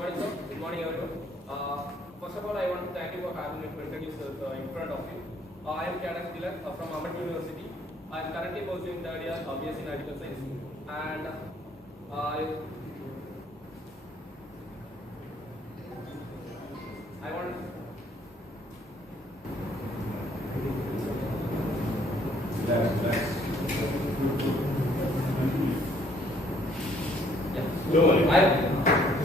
morning, sir. Good morning, everyone. First of all, I want to thank you for having me to introduce in front of you. I am Kadak Tilak from AMET University. I am currently pursuing third year BSc in Medical Science, and I want. No worry.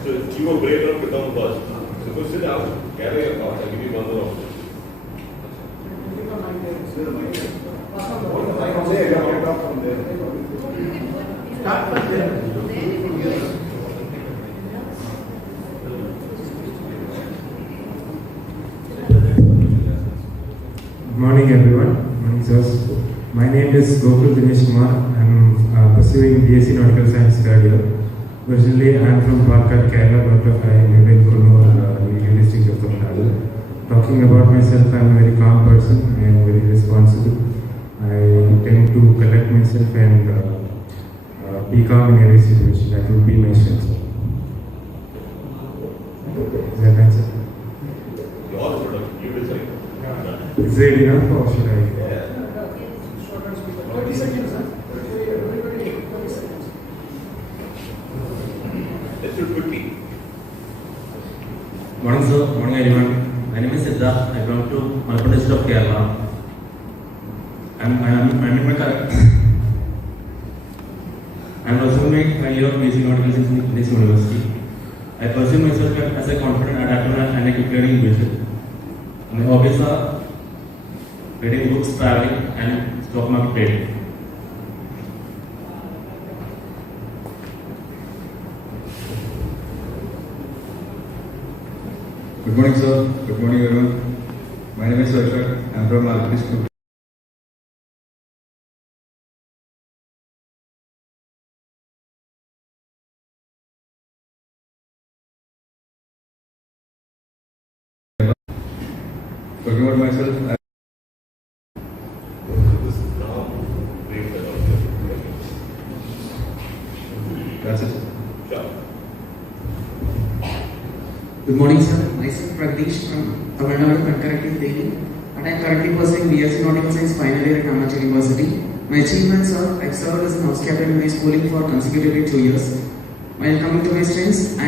So you will break down the term first. So go sit down, gather your thoughts, I'll give you one more option. Good morning everyone. Good morning sirs. My name is Gokul Dinesh Kumar. I am pursuing BSc Nautical Science third year. Originally, I am from Palakkad, Kerala, but I live in Kurnool, Union District of Tamil Nadu. Talking about myself, I am a very calm person. I am very responsible. I tend to collect myself and be calm in every situation. That would be my strength. Is that answer? You all product, you decide. Is it enough or should I? Yeah. 30 seconds, sir. Let's do it quickly. Morning sir, morning everyone. My name is Siddharth. I belong to Malappuram district of Kerala. I'm in my current. I'm also doing my year of BSc Nautical Science in this university. I pursue myself as a confident, adaptable, and a quick learning individual. My hobbies are reading books, traveling, and stock market trading. Good morning, sir. Good morning, everyone. My name is Ashok. I am from Malappuram district. Talking about myself, This is now break the down. that's it. Sure. Good morning, sir. Myself Pragdish from Tamil Nadu Concurrent Daily, and I am currently pursuing BSc Nautical Science final year at AMET University. My achievements are I've served as an house captain in my schooling for consecutively 2 years. While coming to my strengths, I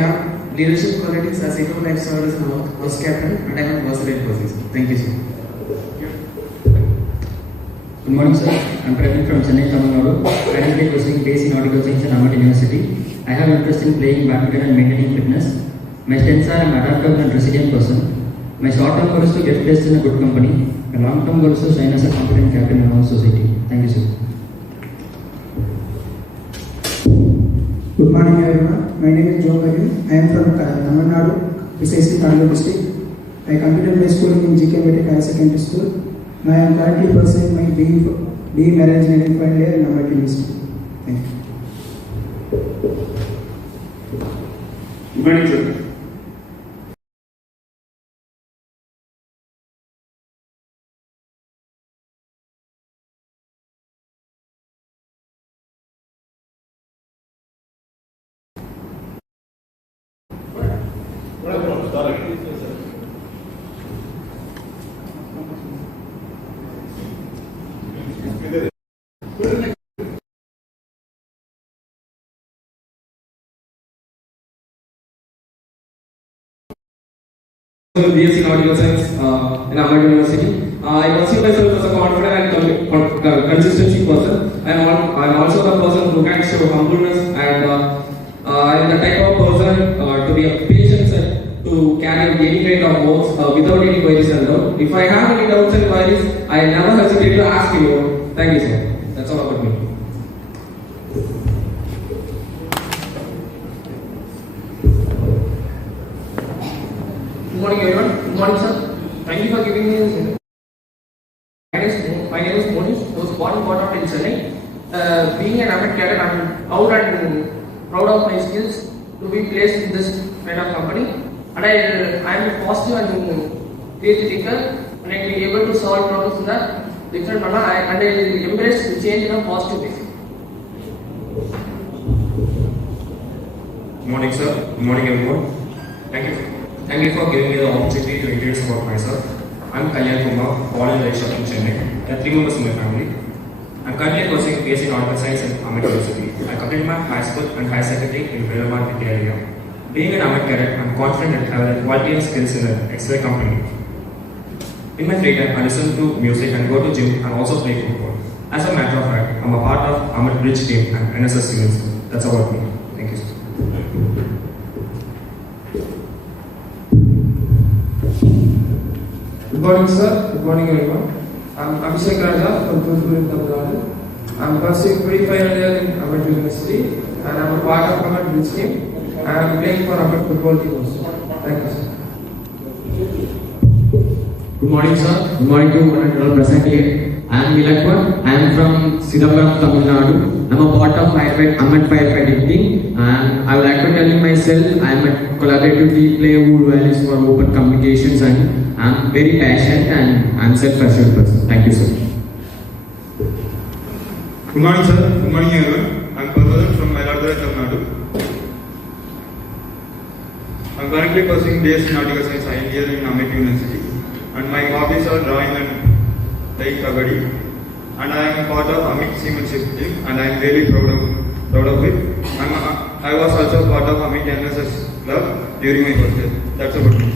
have leadership qualities. As I told, I've served as an house captain and I am a versatile person. Thank you, sir. Good morning, sir. I'm Praveen from Chennai, Tamil Nadu. Currently pursuing BSc Nautical Science at AMET University. I have interest in playing badminton and maintaining fitness. My strengths are I'm adaptable and resilient person. My short-term goal is to get placed in a good company. My long-term goal is to shine as a competent captain in our society. Thank you, sir. Good morning, everyone. My name is Joe Karim. I am from Tamil Nadu, precisely Kannur district. I completed my schooling in GK Metric Higher Secondary School. Now I am currently pursuing my BE Marriage Engineering final year in AMET University. Thank you. Good morning, sir. Start again. BSc Nautical Science in AMET University. I perceive myself as a confident and consistency person. I am also the person who can show humbleness, and I am the type of person to be a patient and to carry out any kind of works without any queries and doubt. If I have any doubts and queries, I never hesitate to ask anyone. Thank you, sir. That's all about me. Good morning, everyone. Good morning, sir. Thank you for giving me this. My name is Monish. I was born and brought up in Chennai. Being an AMET cadet, I am proud and proud of my skills to be placed in this kind of company. And I am a positive and creative thinker, and I will be able to solve problems in a different manner. And I will embrace change in a positive way. Good morning, sir. Good morning, everyone. Thank you for giving me the opportunity to introduce about myself. I'm Kalyan Kumar, born and raised up in Chennai. There are 3 members in my family. I'm currently pursuing BSc in Nautical Science at AMET University. I completed my high school and higher secondary in Hyderabad, India area. Being an AMET cadet, I'm confident that I have the quality and skills in an excellent company. In my free time, I listen to music and go to gym and also play football. As a matter of fact, I'm a part of AMET Bridge team and NSS students. That's about me. Thank you, sir. Good morning, sir. Good morning, everyone. I'm Abhishek Raja from Thuthukudi, Tamil Nadu. I'm pursuing pre-final year in AMET University and I'm a part of AMET Bridge team. I'm playing for AMET football team also. Thank you, sir. Good morning, sir. Good morning to one and all present here. I am Milakwan. I am from Siddhapuram, Tamil Nadu. I am a part of AMET firefighting team, and I would like to tell you myself. I am a collaborative team player who values for open communications, and I am very passionate and I am self-assured person. Thank you, sir. Good morning, sir. Good morning, everyone. I'm Parvadan from Mayiladuthurai, Tamil Nadu. I'm currently pursuing BSc Nautical Science INGL in AMET University, and my hobbies are drawing and playing kabaddi. And I am a part of AMET seamanship team, and I am really proud of it. I was also part of AMET NSS club during my first year. That's about me.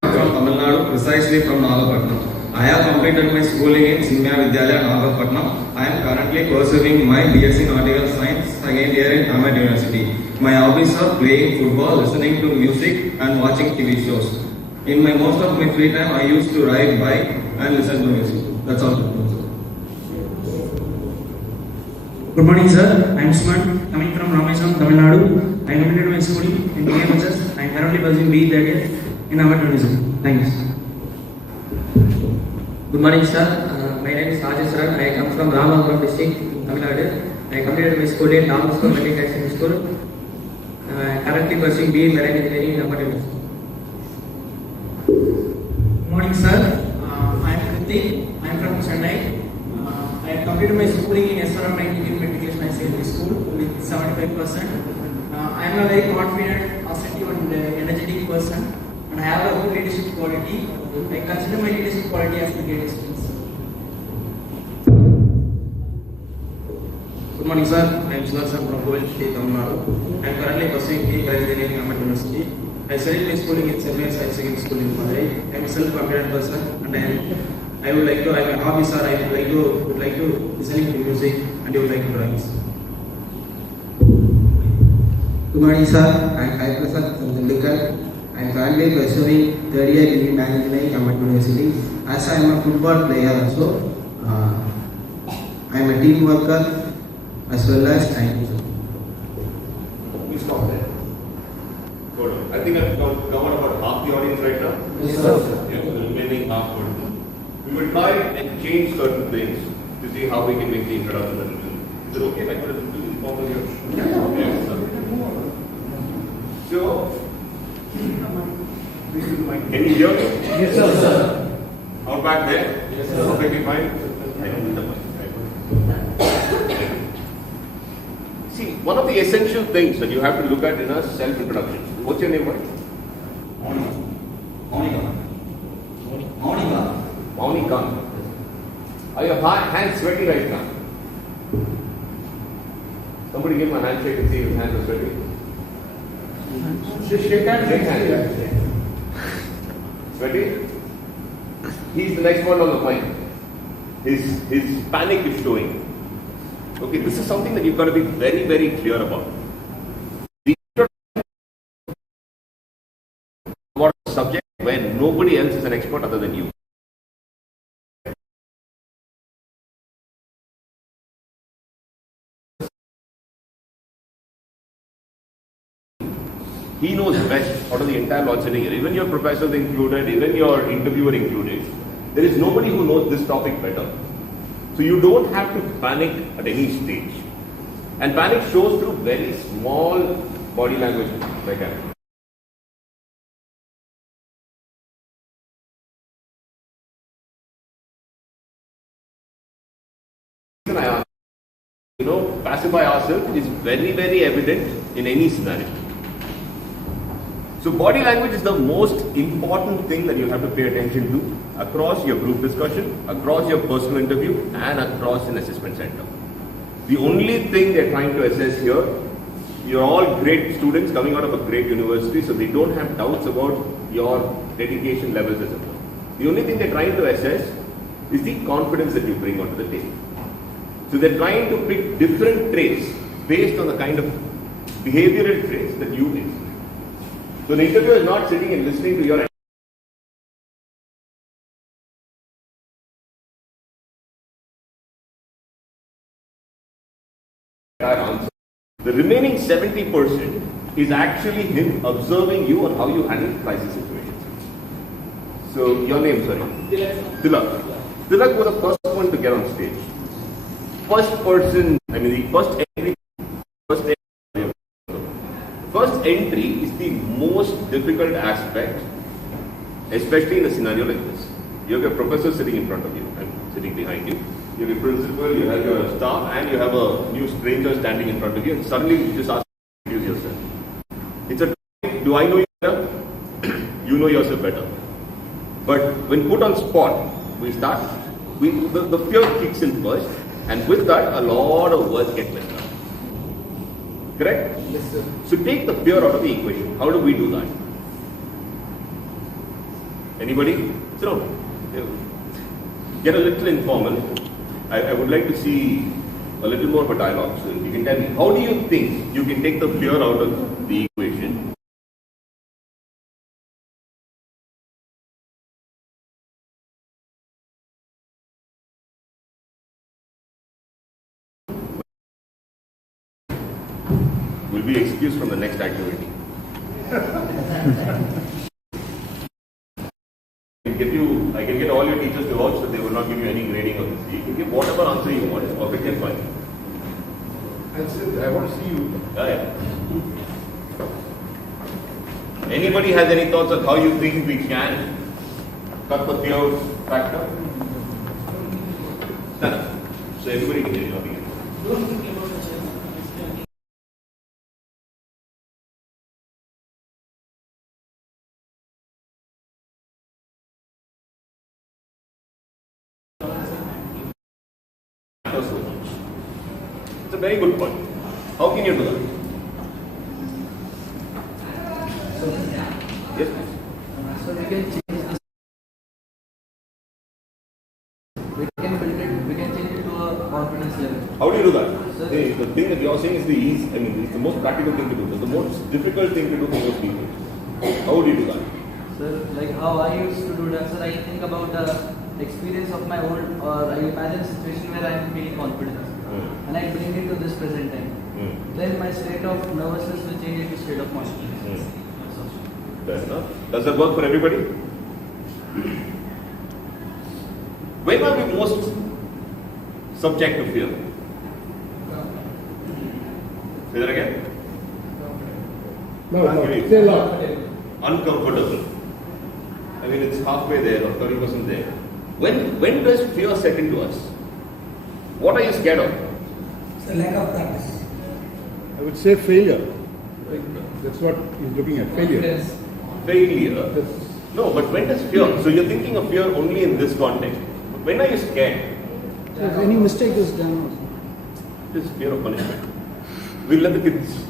From Tamil Nadu, precisely from Nagapattinam. I have completed my schooling in Simya Vidyalaya, Nagapattinam. I am currently pursuing my BSc Nautical Science second year in AMET University. My hobbies are playing football, listening to music, and watching TV shows. In my most of my free time, I used to ride bike and listen to music. That's all. Good morning, sir. I am Suman, coming from Rameswaram, Tamil Nadu. I completed my schooling in AMET. I am currently pursuing BE that year in AMET University. Thank you, sir. Good morning, sir. My name is Rajeswaran. I come from Ramapuram district, Tamil Nadu. I completed my school in Ramapuram Metric School. Currently pursuing BE Marine Engineering in AMET University. Good morning, sir. I am Kritik. I am from Chennai. I have completed my schooling in SRM 19 Matriculation High Secondary School with 75%. I am a very confident, assertive, and energetic person, and I have a good leadership quality. I consider my leadership quality as the greatest strength. Good morning, sir. I am Sudarshan from Govind State, Tamil Nadu. I am currently pursuing BE Engineering in AMET University. I studied my schooling in St. Mary's High Secondary School in Madurai. I am a self-confident person, and I would like to. My hobbies are I would like to listening to music, and I would like to drawings. Good morning, sir. I am Kai Prasad from Dindukal. I am currently pursuing third year degree in engineering at AMET University. As I am a football player also, I am a team worker as well as thank you, sir. You stop there. Good. I think I've covered about half the audience right now. Yes, sir. Yeah, the remaining half would. We will try and change certain things to see how we can make the introduction a little. Is it okay if I put it a little informal here? Yeah. Yes, sir. So, can you hear me? Yes, sir. Out back there? Yes, sir. Perfectly fine. I don't need the mic. See, one of the essential things that you have to look at in a self-introduction. What's your name, boy? Monica. Are your hands sweaty right now? Somebody give him a handshake and see if his hands are sweaty. Just shake hands. Shake hands. Sweaty? He's the next one on the point. His panic is showing. Okay, this is something that you've got to be very, very clear about. About a subject where nobody else is an expert other than you. He knows best out of the entire lot sitting here. Even your professors included, even your interviewer included. There is nobody who knows this topic better. So you don't have to panic at any stage. And panic shows through very small body language like that. pacify ourselves is very, very evident in any scenario. So body language is the most important thing that you have to pay attention to across your group discussion, across your personal interview, and across an assessment center. The only thing they're trying to assess here, you're all great students coming out of a great university, so they don't have doubts about your dedication levels as well. The only thing they're trying to assess is the confidence that you bring onto the table. So they're trying to pick different traits based on the kind of behavioral traits that you exhibit. So the interviewer is not sitting and listening to your answer. The remaining 70% is actually him observing you and how you handle crisis situations. So your name, sorry? Tilak. Tilak was the first one to get on stage. First entry is the most difficult aspect, especially in a scenario like this. You have a professor sitting in front of you and sitting behind you. You have a principal, you have your staff, and you have a new stranger standing in front of you, and suddenly you just ask to introduce yourself. It's a topic, do I know you better? You know yourself better. But when put on spot, the fear kicks in first, and with that, a lot of words get messed up. Correct? Yes, sir. So take the fear out of the equation. How do we do that? Anybody? Sit down. Get a little informal. I would like to see a little more of a dialogue. So you can tell me, how do you think you can take the fear out of the equation? Will be excused from the next activity. I can get all your teachers to vouch that they will not give you any grading of this. You can give whatever answer you want. It's perfectly fine. I want to see you. Yeah. Anybody has any thoughts on how you think we can cut the fear factor? No. So everybody can hear you. So much. It's a very good point. How can you do that? Yes, please. So we can change this. We can change it to a confidence level. How do you do that? The thing that you are saying is it's the most practical thing to do. It's the most difficult thing to do for most people. How would you do that? Sir, like how I used to do that, sir, I think about the experience of my own, or I imagine a situation where I am feeling confidence. And I bring it to this present time. Then my state of nervousness will change into state of confidence. Fair enough. Does that work for everybody? When are we most subject to fear? Say that again? Uncomfortable. I mean, it's halfway there or 30% there. When does fear set into us? What are you scared of? It's the lack of practice. I would say failure. That's what he's looking at. Failure. Failure. No, but when does fear? So you're thinking of fear only in this context. But when are you scared? So if any mistake is done also. It is fear of punishment. We'll let the kids.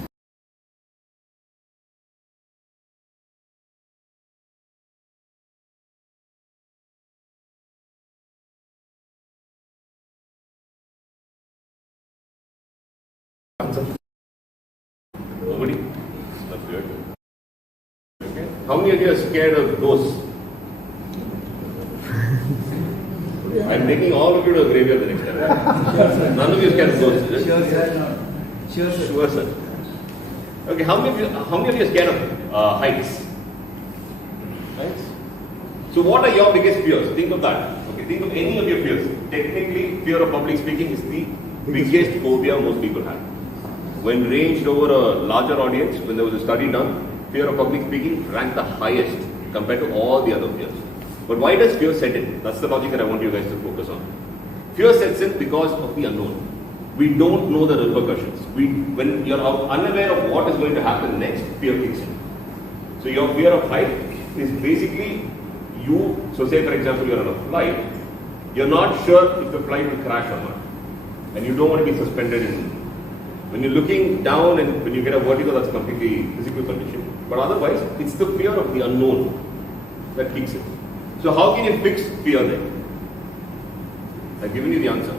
Nobody? That's weird. Okay. How many of you are scared of ghosts? I'm taking all of you to a graveyard the next time. None of you are scared of ghosts, is it? Sure, sir. Sure, sir. Okay, how many of you are scared of heights? Heights? So what are your biggest fears? Think of that. Okay, think of any of your fears. Technically, fear of public speaking is the biggest phobia most people have. When ranged over a larger audience, when there was a study done, fear of public speaking ranked the highest compared to all the other fears. But why does fear set in? That's the logic that I want you guys to focus on. Fear sets in because of the unknown. We don't know the repercussions. When you're unaware of what is going to happen next, fear kicks in. So your fear of height is basically so say for example you're on a flight, you're not sure if the flight will crash or not. And you don't want to be suspended when you're looking down and when you get a vertigo, that's a completely physical condition. But otherwise, it's the fear of the unknown that kicks in. So how can you fix fear then? I've given you the answer.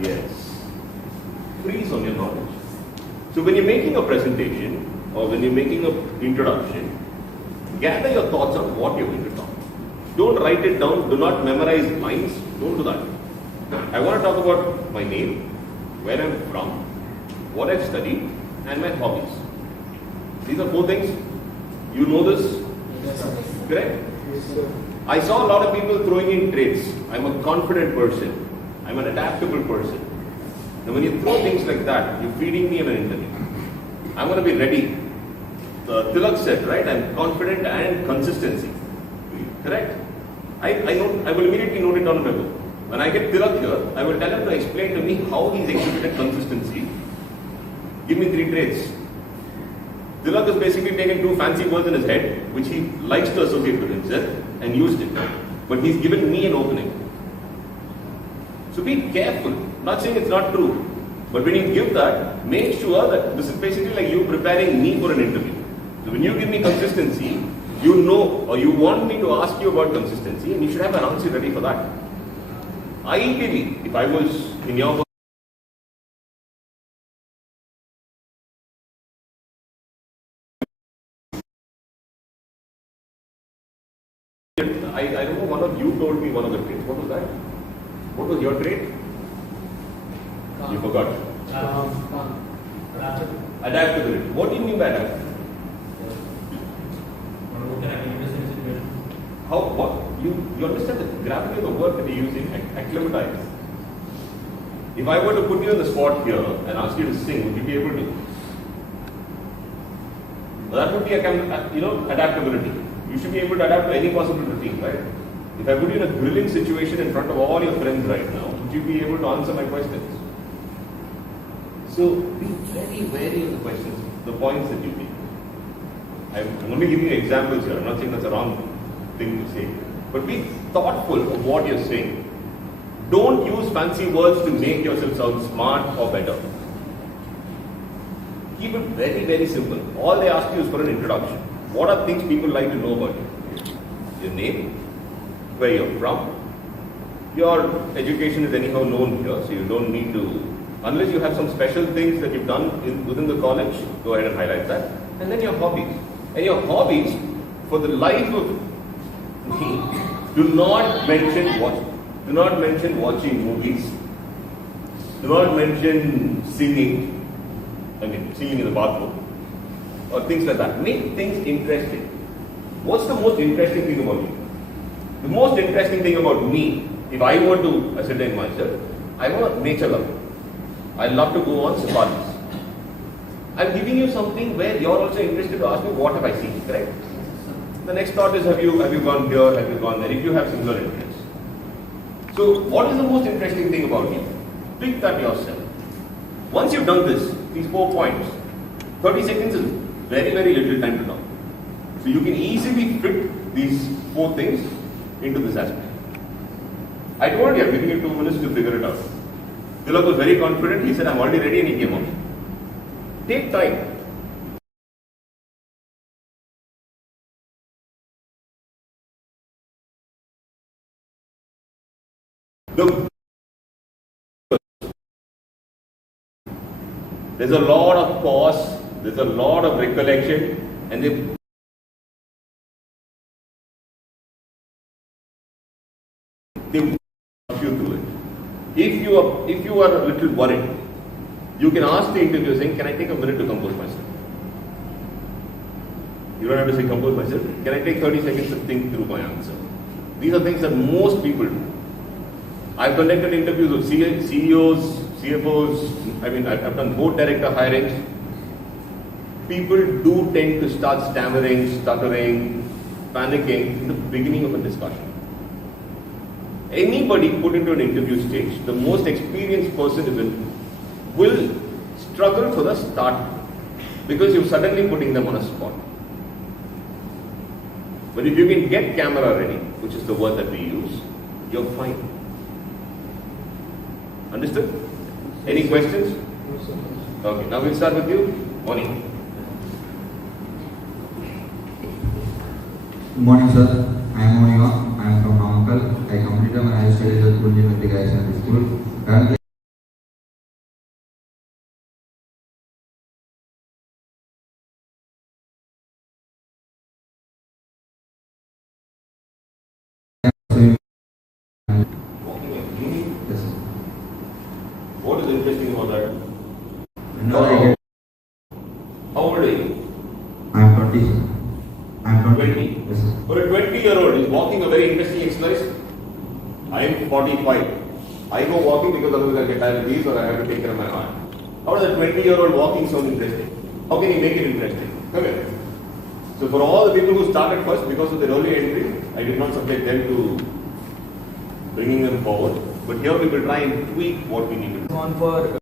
Yes. Freeze on your knowledge. So when you're making a presentation or when you're making an introduction, gather your thoughts on what you're going to talk. Don't write it down. Do not memorize lines. Don't do that. I want to talk about my name, where I'm from, what I've studied, and my hobbies. These are 4 things. You know this? Yes, sir. Correct? Yes, sir. I saw a lot of people throwing in traits. I'm a confident person. I'm an adaptable person. Now when you throw things like that, you're feeding me in an interview. I'm going to be ready. Tilak said, right? I'm confident and consistency. Correct? I will immediately note it down on my book. When I get Tilak here, I will tell him to explain to me how he's exhibited consistency. Give me 3 traits. Tilak has basically taken 2 fancy words in his head, which he likes to associate with himself, and used it. But he's given me an opening. So be careful. Not saying it's not true. But when you give that, make sure that this is basically like you preparing me for an interview. So when you give me consistency, you know or you want me to ask you about consistency, and you should have an answer ready for that. Ideally, if I was in your I don't know, one of you told me one of the traits. What was that? What was your trait? You forgot. Adaptability. What do you mean by adaptability? How? What? You understand the gravity of the word that you're using? Acclimatize. If I were to put you on the spot here and ask you to sing, would you be able to? Well, that would be adaptability. You should be able to adapt to any possible routine, right? If I put you in a grilling situation in front of all your friends right now, would you be able to answer my questions? So be very wary of the questions, the points that you make. I'm only giving you examples here. I'm not saying that's a wrong thing to say. But be thoughtful of what you're saying. Don't use fancy words to make yourself sound smart or better. Keep it very, very simple. All they ask you is for an introduction. What are things people like to know about you? Your name, where you're from. Your education is anyhow known here, so you don't need to, unless you have some special things that you've done within the college, go ahead and highlight that. And then your hobbies. And your hobbies, for the life of me, do not mention watching movies. Do not mention singing. Singing in the bathroom. Or things like that. Make things interesting. What's the most interesting thing about you? The most interesting thing about me, if I were to ascertain myself, I'm a nature lover. I love to go on safaris. I'm giving you something where you're also interested to ask me, what have I seen, correct? The next thought is, have you gone here, have you gone there, if you have similar interests. So, what is the most interesting thing about me? Pick that yourself. Once you've done this, these 4 points, 30 seconds is very, very little time to talk. So you can easily fit these 4 things into this aspect. I told you, I'm giving you 2 minutes to figure it out. Tilak was very confident. He said, I'm already ready, and he came out. Take time. There's a lot of pause, there's a lot of recollection, and they walk you through it. If you are a little worried, you can ask the interviewer saying, can I take a minute to compose myself? You don't have to say compose myself. Can I take 30 seconds to think through my answer? These are things that most people do. I've conducted interviews with CEOs, CFOs, I've done board director hirings. People do tend to start stammering, stuttering, panicking in the beginning of a discussion. anybody put into an interview stage, the most experienced person will struggle for the start because you're suddenly putting them on a spot. But if you can get camera ready, which is the word that we use, you're fine. Understood? Any questions? Okay, now we'll start with you. Morning. Good morning, sir. I am Moniwa. I am from Namakkal. I completed my higher studies at Punjab Metric High Secondary School. Currently, What is interesting about that? no, How old are you? I am 20, sir. I am 20. Yes, sir. For a 20-year-old, is walking a very interesting exercise? I am 45. I go walking because otherwise I get diabetes or I have to take care of my heart. How does a 20-year-old walking sound interesting? How can you make it interesting? Come here. So for all the people who started first because of their early entry, I did not subject them to bringing them forward. But here we will try and tweak what we need to do. On for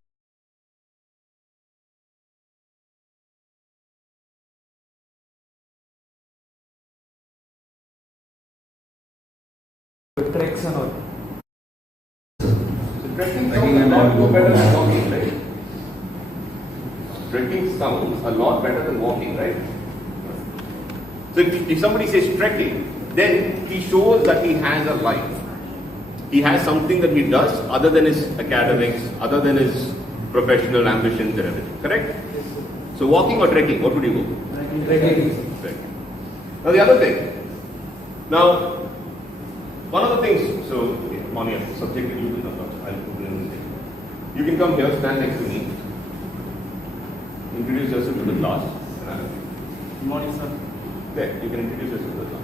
treks and all. Trekking sounds a lot more better than walking, right? Trekking sounds a lot better than walking, right? So if somebody says trekking, then he shows that he has a life. He has something that he does other than his academics, other than his professional ambitions and everything. Correct? So walking or trekking, what would you go? Trekking. Now the other thing. Now, one of the things, so Moni, I've subjected you to the I'll put it in this. You can come here, stand next to me. Introduce yourself to the class. Good morning, sir. There, you can introduce yourself to the class.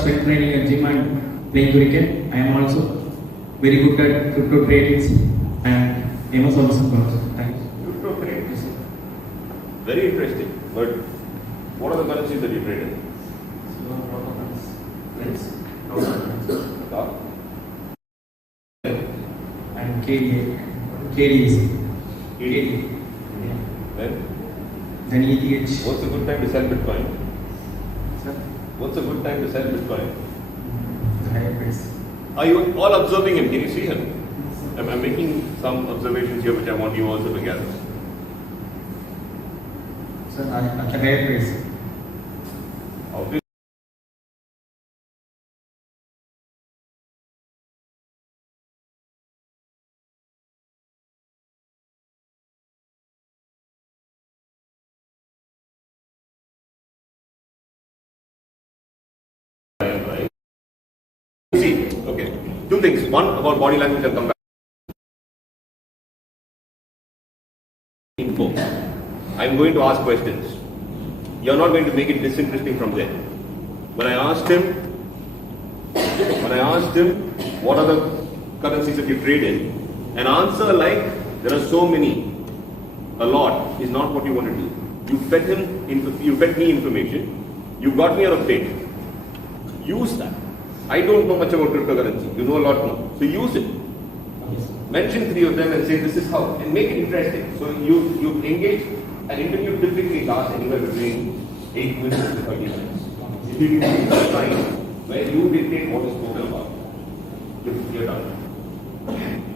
Strength training at gym and playing cricket. I am also very good at crypto trades and Amos also. Thanks. Crypto trade. Very interesting. But what are the currencies that you trade in? Stock? And KDs. KD. Then ETH. What's a good time to sell Bitcoin? Sir? What's a good time to sell Bitcoin? Higher price. Are you all observing him? Can you see him? I'm making some observations here which I want you also to gather. Sir, at the higher price. Obviously. See, okay. Two things. One about body language, I'll come back. Info. I'm going to ask questions. You're not going to make it disinteresting from there. When I asked him what are the currencies that you trade in, an answer like there are so many, a lot, is not what you want to do. You fed me information. You got me on a plate. Use that. I don't know much about cryptocurrency. You know a lot more. So use it. Mention 3 of them and say this is how, and make it interesting. So you engage. An interview typically lasts anywhere between 8 minutes to 30 minutes. If you give the time where you dictate what is spoken about, you're done.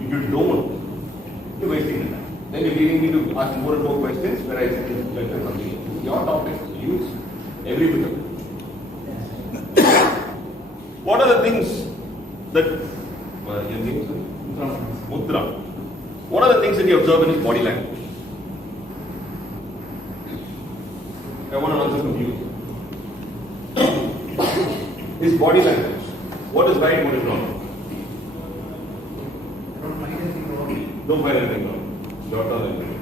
If you don't, you're wasting the time. Then you're leaving me to ask more and more questions where I say something. Your topic. Use every bit of it. What are the things that your name is Mudra? What are the things that you observe in his body language? I want an answer from you. His body language. What is right, what is wrong? Don't find anything wrong. Jot down anything.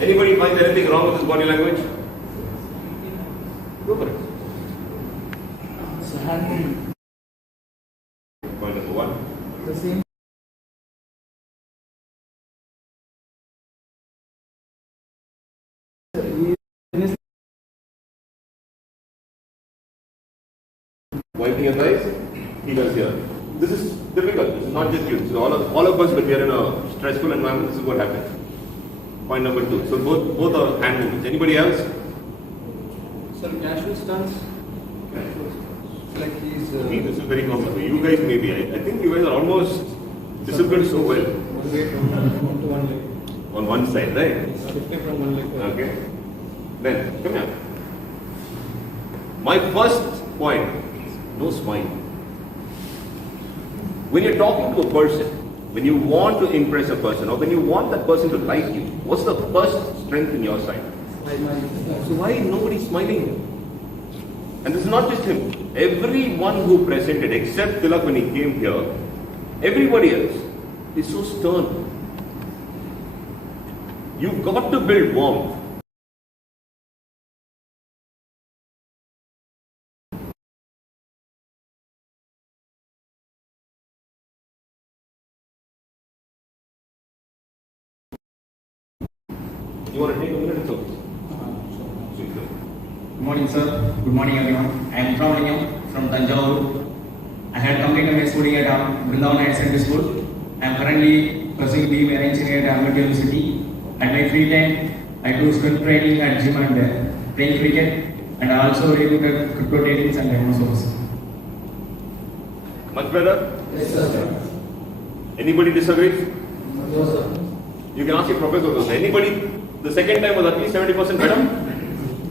Anybody find anything wrong with his body language? Go for it. So handling Point number one. the same. Wiping your eyes, he does here. This is difficult. This is not just you. This is all of us, but we are in a stressful environment. This is what happens. Point number two. So both are hand movements. Anybody else? Sir, casual stunts. Like he's. Me, this is very common for you guys. Maybe I think you guys are almost disciplined so well. One way from one to one leg. On one side, right? Shifting from one leg to another. Okay. Then come here. My first point: no smile. When you're talking to a person, when you want to impress a person, or when you want that person to like you, what's the first strength in your side? So why nobody smiling? And this is not just him. Everyone who presented, except Tilak when he came here, everybody else is so stern. You've got to build warmth. You want to take a minute or so? Good morning, sir. Good morning, everyone. I am Pravanyam from Tanjavur. I had completed my schooling at Brindavan Higher Secondary School. I am currently pursuing BE Engineering at AMET University. At my free time, I do strength training at gym and playing cricket. And I also read crypto tradings and demos. Much better? Yes, sir. Anybody disagrees? No, sir. You can ask your professor also. Anybody, the second time was at least 70% better?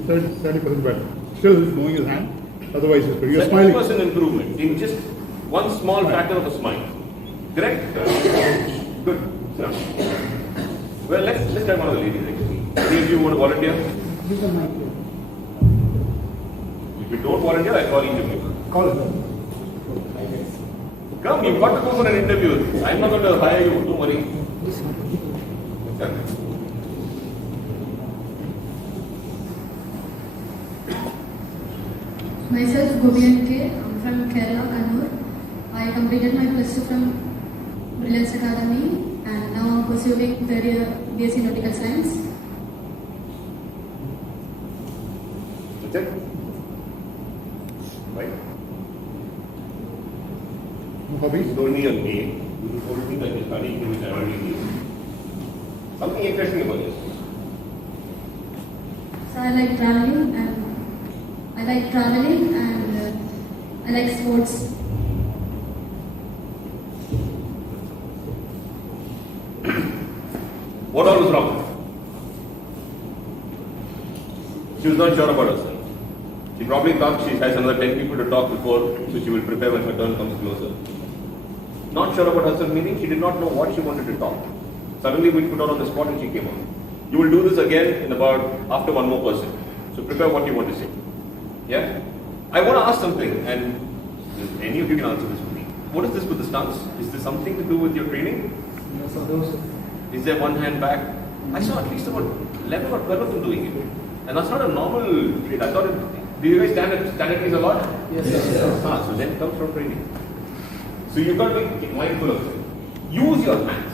30% better. Still moving his hand. Otherwise, you're smiling. 70% improvement in just one small factor of a smile. Correct? Good. So, well, let's try one of the ladies actually. Any of you want to volunteer? Give the mic. If you don't volunteer, I call each of you. Call him. Come, you've got to go for an interview. I'm not going to hire you. Don't worry. Okay. Myself, Govian K. I'm from Kerala, Kannur. I completed my plus 2 from Brilliance Academy and now I'm pursuing third year BSc Nautical Science. That's it? Right? Hobbies? You told me your name. You told me that you're studying in which I already knew. Something interesting about this. So I like traveling and I like sports. What all was wrong? She was not sure about herself. She probably thought she has another 10 people to talk before, so she will prepare when her turn comes closer. Not sure about herself, meaning she did not know what she wanted to talk. Suddenly we put her on the spot and she came on. You will do this again in about after one more person. So prepare what you want to say. Yeah? I want to ask something, and any of you can answer this for me. What is this with the stunts? Is this something to do with your training? No, sir. No, sir. Is there one hand back? I saw at least about 11 or 12 of them doing it. And that's not a normal trait. I thought do you guys stand at these a lot? Yes, sir. So then it comes from training. So you've got to be mindful of it. Use your hands.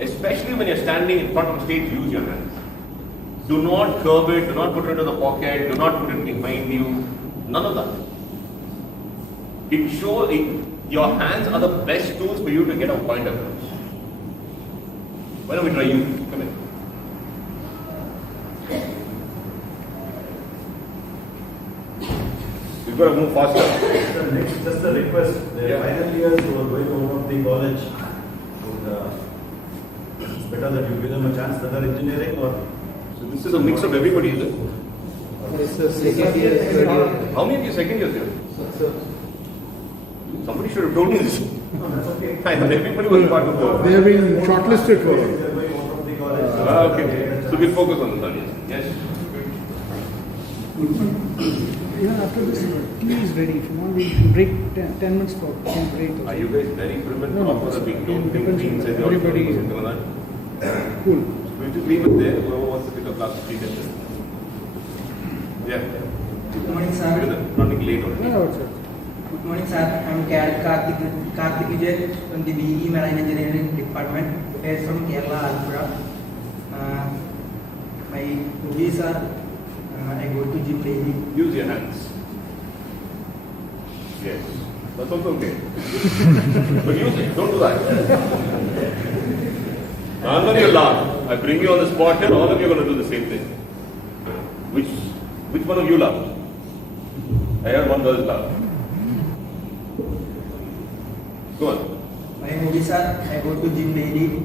Especially when you're standing in front of stage, use your hands. Do not curve it, do not put it into the pocket, do not put it behind you. None of that. Your hands are the best tools for you to get a point across. Why don't we try you? Come in. You've got to move faster. Next, just a request. The final years who are going out of the college, it's better that you give them a chance that are engineering or. So this is a mix of everybody, is it? It's the second year, third year. How many of you second years here? Sir. Somebody should have told me this. No, that's okay. I thought everybody was part of the. They have been shortlisted for. They're going out of the college. Okay. So we'll focus on the studies. Yes. Even after this, tea is ready. If you want, we can break 10 minutes for break. Are you guys very primitive? No, After the big don't think depends inside on your everybody. something like that? Cool. We'll just leave it there. Whoever wants to pick up last 3 10 minutes. Yeah. Good morning, sir. Running late already. Good morning, sir. I'm Karthik Vijay from the BE Marine Engineering Department, based from Kerala, Alpura. My hobbies are I go to gym daily. Use your hands. Yes. That's also okay. But use it. Don't do that. I'm going to laugh. I bring you on the spot here. All of you are going to do the same thing. Which one of you laugh? I heard one girl laugh. Go on. My hobbies are I go to gym daily.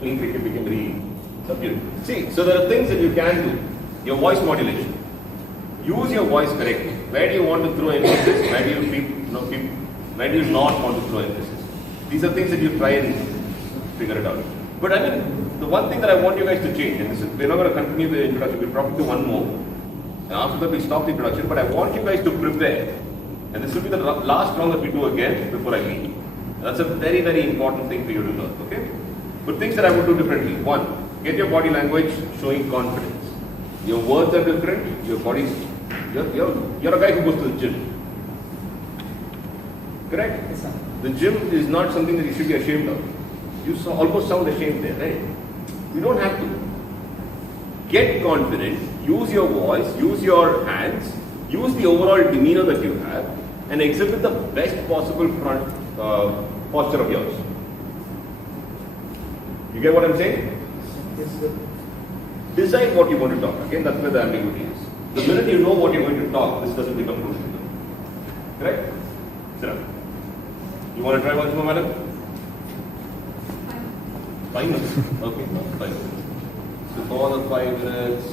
English became very subdued. See, so there are things that you can do. Your voice modulation. Use your voice correctly. Where do you want to throw emphasis? Where do you where do you not want to throw emphasis? These are things that you try and figure it out. But I mean, the one thing that I want you guys to change, and this is, we're not going to continue the introduction, we'll probably do one more. And after that, we stop the introduction. But I want you guys to prepare. And this will be the last round that we do again before I leave. That's a very, very important thing for you to learn. Okay? But things that I would do differently. One, get your body language showing confidence. Your words are different. Your body's. You're a guy who goes to the gym. Correct? Yes, sir. The gym is not something that you should be ashamed of. You almost sound ashamed there, right? You don't have to. Get confident. Use your voice. Use your hands. Use the overall demeanor that you have, and exhibit the best possible front posture of yours. You get what I'm saying? Yes, sir. Decide what you want to talk. Again, that's where the ambiguity is. The minute you know what you're going to talk, this doesn't become crucial. Correct? Sit up. You want to try once more, madam? 5 minutes. Okay, 5 minutes. So for the 5 minutes.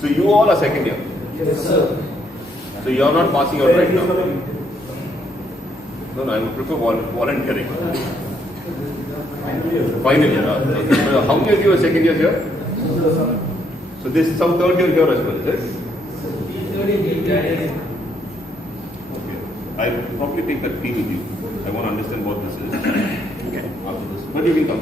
So you all are second year. Yes, sir. So you are not passing out right now. No, I would prefer volunteering. Final year. Okay. So how many of you are second years here? So this is some third year here as well, is it? Okay. I will probably take that tea with you. I want to understand what this is. Okay. After this. But you can come.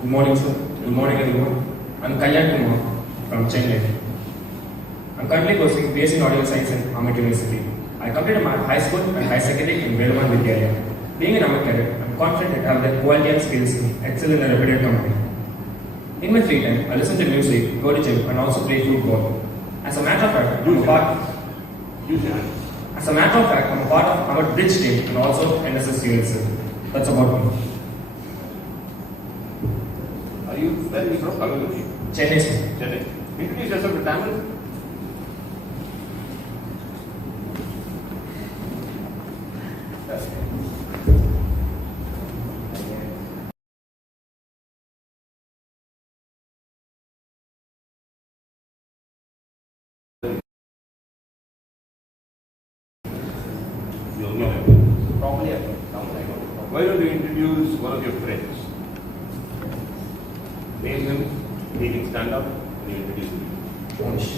Good morning, sir. Good morning, everyone. I'm Kalyan Kumar from Chennai. I'm currently pursuing BSc Nautical Science at AMET University. I completed my high school and high secondary in Veluman Vidyalaya. Being an AMET cadet, I'm confident that I have the quality and skills to excel in a reputed company. In my free time, I listen to music, go to gym, and also play football. As a matter of fact, I'm a part of AMET Bridge team and also NSS USL. That's about me. Where are you from? Chennai, sir. Chennai. Introduce yourself to Tamil. Why don't you introduce one of your friends? Name him, he can stand up, and you introduce him. Monish.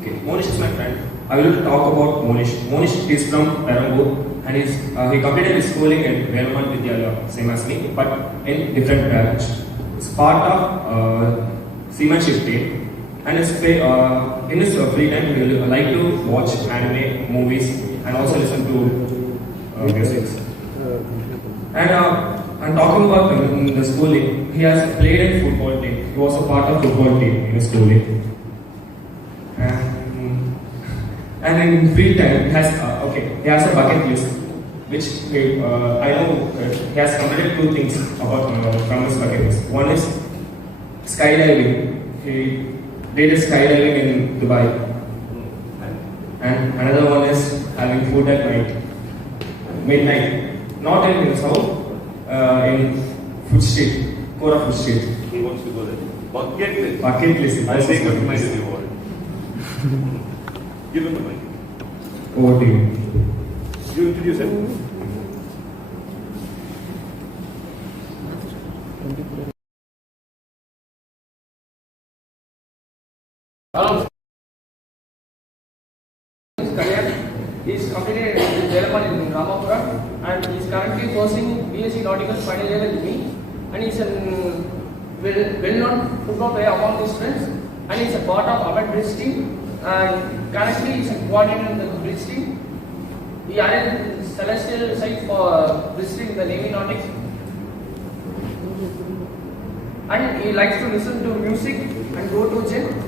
Okay, Monish is my friend. I will talk about Monish. Monish is from Perambur and he completed his schooling at Veluman Vidyalaya, same as me, but in different branch. It's part of seamanship team, and in his free time he will like to watch anime, movies, and also listen to music. And talking about in the schooling, he has played in football team. He was a part of football team in his schooling. And in free time, he has a bucket list, which I know he has completed 2 things about from his bucket list. One is skydiving. He did skydiving in Dubai, and another one is having food at midnight, not in his house. In Food Street, Kora Food Street. He wants to go there. Bucket list. Bucket list. I'll take what might be reward. Give him the mic. Over to you. You introduce him. Hello. He is completed in Jalapan in Ramapura and he is currently pursuing BSc Nautical final year with me, and he is a well-known football player among his friends, and he is a part of AMET bridge team, and currently he is a coordinator in the bridge team. He added celestial site for bridge team in the Navy Nautics, and he likes to listen to music and go to gym.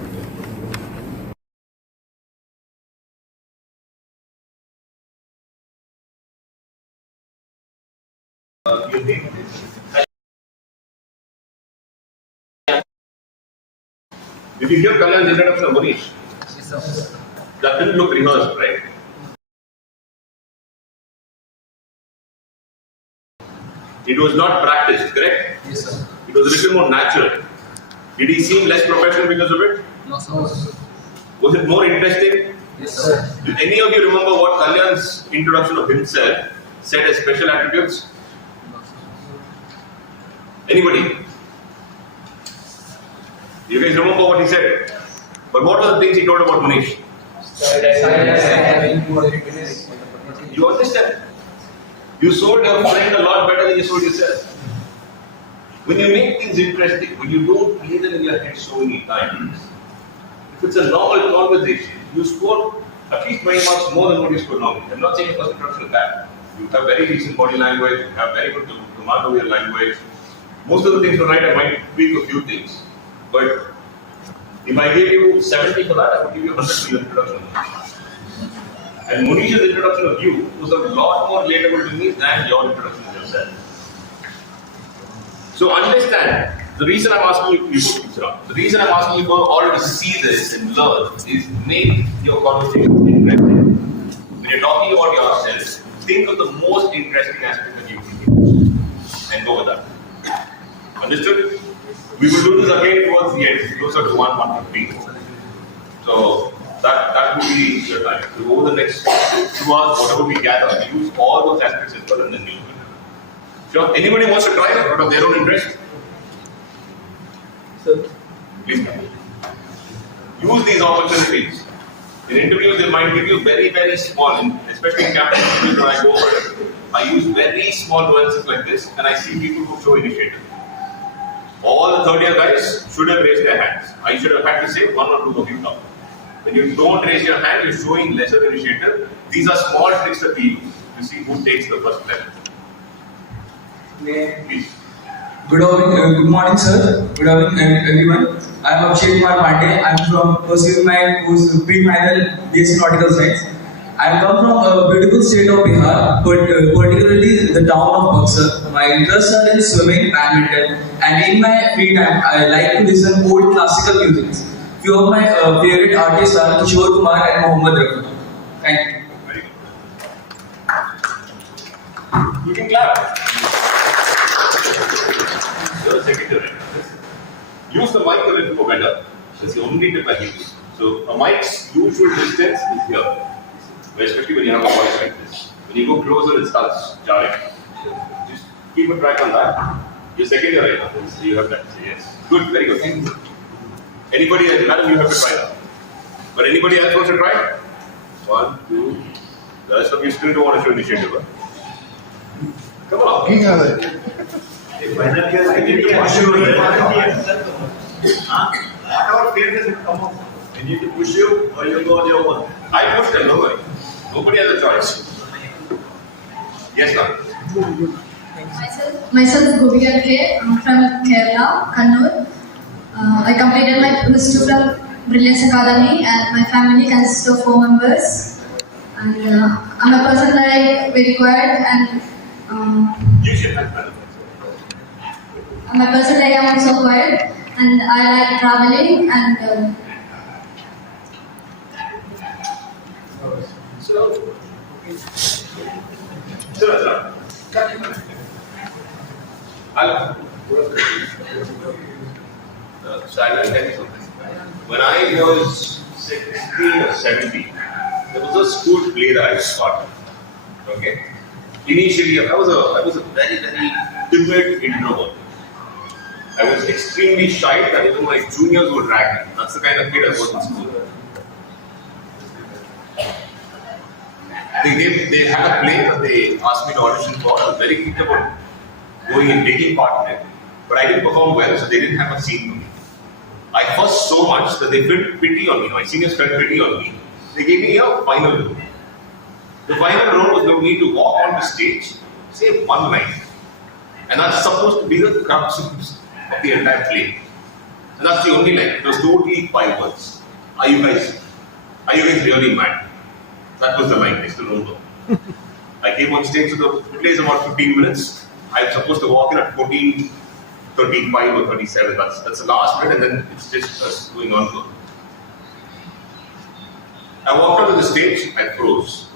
Did you hear Kalyan's introduction of Manish? Yes, sir. That didn't look rehearsed, right? It was not practiced, correct? Yes, sir. It was a little more natural. Did he seem less professional because of it? No, sir. Was it more interesting? Yes, sir. Do any of you remember what Kalyan's introduction of himself said as special attributes? Anybody? You guys remember what he said? But what were the things he told about Manish? You understand? You sold your friend a lot better than you sold yourself. When you make things interesting, when you don't play them in your head so many times, if it's a normal conversation, you score at least 20 marks more than what you scored normally. I'm not saying first introduction is bad. You have very decent body language, you have very good command of your language. Most of the things were right, I might tweak a few things. But if I gave you 70 for that, I would give you 100 for your introduction. And Munish's introduction of you was a lot more relatable to me than your introduction of yourself. So understand, the reason I'm asking you for all to see this and learn is make your conversation interesting. When you're talking about yourself, think of the most interesting aspect of you and go with that. Understood? We will do this again towards the end, closer to 1:15. So that will be your time. So over the next 2 hours, whatever we gather, use all those aspects as well, and then we'll do. Sure. Anybody wants to try that out of their own interest? Sir. Please come. Use these opportunities. In interviews, they might give you very, very small, especially in campus interviews when I go over, I use very small nuances like this, and I see people who show initiative. All the third year guys should have raised their hands. I should have had to say 1 or 2 of you come. When you don't raise your hand, you're showing lesser initiative. These are small tricks that we use to see who takes the first step. Please. Good morning, sir. Good evening, everyone. I am Abhishek Kumar Pandey. I am from pursuing my course pre-final BSc Nautical Science. I come from a beautiful state of Bihar, particularly the town of Buxar. My interests are in swimming, badminton, and in my free time, I like to listen old classical music. Few of my favorite artists are Kishore Kumar and Mohammed Rafi. Thank you. Very good. You can clap. You're a secretary. Use the mic a little more better. That's the only tip I give you. So a mic's usual distance is here. Especially when you have a voice like this. When you go closer, it starts jarring. Just keep a track on that. Your second year right now, so you have that. So yes. Good, very good. Anybody else? Madam, you have to try that. But anybody else wants to try? 1, 2. The rest of you still don't want to show initiative. Huh? Come on. I need to push you. Whatever failures will come up. I need to push you or you go on your own. I pushed them, don't worry. Nobody has a choice. Yes, ma'am. Myself Govika K. I'm from Kerala, Kannur. I completed my plus 2 from Brilliance Academy, and my family consists of 4 members. And I'm a person like very quiet and I'm a person like I'm also quiet, and I like traveling and. Sir. So I will tell you something. When I was 16 or 17, there was a school play that I started. Okay. Initially, I was a very, very timid introvert. I was extremely shy that even my juniors would drag me. That's the kind of kid I was in school. They had a play that they asked me to audition for. I was very kicked about going and taking part in it. But I didn't perform well, so they didn't have a scene for me. I fussed so much that they felt pity on me. My seniors felt pity on me. They gave me a final role. The final role was for me to walk on the stage, say one line. And that's supposed to be the crux of the entire play. And that's the only line. It was totally 5 words. Are you guys really mad? That was the line. I still remember. I came on stage, so the play is about 15 minutes. I'm supposed to walk in at 14:35 or 37. That's the last bit, and then it's just us going on. I walked onto the stage, I froze.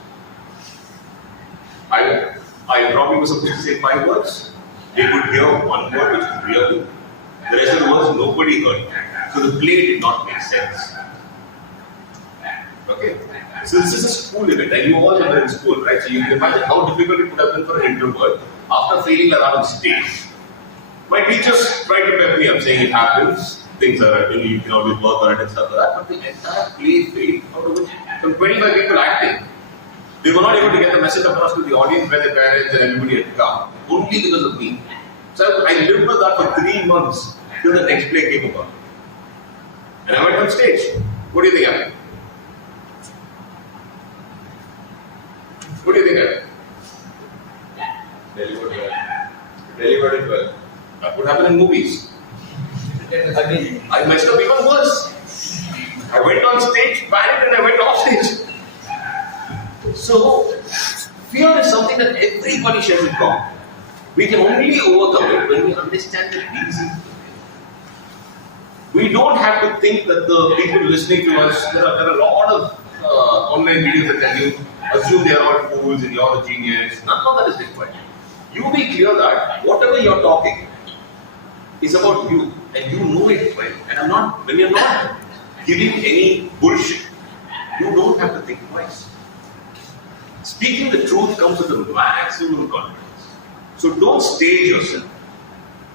I probably was supposed to say 5 words. They could hear 1 word, which was really. The rest of the words nobody heard. So the play did not make sense. Okay? So this is a school event, and you all are in school, right? So you can imagine how difficult it would have been for an introvert after failing around on stage. My teachers tried to pep me up, saying it happens, things are, you can always work on it and stuff like that. But the entire play failed, out of which from 25 people acting, they were not able to get the message across to the audience where their parents and everybody had come, only because of me. So I lived with that for 3 months till the next play came about. And I went on stage. What do you think happened? What do you think happened? Delivered it well. That would happen in movies. I messed up even worse. I went on stage, panicked, and I went off stage. So, fear is something that everybody shares in common. We can only overcome it when we understand the reason. We don't have to think that the people listening to us, there are a lot of online videos that tell you, assume they are all fools and you're the genius. None of that is required. You be clear that whatever you're talking is about you, and you know it well. And when you're not giving any bullshit, you don't have to think twice. Speaking the truth comes with a maximum confidence. So don't stage yourself.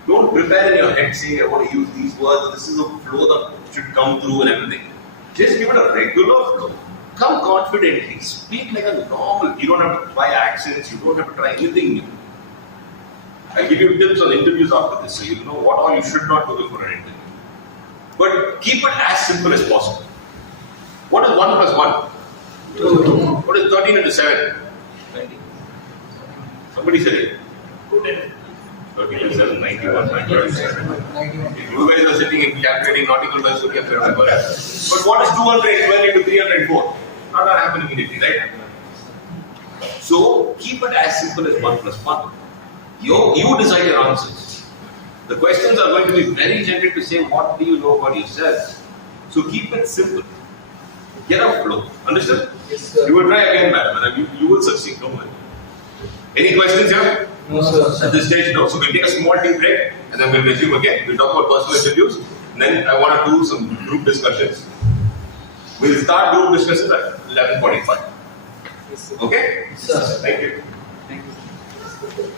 Don't prepare in your head saying, I want to use these words, this is a flow that should come through and everything. Just give it a regular flow. Come confidently. Speak like a normal. You don't have to try accents, you don't have to try anything new. I'll give you tips on interviews after this, so you know what all you should not do before an interview. But keep it as simple as possible. What is 1 plus 1? 2. What is 13 into 7? 20. Somebody said it. 13 into 7, 91. If you guys are sitting and calculating nautical times, you can remember it. But what is 212 into 304? Not going to happen immediately, right? So keep it as simple as 1 plus 1. You decide your answers. The questions are going to be very gentle to say, what do you know about yourself? So keep it simple. Get a flow. Understood? Yes, sir. You will try again, madam, and you will succeed. Don't worry. Any questions here? No, sir. At this stage, no. So we'll take a small tea break, and then we'll resume again. We'll talk about personal interviews, and then I want to do some group discussions. We'll start group discussions at 11:45. Yes, sir. Okay? Yes, sir. Thank you. Thank you.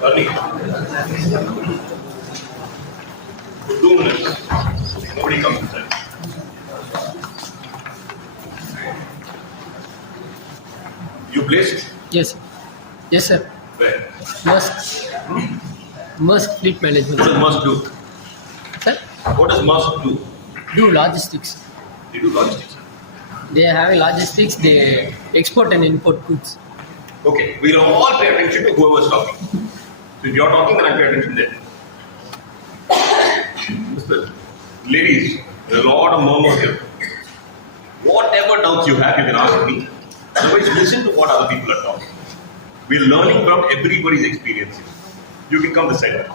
Early. 2 minutes. Nobody comes inside. You placed? Yes. Yes, sir. Where? Musk fleet management. What does Musk do? Sir? What does Musk do? Do logistics. They do logistics. They have logistics. They export and import goods. Okay, we'll all pay attention to whoever's talking. So if you're talking, then I'll pay attention there. Ladies, there's a lot of murmurs here. Whatever doubts you have, you can ask me. Otherwise, listen to what other people are talking. We're learning from everybody's experiences. You can come this side.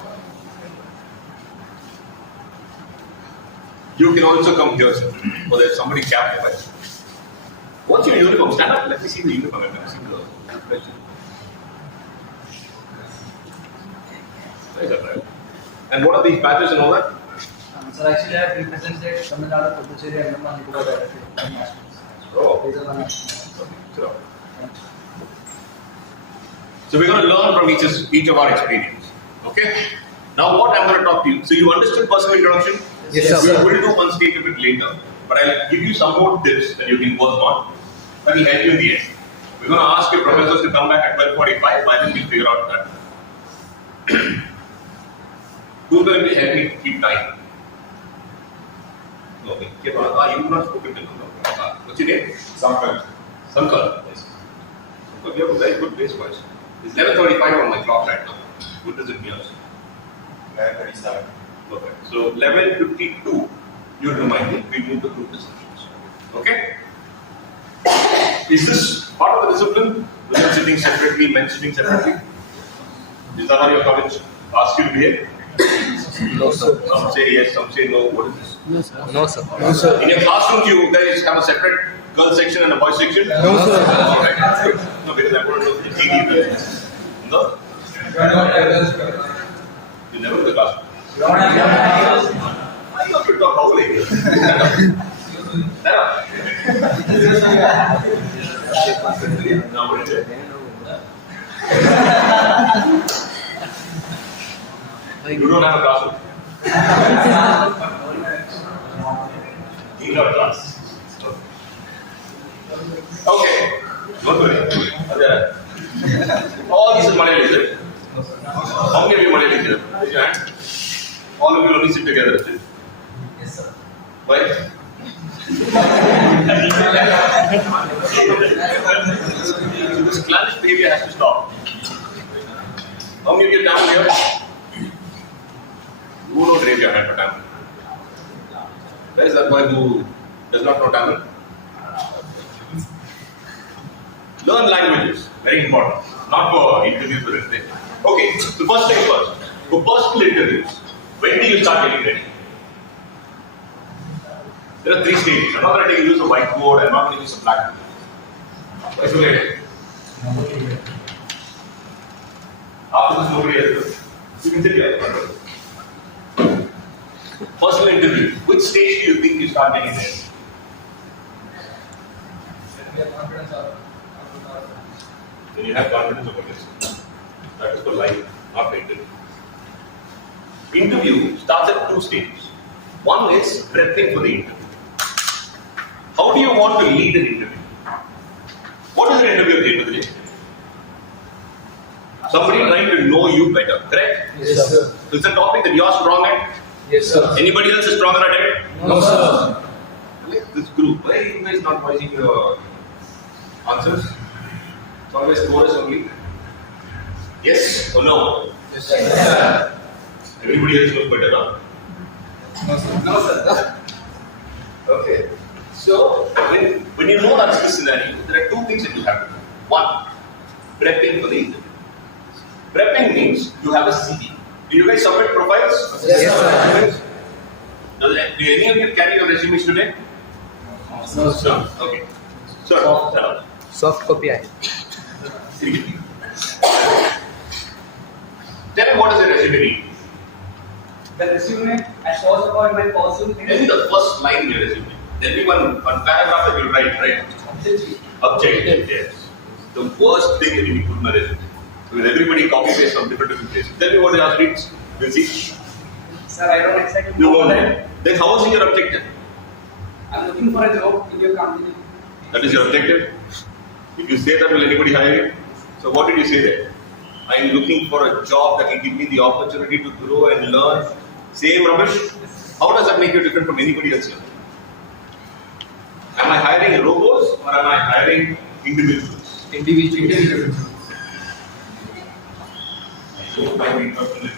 You can also come here, sir. Or there's somebody capped. What's your uniform? Stand up. Let me see the uniform. I've never seen the question. Where is that, right? And what are these badges and all that? So actually, I have represented Tamil Nadu, Puducherry, and Andaman Nicobar directly. Oh. So we're going to learn from each of our experience. Okay? Now what I'm going to talk to you. So you understood personal introduction? Yes, sir. We'll do one stage a bit later. But I'll give you some more tips that you can work on. That will help you in the end. We're going to ask your professors to come back at 12:45. By then we'll figure out that. Who's going to help me keep time? Okay. You've not spoken to him. What's your name? Sankar. Sankar. Yes. But you have a very good bass voice. It's 11:35 on my clock right now. What does it mean? 11:37. Perfect. So 11:52, you'll remind me. We move the group discussions. Okay? Is this part of the discipline? Women sitting separately, men sitting separately? Is that how your college asks you to behave? No, sir. Some say yes, some say no. What is this? No, sir. No, sir. No, sir. In your classroom, you guys have a separate girl section and a boy section? No, sir. Alright. No, because I want to know the TV. No? You never do the classroom. I got to talk how late. Now, what is it? You don't have a classroom. You have a class. Okay. Don't worry. All these are Malayali, is it? How many of you Malayali here? Raise your hand. All of you only sit together, is it? Yes, sir. Why? So this clannish behavior has to stop. How many of you Tamil here? Who don't raise your hand for Tamil? Where is that boy who does not know Tamil? Learn languages, very important. Not for interviews or anything. Okay, the first thing first. For personal interviews, when do you start getting ready? There are 3 stages. I'm not going to use a whiteboard, I'm not going to use a blackboard. Why so late? After this, nobody else. You can sit here. Personal interview. Which stage do you think you start getting there? When you have confidence over this. That is for life, not for interview. Interview starts at 2 stages. One is prepping for the interview. How do you want to lead an interview? What is an interview at the end of the day? Somebody trying to know you better, correct? Yes, sir. So it's a topic that you are strong at? Yes, sir. Anybody else is stronger at it? No, sir. Like this group, why are you guys not voicing your answers? It's always chorus only. Yes or no? Yes, sir. Everybody else knows better now? No, sir. No, sir. Okay. So, when you know that's the scenario, there are 2 things that you have to do. One, prepping for the interview. Prepping means you have a CV. Do you guys submit profiles? Yes, sir. Do any of you carry your resumes today? Sir. Okay. Sir. Soft copy आहे. Tell me, what does a resume mean? The resume, I first of all my person. Tell me the first line in your resume. Tell me one paragraph that you write, right? Objective. Yes. The worst thing that you can put in a resume. Because everybody copy paste from different places. Tell me what it reads. We'll see. Sir, I don't exactly You know won't. that. Then how is your objective? I'm looking for a job in your company. That is your objective. If you say that, will anybody hire you? So what did you say there? I am looking for a job that will give me the opportunity to grow and learn. Same rubbish. How does that make you different from anybody else here? Am I hiring robots or am I hiring individuals? Individuals. So my main question is,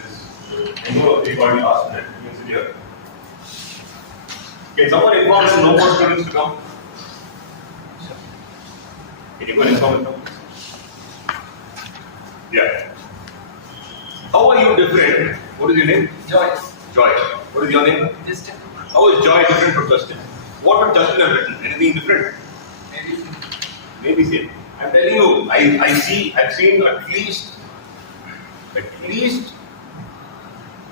I know everybody asked that. You can sit here. Can someone inform us no more students to come? Anyone inform them? Yeah. How are you different? What is your name? Joy. Joy. What is your name? Justin. How is Joy different from Justin? What would Justin have written? Anything different? Maybe same. I'm telling you, I've seen at least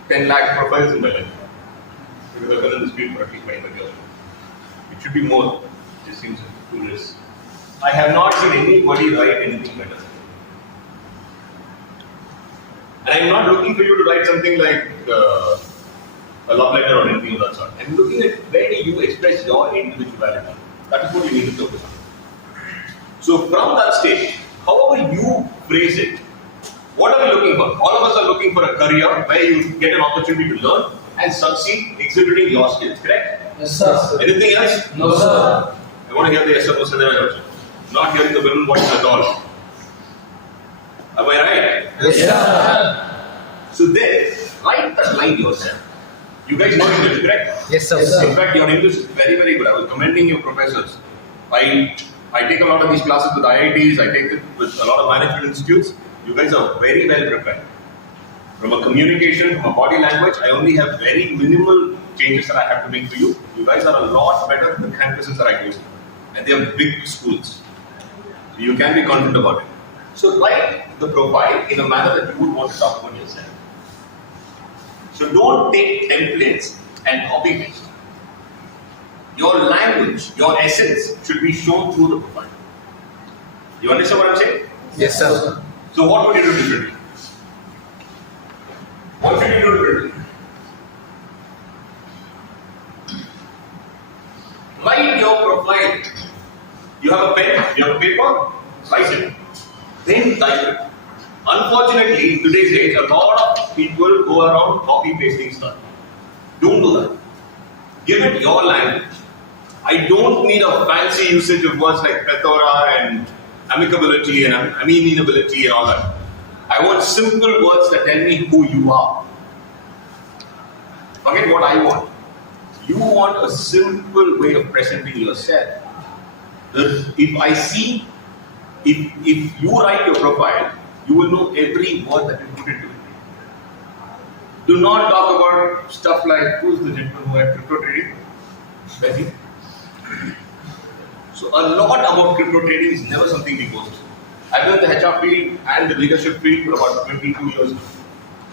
10 lakh profiles in my life. Because I've been in this field for at least 25 years. It should be more. It just seems too less. I have not seen anybody write anything better. And I'm not looking for you to write something like a love letter or anything of that sort. I'm looking at where do you express your individuality. That is what you need to focus on. So from that stage, however you phrase it, what are we looking for? All of us are looking for a career where you get an opportunity to learn and succeed exhibiting your skills, correct? Yes, sir. Anything else? No, sir. I want to hear the yes, sir, no, sir, also. Not hearing the women voice at all. Am I right? Yes, sir. So then, write that line yourself. You guys know English, correct? Yes, sir. In fact, your English is very, very good. I was commending your professors. I take a lot of these classes with IITs, I take it with a lot of management institutes. You guys are very well prepared. From a communication, from a body language, I only have very minimal changes that I have to make for you. You guys are a lot better than the campuses that I go to. And they are big schools. So you can be confident about it. So write the profile in a manner that you would want to talk about yourself. So don't take templates and copy paste. Your language, your essence should be shown through the profile. You understand what I'm saying? Yes, sir. So what would you do differently? What should you do differently? Write your profile. You have a pen, you have a paper, write it. Then type it. Unfortunately, in today's age, a lot of people go around copy pasting stuff. Don't do that. Give it your language. I don't need a fancy usage of words like plethora and amicability and amenability and all that. I want simple words that tell me who you are. Forget what I want. You want a simple way of presenting yourself. If you write your profile, you will know every word that you put into it. Do not talk about stuff like who's the gentleman who had crypto trading? Betty. So a lot about crypto trading is never something we go to. I've been in the HR field and the leadership field for about 22 years now.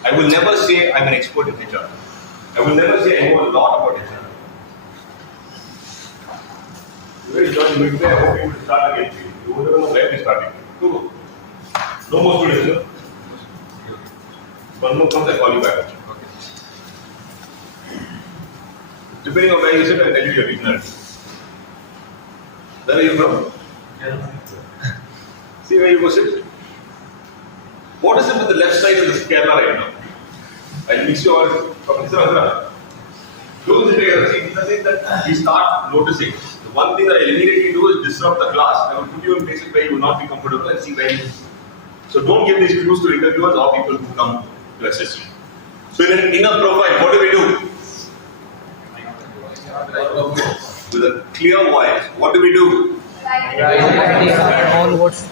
I will never say I'm an expert in HR. I will never say I know a lot about HR. You guys join midway, I hope you will start again. You won't know where we're starting. Go. No more students, sir. One more comes, I call you back. Okay. Depending on where you sit, I'll tell you your regionality. Where are you from? See where you go sit. What is it with the left side of the Kerala right now? I'll mix you all from Andhra. Don't sit together. See, nothing that we start noticing. The one thing that I immediately do is disrupt the class. I will put you in places where you will not be comfortable and see where you. So don't give these clues to interviewers or people who come to assess you. So in a profile, what do we do? With a clear voice, what do we do? Write our own words.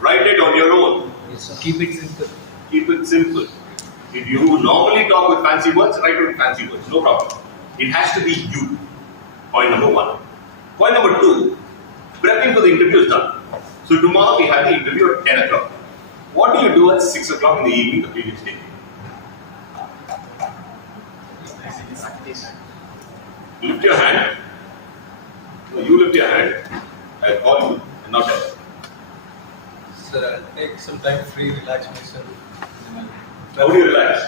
Write it on your own. Yes, sir. Keep it simple. Keep it simple. If you normally talk with fancy words, write it with fancy words. No problem. It has to be you. Point number one. Point number 2, prepping for the interview is done. So tomorrow we have the interview at 10 o'clock. What do you do at 6 o'clock in the evening the previous day? Lift your hand. No, you lift your hand. I call you and not tell. Sir, I'll take some time free, relax myself. How do you relax?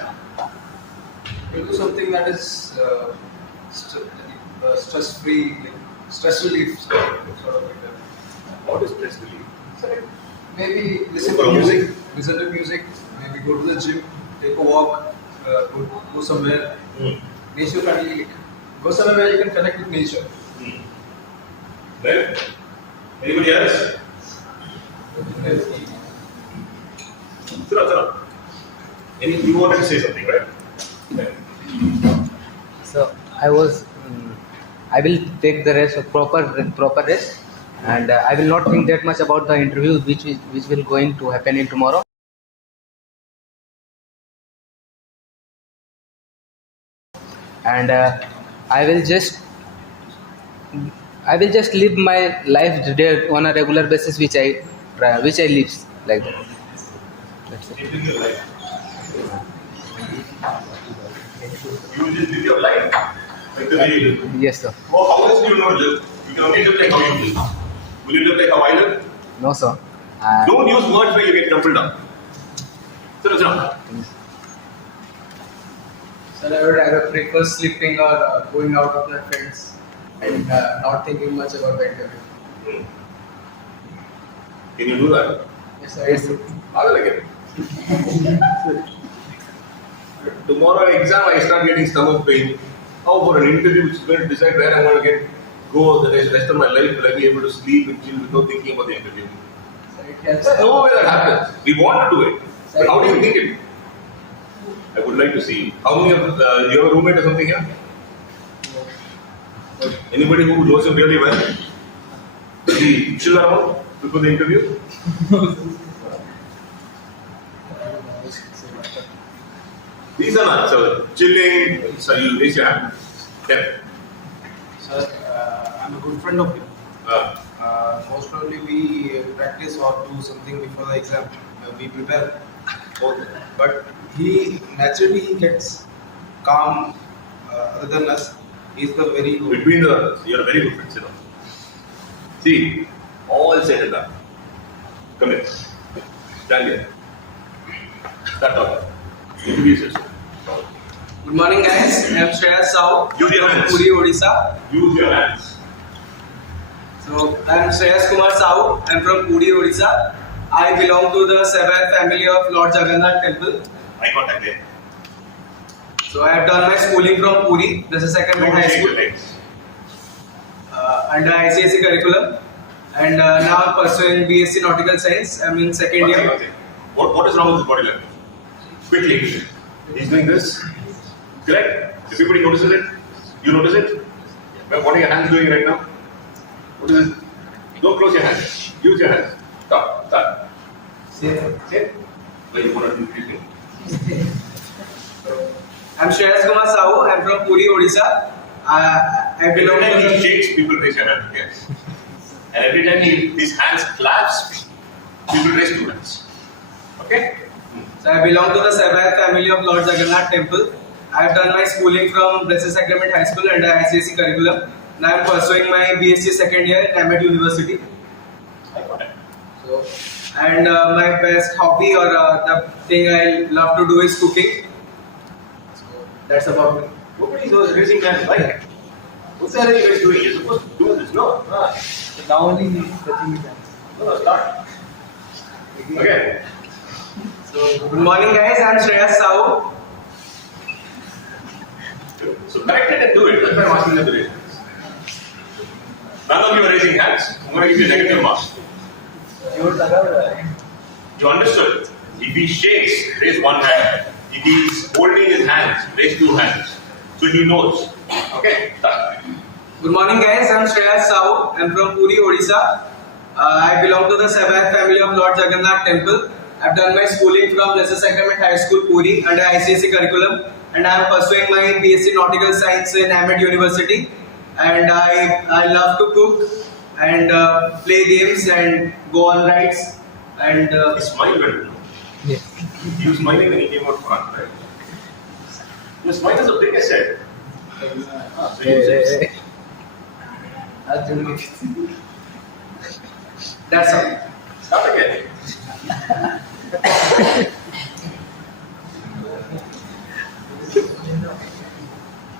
You do something that is stress-free, like stress relief. Sort of like that. What is stress relief? Maybe listen to music. Listen to music. Maybe go to the gym, take a walk, go somewhere. Nature friendly. Like, go somewhere where you can connect with nature. Well, anybody else? Sir. You wanted to say something, right? So I will take the rest of proper rest, and I will not think that much about the interview which will going to happen in tomorrow. And I will just live my life there on a regular basis, which I live like that. That's it. Living your life. You just live your life like the way you live. Yes, sir. Well, how else do you not live? You can only live like how you live. Will you live like how I live? No, sir. Don't use words where you get crumpled up. Sir. Sir, I would rather prefer sleeping or going out with my friends and not thinking much about the interview. Can you do that? Yes, sir. Yes, sir. How will I get it? Tomorrow exam, I start getting stomach pain. How for an interview which is going to decide where I'm going to go the rest of my life? Will I be able to sleep and chill without thinking about the interview? There's no way that happens. We want to do it. But how do you think it? I would like to see. How many of you have a roommate or something here? Anybody who knows him really well? Does he chill around before the interview? These are not. So chilling. So you raise your hand. Yeah. Sir, I'm a good friend of him. Most probably we practice or do something before the exam. We prepare both. But he naturally gets calm other than us. He's the very good. Between the, you're a very good friend, you know. See, all said and done. Come here. Stand here. Start talking. Introduce yourself. Good morning, guys. I'm Shreyas Sahu Use your from hands. Puri, Odisha. Use your hands. So, I'm Shreyas Kumar Sahu. I'm from Puri, Odisha. I belong to the Sevath family of Lord Jagannath Temple. I got that there. So, I have done my schooling from Puri. This is second high school. Under ICSE curriculum. And now I'm pursuing BSc Nautical Science. I'm in second year. What is wrong with his body language? Quickly. He's doing this. Correct? Everybody notices it? You notice it? What are your hands doing right now? What is it? Don't close your hands. Use your hands. Stop. Start. Sit. Where you want to increase it? I'm Shreyas Kumar Sahu. I'm from Puri, Odisha. I belong every time to he shakes, people raise their hand. Yes. And every time his hands clasp, people raise two hands. Okay? So I belong to the Sevath family of Lord Jagannath Temple. I have done my schooling from Blessed Sacrament High School under ICSE curriculum. Now I am pursuing my BSc second year at AMET University. So, and my best hobby or the thing I love to do is cooking. So that's about me. Nobody knows raising hands, right? What's the other you guys doing? You're supposed to do this, no? Now only he's touching his hands. No, start. Okay. So good morning, guys. I'm Shreyas Sahu. So correct it and do it. That's why I'm asking them to raise hands. None of you are raising hands. I'm going to give you a negative mark. You understood? If he shakes, raise one hand. If he's holding his hands, raise two hands. So he knows. Okay? Start. Good morning, guys. I'm Shreyas Sahu. I'm from Puri, Odisha. I belong to the Sevath family of Lord Jagannath Temple. I've done my schooling from Blessed Sacrament High School, Puri, under ICSE curriculum, and I am pursuing my BSc Nautical Science in AMET University. and I love to cook and play games and go on rides and. He smiled when he was smiling when he came out front, right? Your smile is the biggest head. That's all. Start again.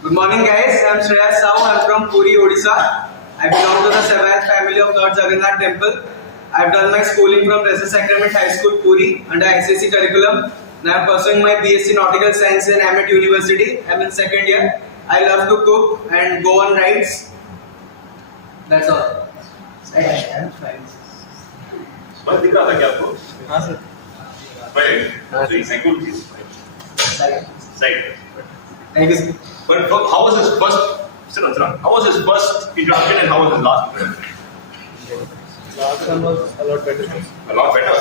Good morning, guys. I'm Shreya Sao. I'm from Puri, Odisha. I belong to the Sevath family of Lord Jagannath Temple. I've done my schooling from Blessed Sacrament High School, Puri, under ICSE curriculum. Now I'm pursuing my BSc Nautical Science in AMET University. I'm in second year. I love to cook and go on rides. That's all. I'm fine. Smile दिख रहा था क्या आपको? हाँ sir. Right. So he's good. He's fine. Side. Thank you, sir. But how was his first? Sit down. How was his first introduction and how was his last? Last one was a lot better. A lot better.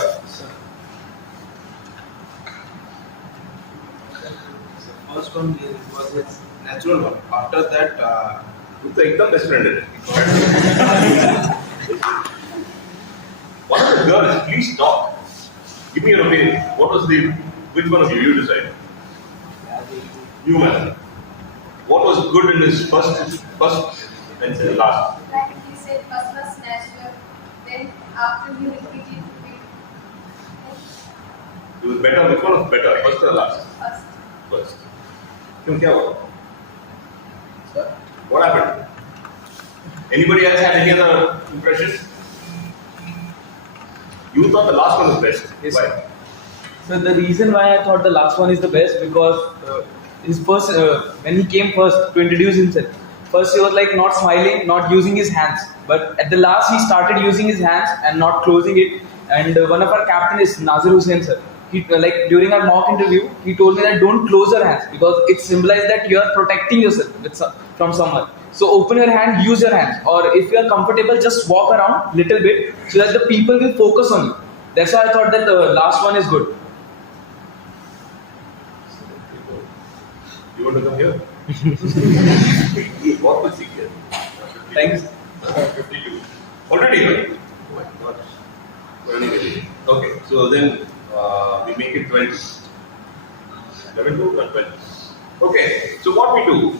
First one was his natural one. After that, तो एकदम best friend है. One of the girls, please talk. Give me your opinion. What was which one of you decide? You man. What was good in his first and last? Like he said, first was natural. Then after he repeated it. It was better. Which one was better? First or last? First. क्यों क्या हुआ? Sir? What happened? Anybody else had any other impressions? You thought the last one was best. Yes, why? sir. So the reason why I thought the last one is the best because his first when he came first to introduce himself, first he was like not smiling, not using his hands. But at the last he started using his hands and not closing it. And one of our captain is Nazir Hussain sir. He like during our mock interview, he told me that don't close your hands because it symbolizes that you are protecting yourself from someone. So open your hand, use your hands, or if you are comfortable, just walk around little bit so that the people will focus on you. That's why I thought that the last one is good. You want to come here? What was he here? Thanks. 52. Already, right? Oh my God. Already. Okay, so then we make it 20. 11 to 12. Okay, so what we do?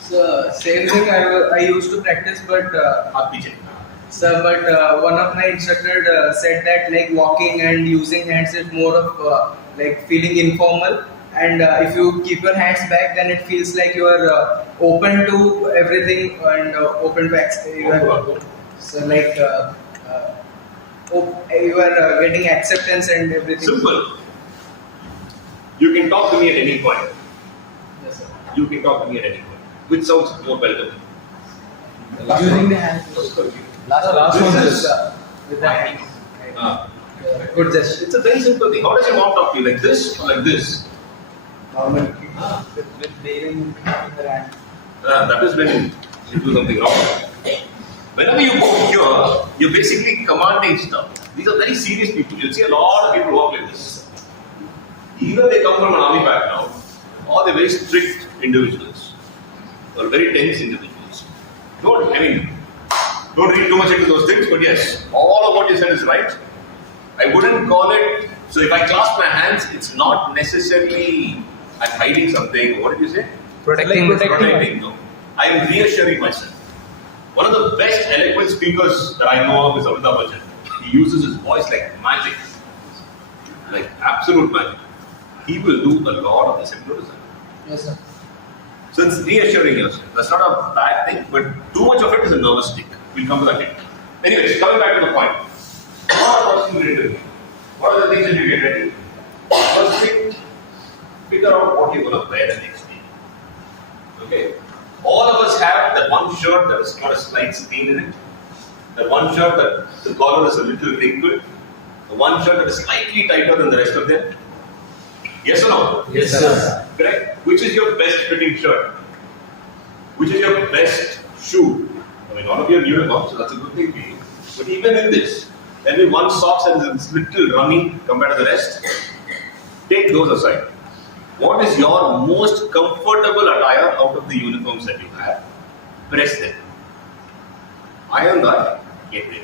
So same thing I used to practice, but sir, but one of my instructor said that like walking and using hands is more of like feeling informal, and if you keep your hands back, then it feels like you are open to everything and open to so like you are getting acceptance and everything. Simple. You can talk to me at any point. Yes, sir. You can talk to me at any point. Which sounds more welcome? Using the hands. Last one is with the hands. Good gesture. It's a very simple thing. How does your mom talk to you? Like this or like this? Normal. With waving the hand. That is when you do something wrong. Whenever you go here, you're basically commanding stuff. These are very serious people. You'll see a lot of people walk like this. Either they come from an army background or they're very strict individuals or very tense individuals. Don't read too much into those things, but yes, all of what you said is right. I wouldn't call it, so if I clasp my hands, it's not necessarily I'm hiding something. What did you say? Protecting. No. I'm reassuring myself. One of the best eloquent speakers that I know of is Amitabh Bachchan. He uses his voice like magic. Like absolute magic. He will do a lot of this. Have you noticed that? Yes, sir. So it's reassuring yourself. That's not a bad thing, but too much of it is a nervous tick. We'll come to that later. Anyways, coming back to the point. What are the things What are the things that you get ready? First thing, figure out what you're going to wear the next day. Okay? All of us have that one shirt that has got a slight stain in it. That one shirt that the collar is a little wrinkled. The one shirt that is slightly tighter than the rest of them. Yes or no? Yes, sir. Correct? Which is your best fitting shirt? Which is your best shoe? I mean, all of you are uniform, so that's a good thing for you. But even in this, there will be one socks that is a little runny compared to the rest. Take those aside. What is your most comfortable attire out of the uniforms that you have? press them. Iron that, get ready.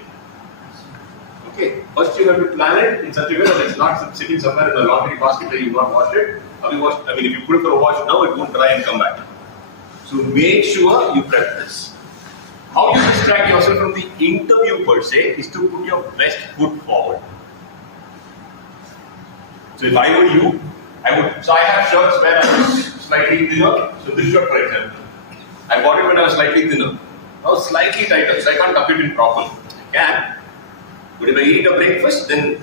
Okay, first you have to plan it in such a way that it's not sitting somewhere in the laundry basket where you've not washed it. If you put it for a wash now, it won't dry and come back. So make sure you prep this. How you distract yourself from the interview per se is to put your best foot forward. So if I were you, I have shirts where I was slightly thinner. So this shirt, for example, I bought it when I was slightly thinner. Now slightly tighter, so I can't tuck it in properly. I can, but if I eat a breakfast, then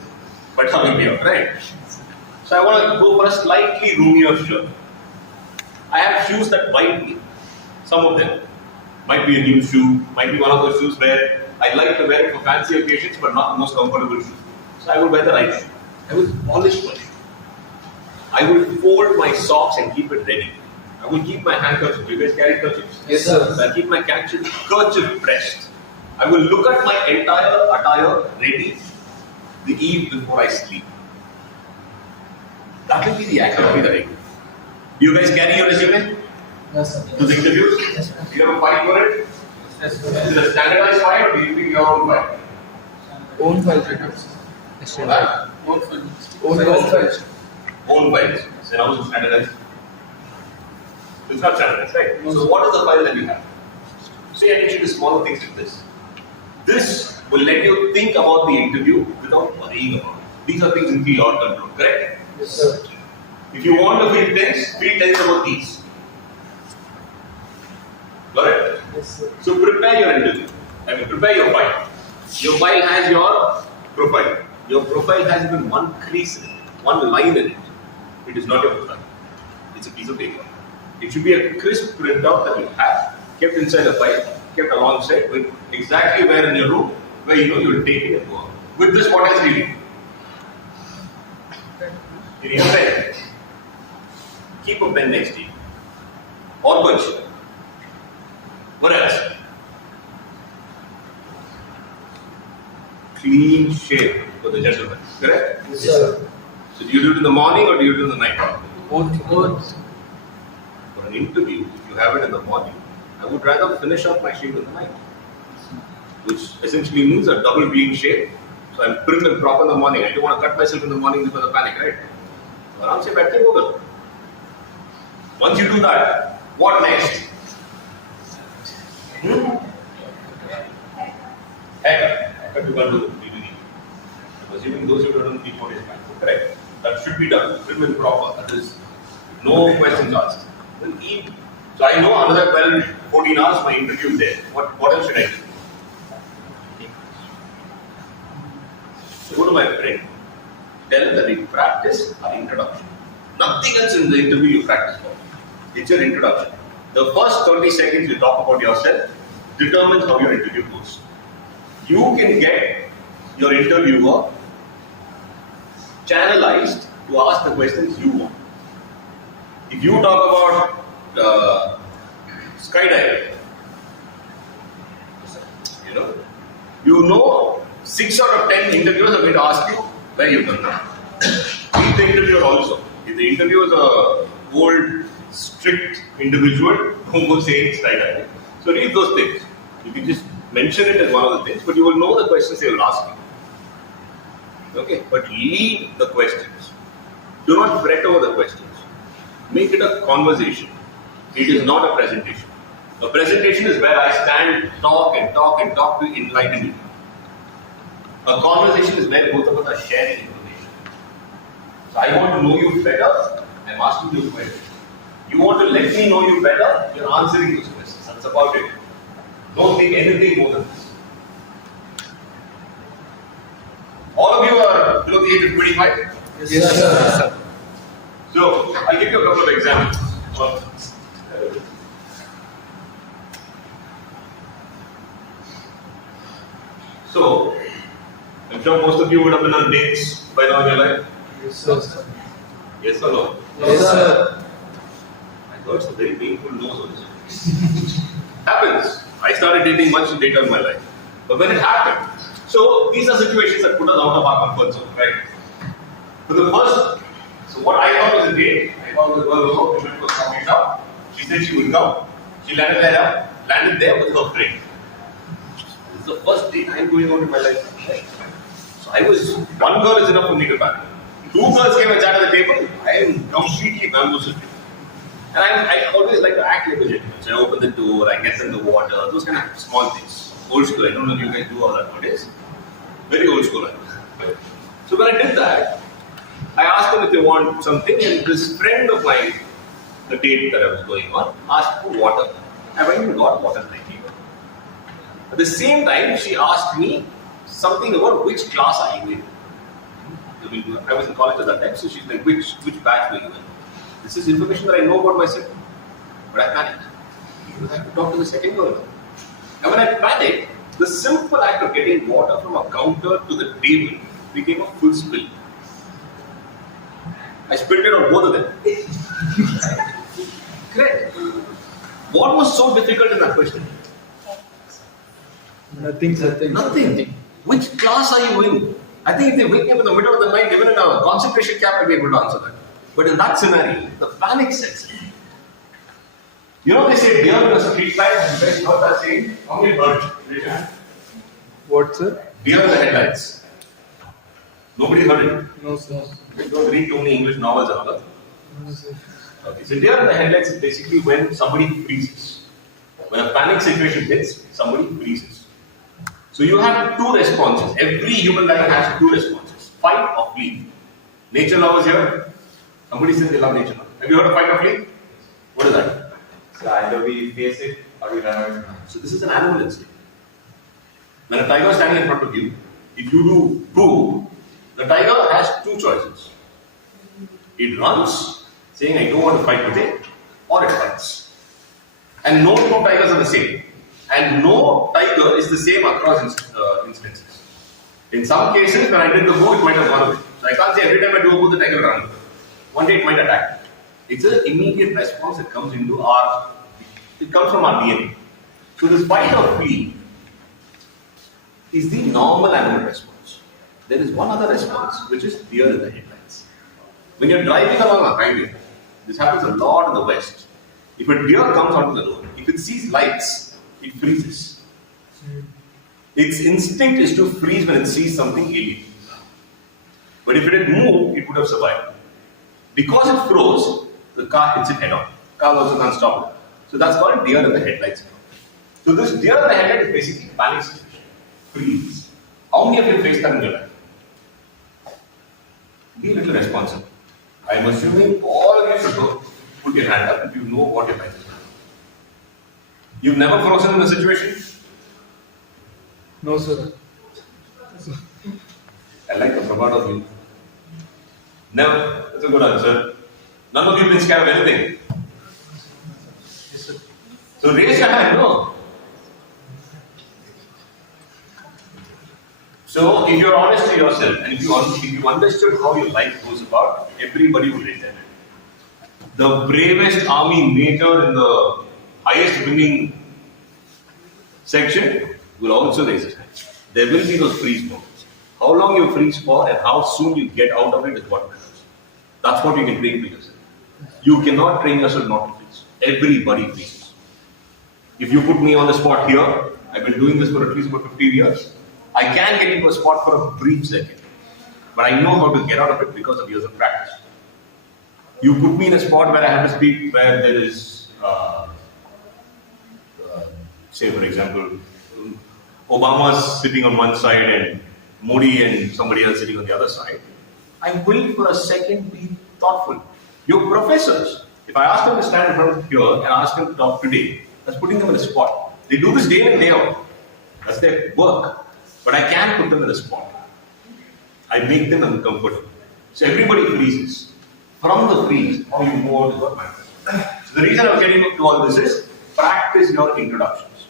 my tongue will be out, right? So I want to go for a slightly roomier shirt. I have shoes that bite me. Some of them might be a new shoe, might be one of those shoes where I like to wear it for fancy occasions, but not the most comfortable shoe. So I would wear the right shoe. I would polish my shoe. I will fold my socks and keep it ready. I will keep my handkerchief. You guys carry kerchiefs? Yes, sir. I'll keep my kerchief pressed. I will look at my entire attire ready the eve before I sleep. That will be the activity that I do. Do you guys carry your resume? Yes, sir. To the interviews? Yes, sir. Do you have a file for it? Yes, sir. Is it a standardized file or do you bring your own file? Own file records. What? Own files. Own files. So now it's standardized. It's not standardized, right? So what is the file that you have? Pay attention to smaller things like this. This will let you think about the interview without worrying about it. These are things in your control, correct? Yes, sir. If you want to feel tense about these. Correct? Yes, sir. So prepare your interview. Prepare your file. Your file has your profile. Your profile has even one crease in it, one line in it. It is not your profile. It's a piece of paper. It should be a crisp printout that you have, kept inside a file, kept alongside with exactly where in your room, where you know you will take it and go out. With this, what else do you need? You need a pen. Keep a pen next to you. Or bunch. What else? Clean shave for the gentleman. Correct? Yes, sir. So do you do it in the morning or do you do it in the night? Both. For an interview, if you have it in the morning, I would rather finish off my shave in the night. Which essentially means a double clean shave. So I'm prim and proper in the morning. I don't want to cut myself in the morning because of panic, right? So around say back over. Once you do that, what next? Haircut you can't do legally. I'm assuming those who have done 3-4 days back. Correct. That should be done. Prim and proper. That is no questions asked. So I know another 12-14 hours my interview is there. What else should I do? So go to my friend. Tell him that we practice our introduction. Nothing else in the interview you practice for. It's your introduction. The first 30 seconds you talk about yourself determines how your interview goes. You can get your interviewer channelized to ask the questions you want. If you talk about skydiving, you know 6 out of 10 interviewers are going to ask you where you've done that. Read the interviewer also. If the interviewer is a old, strict individual, don't go saying skydiving. So read those things. You can just mention it as one of the things, but you will know the questions they will ask you. Okay, but lead the questions. Do not fret over the questions. Make it a conversation. It is not a presentation. A presentation is where I stand, talk to enlighten you. A conversation is where both of us are sharing information. So I want to know you better, I'm asking you a question. You want to let me know you better, you're answering those questions. That's about it. Don't think anything more than this. All of you are below the age of 25? Yes, sir. So, I'll give you a couple of examples. So, I'm sure most of you would have been on dates by now in your life. Yes, sir. Yes or no? Yes, sir. I know it's a very painful no also. Happens. I started dating much later in my life. But when it happened, so these are situations that put us out of our comfort zone, right? For the first, so what I thought was a date, I found the girl was we went to a coffee shop. She said she would come. She landed there. landed there with her friend. This is the first date I am going on in my life. So I was, one girl is enough for me to panic. Two girls came and sat at the table. I am completely bamboozled. And I always like to act like a gentleman. So I open the door, I get them the water, those kind of small things. Old school. I don't know if you guys do all that nowadays. Very old school. So when I did that, I asked them if they want something, and this friend of mine, the date that I was going on, asked for water. I went and got water. At the same time, she asked me something about which class are you in. I was in college at that time, so she's like, which batch were you in? This is information that I know about myself. But I panicked. Because I have to talk to the second girl. And when I panicked, the simple act of getting water from a counter to the table became a full spill. I spilled it on both of them. Great. What was so difficult in that question? Nothing. Nothing. Which class are you in? I think if they wake up in the middle of the night, even in a concentration camp, I'll be able to answer that. But in that scenario, the panic sets in. You know, they say deer in a street light, and you guys know that saying? How many heard? What, sir? Deer in the headlights. Nobody heard it? No, sir. You don't read too many English novels and all that. No, sir. Okay, so deer in the headlights is basically when somebody freezes. When a panic situation hits, somebody freezes. So you have two responses. Every human life has two responses: fight or flee. Nature lovers here. Somebody says they love nature. Have you heard of fight or flee? What is that? So either we face it or we run away from it. So this is an animal instinct. When a tiger is standing in front of you, if you do two, the tiger has two choices. It runs, saying I don't want to fight today, or it fights. And no two tigers are the same. And no tiger is the same across instances. In some cases, when I did the move, it might have gone away. So I can't say every time I do a move, the tiger will run. One day it might attack. It's an immediate response that comes into it comes from our DNA. So this fight or flee is the normal animal response. There is one other response, which is deer in the headlights. When you're driving along a highway, this happens a lot in the West. If a deer comes onto the road, if it sees lights, it freezes. Its instinct is to freeze when it sees something alien. But if it had moved, it would have survived. Because it froze, the car hits it head on. Car also can't stop it. So that's called deer in the headlights. So this deer in the headlight is basically panic situation. Freeze. How many of you faced that in your life? Be a little responsible. I'm assuming all of you should go. Put your hand up if you know what your life is. You've never frozen in a situation? No, sir. I like the bravado of you. Never. That's a good answer. None of you have been scared of anything. Yes, sir. So raise your hand. No. So if you're honest to yourself and if you understood how your life goes about, everybody would raise their hand. The bravest army major in the highest winning section will also raise his hand. There will be those freeze moments. How long you freeze for and how soon you get out of it is what matters. That's what you can train for yourself. You cannot train yourself not to freeze. Everybody freezes. If you put me on the spot here, I've been doing this for at least about 15 years. I can get into a spot for a brief second. But I know how to get out of it because of years of practice. You put me in a spot where I have to speak, where there is, say for example, Obama's sitting on one side and Modi and somebody else sitting on the other side. I will for a second be thoughtful. Your professors, if I ask them to stand in front of here and ask them to talk today, that's putting them in a spot. They do this day in and day out. That's their work. But I can put them in a spot. I make them uncomfortable. So everybody freezes. From the freeze, how you move on is what matters. So the reason I'm getting to all this is practice your introductions.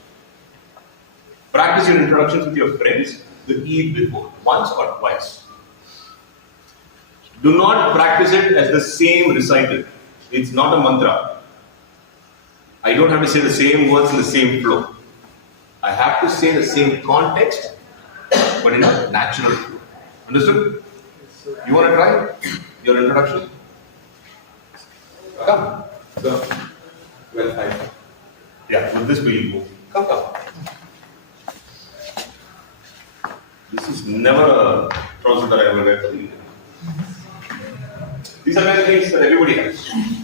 Practice your introductions with your friends the eve before, once or twice. Do not practice it as the same recital. It's not a mantra. I don't have to say the same words in the same flow. I have to say the same context, but in a natural flow. Understood? You want to try your introduction? Come. So, well, Yeah, with this we'll move. Come. This is never a trouser that I ever wear for the evening. These are the things that everybody has.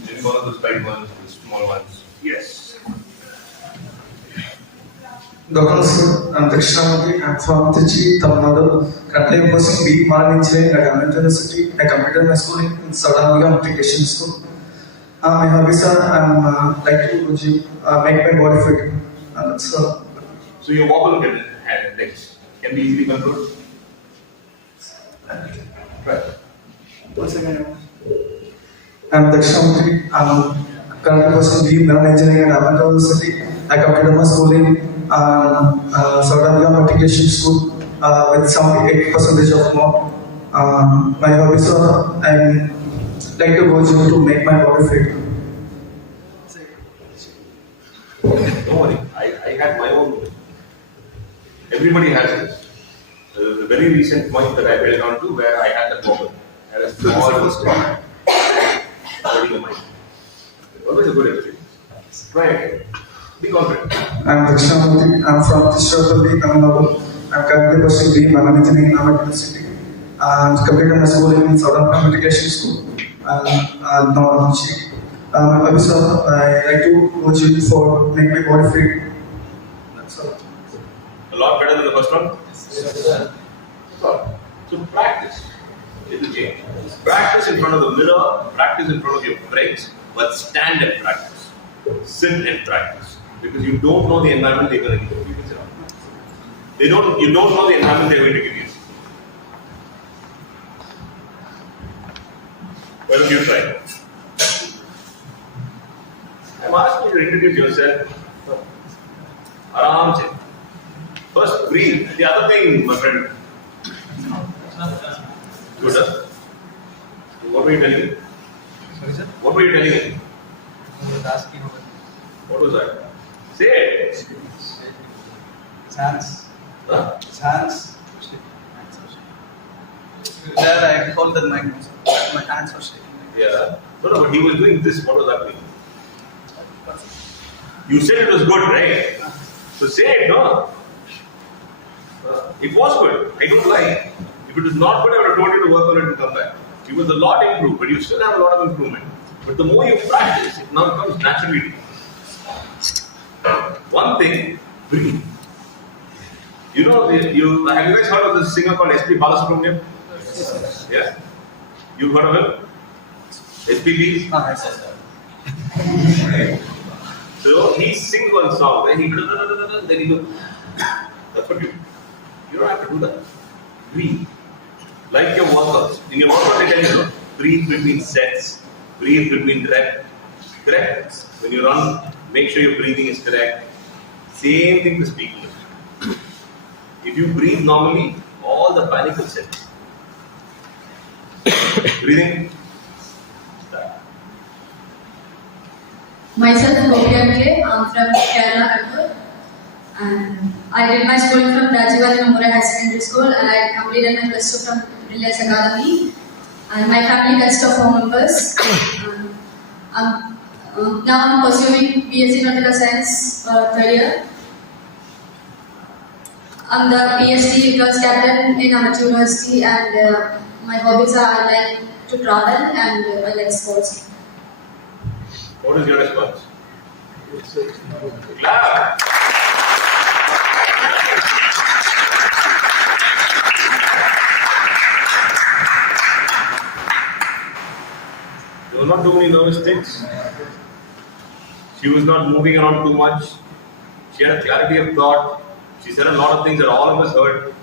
Maybe one of those bright ones, the small ones. Yes. Doctor, I'm Dakshinamurthy. I'm from Trichy, Tamil Nadu. Currently, I'm pursuing B.E. Marine Engineering at AMET University. I completed my schooling in Southern Application School. My hobbies are like to gym, make my body fit. That's So your wobble and legs can be easily controlled. Right. Once again, I'm Dakshinamurthy. I'm currently pursuing B.E. Marine Engineering at AMET University. I completed my schooling in Southern Application School with 78% of more. My hobbies are I like to go gym to make my body fit. Don't worry, I had my own. Everybody has this. The very recent point that I held on to where I had that wobble. I had a small spot. Holding the mic. Always a good experience. Try again. Be confident. I'm Dakshinamurthy. I'm from Tirupati, Tamil Nadu. I'm currently pursuing B.E. Marine Engineering at AMET University. I'm completed my schooling in Southern Application School. My hobbies are I like to go gym for make my body fit. That's all. A lot better than the first one? Yes. So practice is the change. Practice in front of the mirror, practice in front of your friends, but stand and practice. Sit and practice. Because you don't know the environment they're going to give you. You don't know the environment they're going to give you. Why don't you try? I'm asking you to introduce yourself. Aram se. First, breathe. The other thing, my friend. Good, huh? What were you telling me? Sorry, sir? What were you telling me? I was asking about What was that? Say it. his hands. Huh? His hands. There, I called the mic. My hands are shaking. Yeah. No, but he was doing this. What was that mean? You said it was good, right? So say it, no? It was good. I don't lie. If it was not good, I would have told you to work on it and come back. It was a lot improved, but you still have a lot of improvement. But the more you practice, it now comes naturally to you. One thing, breathe. You know, have you guys heard of this singer called S.P. Balasubramaniam? Yeah? You've heard of him? SPB? So he sings one song, then he goes, that's what you do. You don't have to do that. Breathe. Like your workouts. In your workout, they tell you, breathe between sets, breathe between reps. Correct? When you run, make sure your breathing is correct. Same thing to speaking. If you breathe normally, all the panic will set. Breathing. Myself, Gopi, I'm from Kerala, Kannur, and I did my schooling from Rajivali Memorial High Secondary School, and I completed my +2 from Brilliance Academy. And my family consists of 4 members. Now I'm pursuing BSc Nautical Science 3rd year. I'm the PhD girls captain in AMET University, and my hobbies are I like to travel and I like sports. What is your response? Clap! There were not too many nervous things. She was not moving around too much. She had a clarity of thought. She said a lot of things that all of us heard.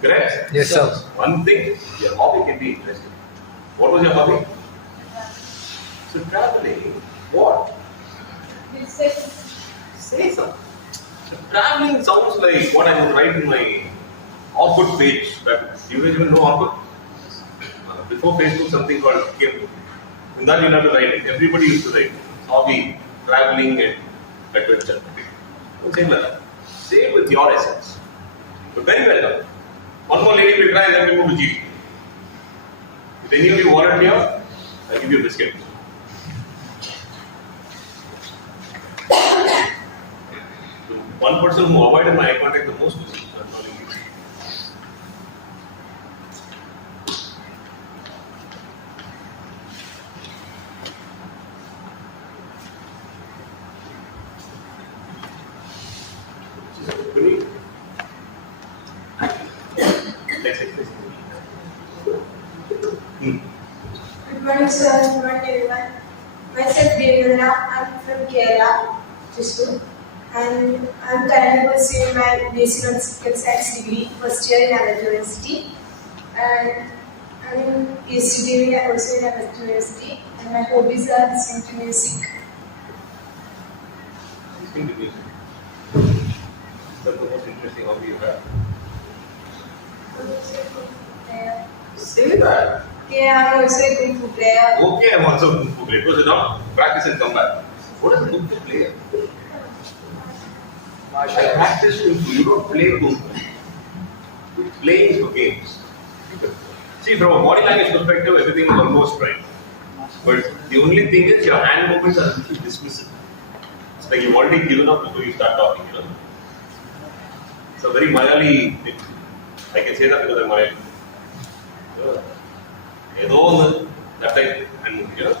Correct? Yes, sir. One thing, your hobby can be interesting. What was your hobby? So traveling. What? Say something. So traveling sounds like what I would write in my output page. But do you guys even know output? Before Facebook, something called came. In that you have to write it. Everybody used to write hobby, traveling, and adventure. Don't say like that. Say it with your essence. But very well done. One more lady will try, and then we move to G. If any of you volunteer, I'll give you a biscuit. one person who avoided my eye contact the most was controlling me. Good morning, sir. Good morning, everyone. Myself, Devendra. I'm from Kerala, Trishur, and I'm currently pursuing my BSc Physical Science degree, first year in AMET University. And I'm in PhD degree also in AMET University. And my hobbies are listening to music. Listening to music. That's the most interesting hobby you have. Say that. Yeah, I'm also a Kung Fu player. Okay, I'm also a Kung Fu player. Go sit down, practice and come back. What is a Kung Fu player? Practice Kung Fu. You don't play Kung Fu. Playing is for games. See, from a body language perspective, everything is almost right. But the only thing is your hand movements are a little dismissive. It's like you've already given up before you start talking, you know. It's a very Malayali thing. I can say that because I'm Malayali. That type and you know.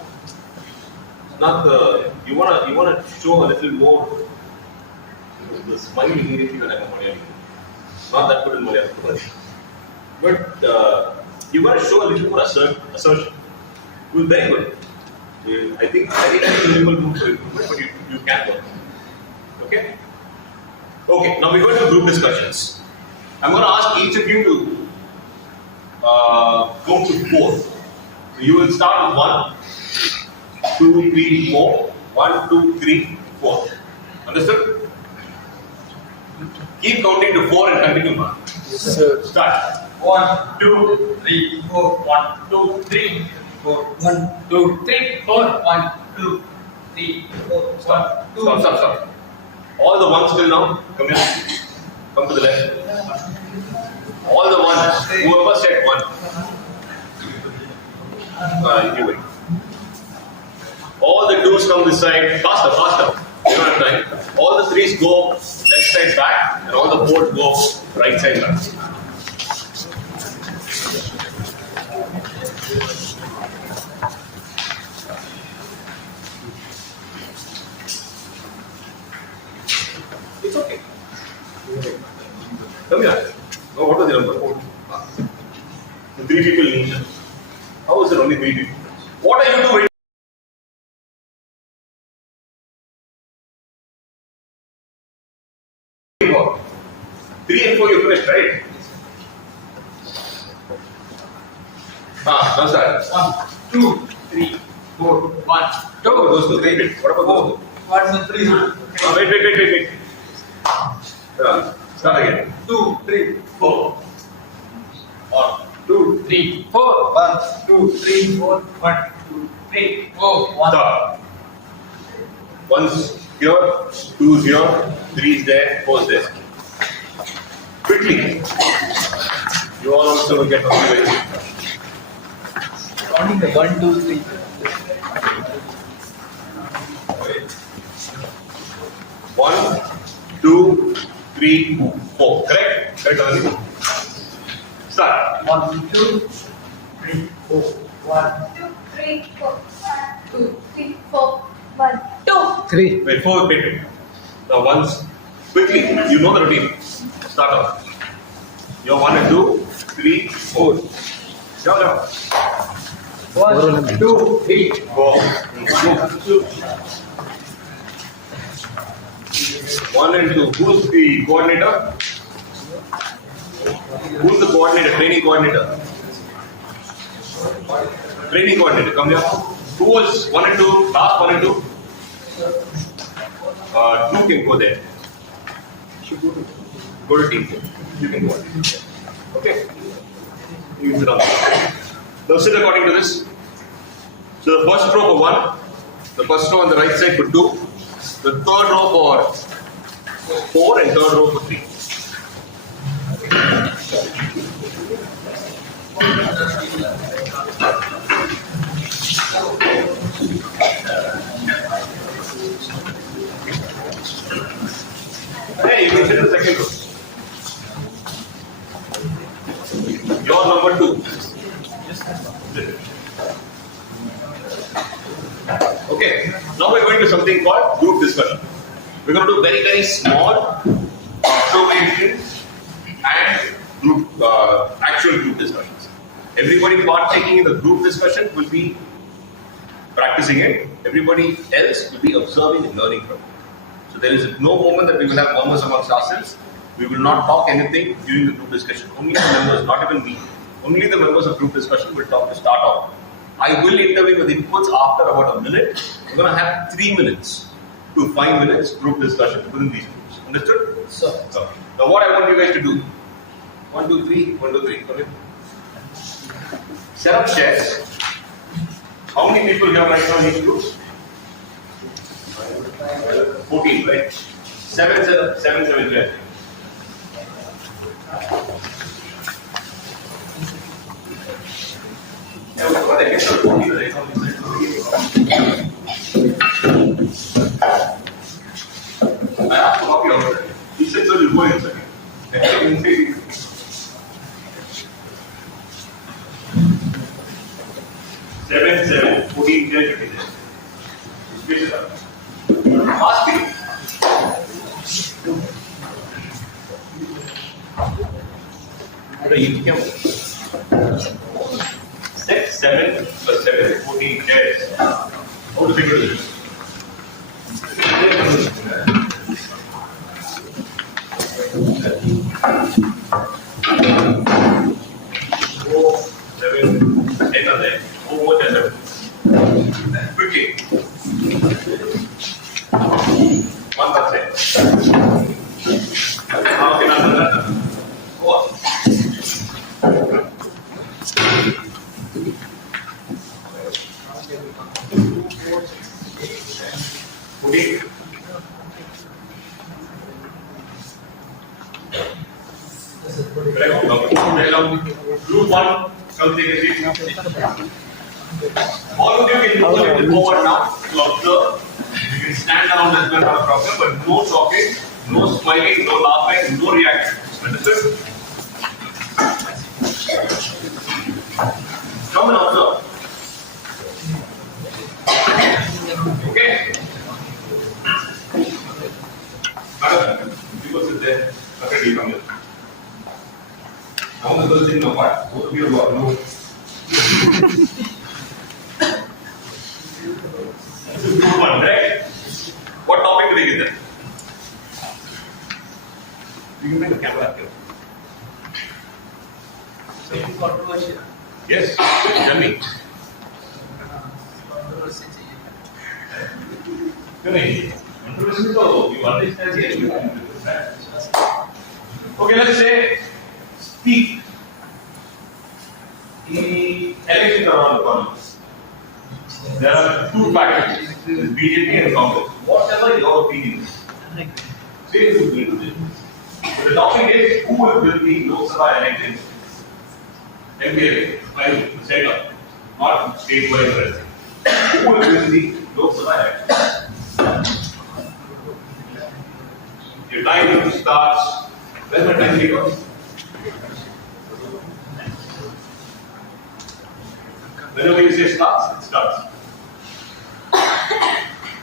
It's not the you wanna show a little more the smile immediately when I'm a Malayali. Not that good in Malayalam. But you want to show a little more assertion. It was very good. I think it's minimal room for improvement, but you can work. Okay? Okay, now we're going to group discussions. I'm going to ask each of you to go to 4. So you will start with 1, 2, 3, 4. 1, 2, 3, 4. Understood? Keep counting to 4 and continue, man. Yes, sir. Start. 1, 2, 3, 4. 1, 2, 3, 4. 1, 2, 3, 4. 1, 2, 3, 4. Stop. Stop. All the ones till now, come here. Come to the left. All the ones. Whoever said 1. You wait. All the 2s come this side. Faster. You don't have time. All the 3s go left side back, and all the 4s go right side back. It's okay. Come here. No, what was the number? The 3 people in each. How is it only 3 people? What are you doing? 3 and 4 you finished, right? Now start. 1, 2, 3, 4. 1, 2. What about those 2? Wait. What about those 2? What's the 3? Wait. Start again. 2, 3, 4. 1, 2, 3, 4. 1, 2, 3, 4. 1, 2, 3, 4. 1. Stop. 1's here, 2's here, 3's there, 4's there. Quickly. You all also will get very Counting the 1, 2, 3. 1, 2, 3, 4. Correct? Correct, Anand? Start. 1, 2, 3, 4. 1, 2, 3, 4. 1, 2, 3, 4. 1, 2. 3. Wait, 4, wait. Now once, quickly, you know the routine. Start off. You're 1 and 2, 3, 4. Go. 1, 2, 3. Go. 1 and 2. Who's the coordinator? Who's the coordinator? Training coordinator. Training coordinator. Come here. Who was 1 and 2? Last 1 and 2? 2 can go there. Go to team 4. You can go. Okay. You sit down. Now sit according to this. So the first row for 1, the first row on the right side for 2, the third row for 4, and third row for 3. Hey, Clause number 2. Okay, now we're going to something called group discussion. We're going to do very, very small observations and group, actual group discussions. Everybody partaking in the group discussion will be practicing it. Everybody else will be observing and learning from it. So there is no moment that we will have murmurs amongst ourselves. We will not talk anything during the group discussion. Only the members, not even me, only the members of group discussion will talk to start off. I will intervene with inputs after about a minute. We're going to have 3 minutes to 5 minutes group discussion within these groups. Understood? So, now what I want you guys to do, 1, 2, 3, 1, 2, 3, come in. Set up shares. How many people here right now in each group? 14, right? 7 shares. I have to copy out. He said, so you go in second. 7, 14, 10, 15. Split it up. Fast speed. You can 6, 7 plus 7, 14, 10. How to figure this? 4, 7, 10 are there. 4 more than 7. Quickly. 1 that's it. How can I do that? Go on. Group 1, come take a seat. All of you can move a little forward now to observe. You can stand down as well, not a problem, but no talking, no smiling, no laughing, no reaction. Understood? Come and observe. Okay? Madam, you go sit there. Okay, you come here. Now the girls sitting apart. Both of you are no. This is group 1, right? What topic do we get there? You can bring the camera up here. something controversial. Yes, tell me. Controversy. Controversy, so you understand here. Okay, let's say, speak. The elections are around the corner. There are 2 packages, BJP and Congress. Whatever your opinion is, say who will do this. So the topic is who will win the Lok Sabha elections? MPA, center, not statewide or anything. Who will win the Lok Sabha elections? Your time starts. Where's my time go? Whenever you say starts, it starts.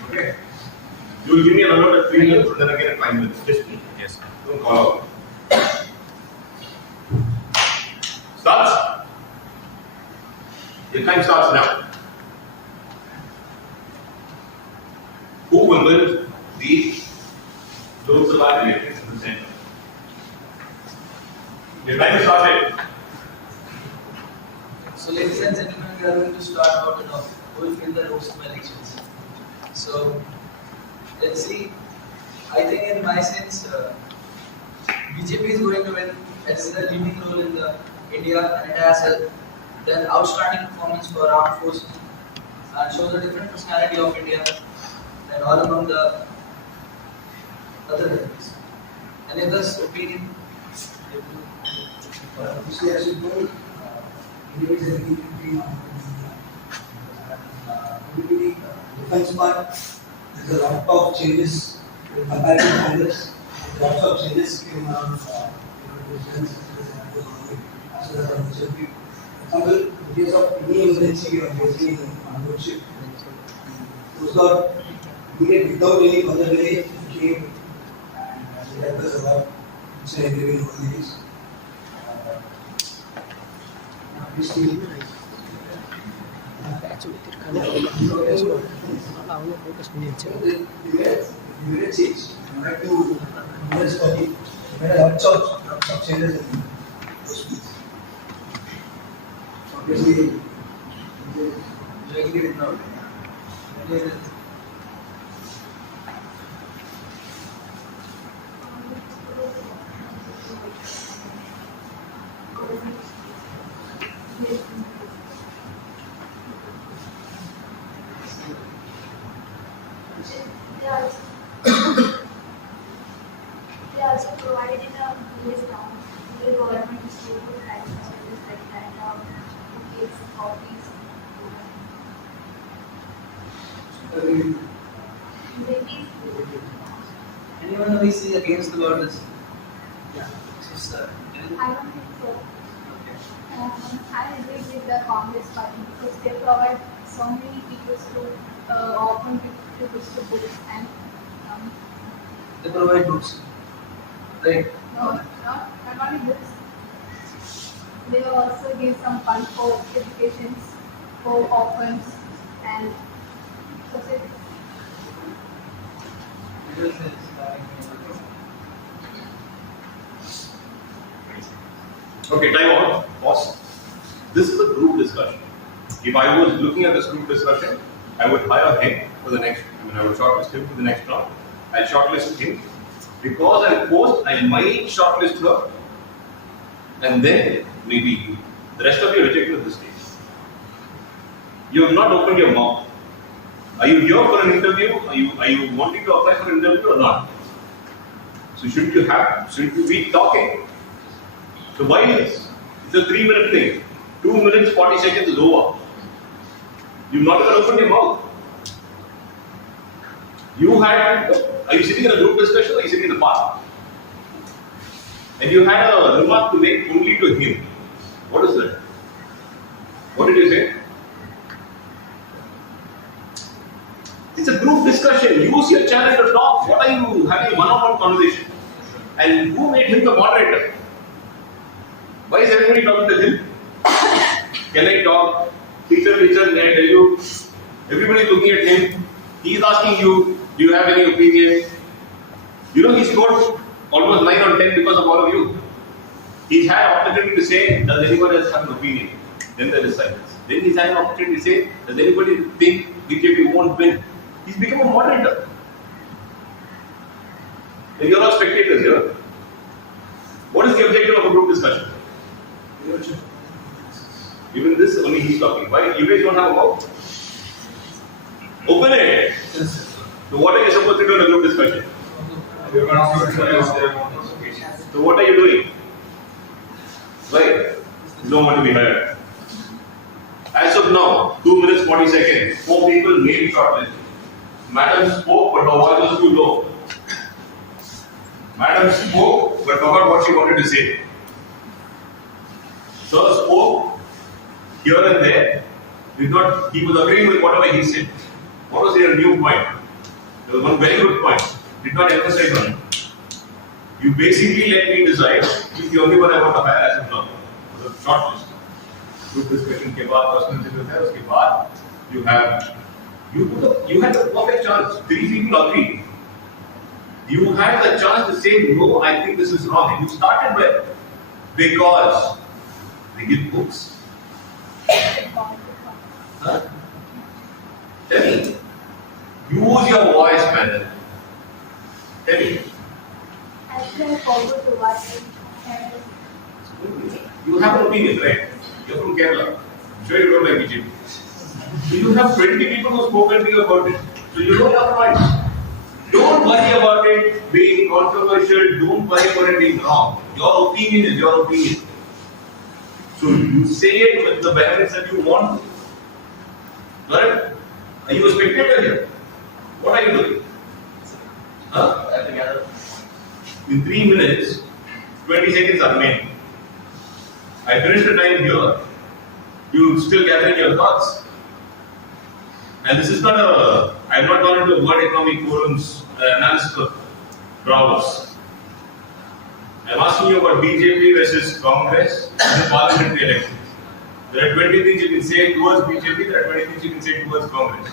Okay. You will give me a number at 3 minutes and then again at 5 minutes. Just me. Yes. Don't call out. Starts? Your time starts now. Who will win the Lok Sabha elections in the center? Your time is started. So, ladies and gentlemen, we are going to start out with who will win the Lok Sabha elections. So, let's see. I think, in my sense, BJP is going to win. It's a leading role in the India, and it has done outstanding performance for armed forces and shows a different personality of India than all among the other countries. Any other's opinion? Obviously, as you know, India is a leading country on the defense part. There's a lot of changes compared to Congress. Lots of changes came around defense as well as opportunity. For example, in case of any emergency or facing on board ship, those got needed without any further delay came and they helped us a lot. Each and every one of these. Obviously, we made a change. Compared to US study, we made a lot of changes in those fields. Obviously, we agree with now. They also provided in a village town, the government school to have services like that, books, copies. Maybe. Anyone who is against about this? Yeah. I don't think so. I agree with the Congress party because they provide so many people to open people to books and They provide books. Right. no, not only books. They will also give some fund for educations, for orphans and society. Okay, time out. Pause. This is a group discussion. If I was looking at this group discussion, I would hire him for the next, I would shortlist him for the next round. I'll shortlist him. Because I'll post, I might shortlist her. And then maybe you. The rest of you are rejected at this stage. You have not opened your mouth. Are you here for an interview? Are you wanting to apply for an interview or not? So shouldn't you be talking? So why is it's a 3-minute thing? 2 minutes 40 seconds is over. You've not even opened your mouth. Are you sitting in a group discussion or are you sitting in the park? And you had a remark to make only to him. What is that? What did you say? It's a group discussion. Use your channel to talk. What are you having a one-on-one conversation? And who made him the moderator? Why is everybody talking to him? Can I talk? Teacher, can I tell you? Everybody is looking at him. He is asking you, do you have any opinion? You know, he scored almost 9 on 10 because of all of you. He's had an opportunity to say, does anyone else have an opinion? Then there is silence. Then he's had an opportunity to say, does anybody think BJP won't win? He's become a moderator. And you're all spectators here. What is the objective of a group discussion? Even this, only he's talking. Why? You guys don't have a mouth? Open it. So what are you supposed to do in a group discussion? So what are you doing? Right? You don't want to be hired. As of now, 2 minutes 40 seconds, 4 people made shortlist. Madam spoke, but her voice was too low. Madam spoke, but forgot what she wanted to say. Sir spoke here and there. He was agreeing with whatever he said. What was your new point? There was one very good point. Did not emphasize on it. You basically let me decide. He's the only one I want to hire as of now. The short list. Group discussion के बाद personal interview है उसके बाद you had the perfect chance. 3 people agreed. You had the chance to say no. I think this is wrong. And you started with because they give books. Huh? Tell me. Use your voice, man. Tell me. Actually, I forgot to watch it. You have an opinion, right? You're from Kerala. I'm sure you don't like BJP. So you have 20 people who spoken to you about it. So you know your point. Don't worry about it being controversial. Don't worry about it being wrong. Your opinion is your opinion. So you say it with the vehemence that you want. Right? Are you a spectator here? What are you doing? Huh? In 3 minutes, 20 seconds are made. I finished the time here. You still gathering your thoughts. And this is not a, I have not gone into World Economic Forum's analysis of Browse. I am asking you about BJP versus Congress in the parliamentary elections. There are 20 things you can say towards BJP, there are 20 things you can say towards Congress.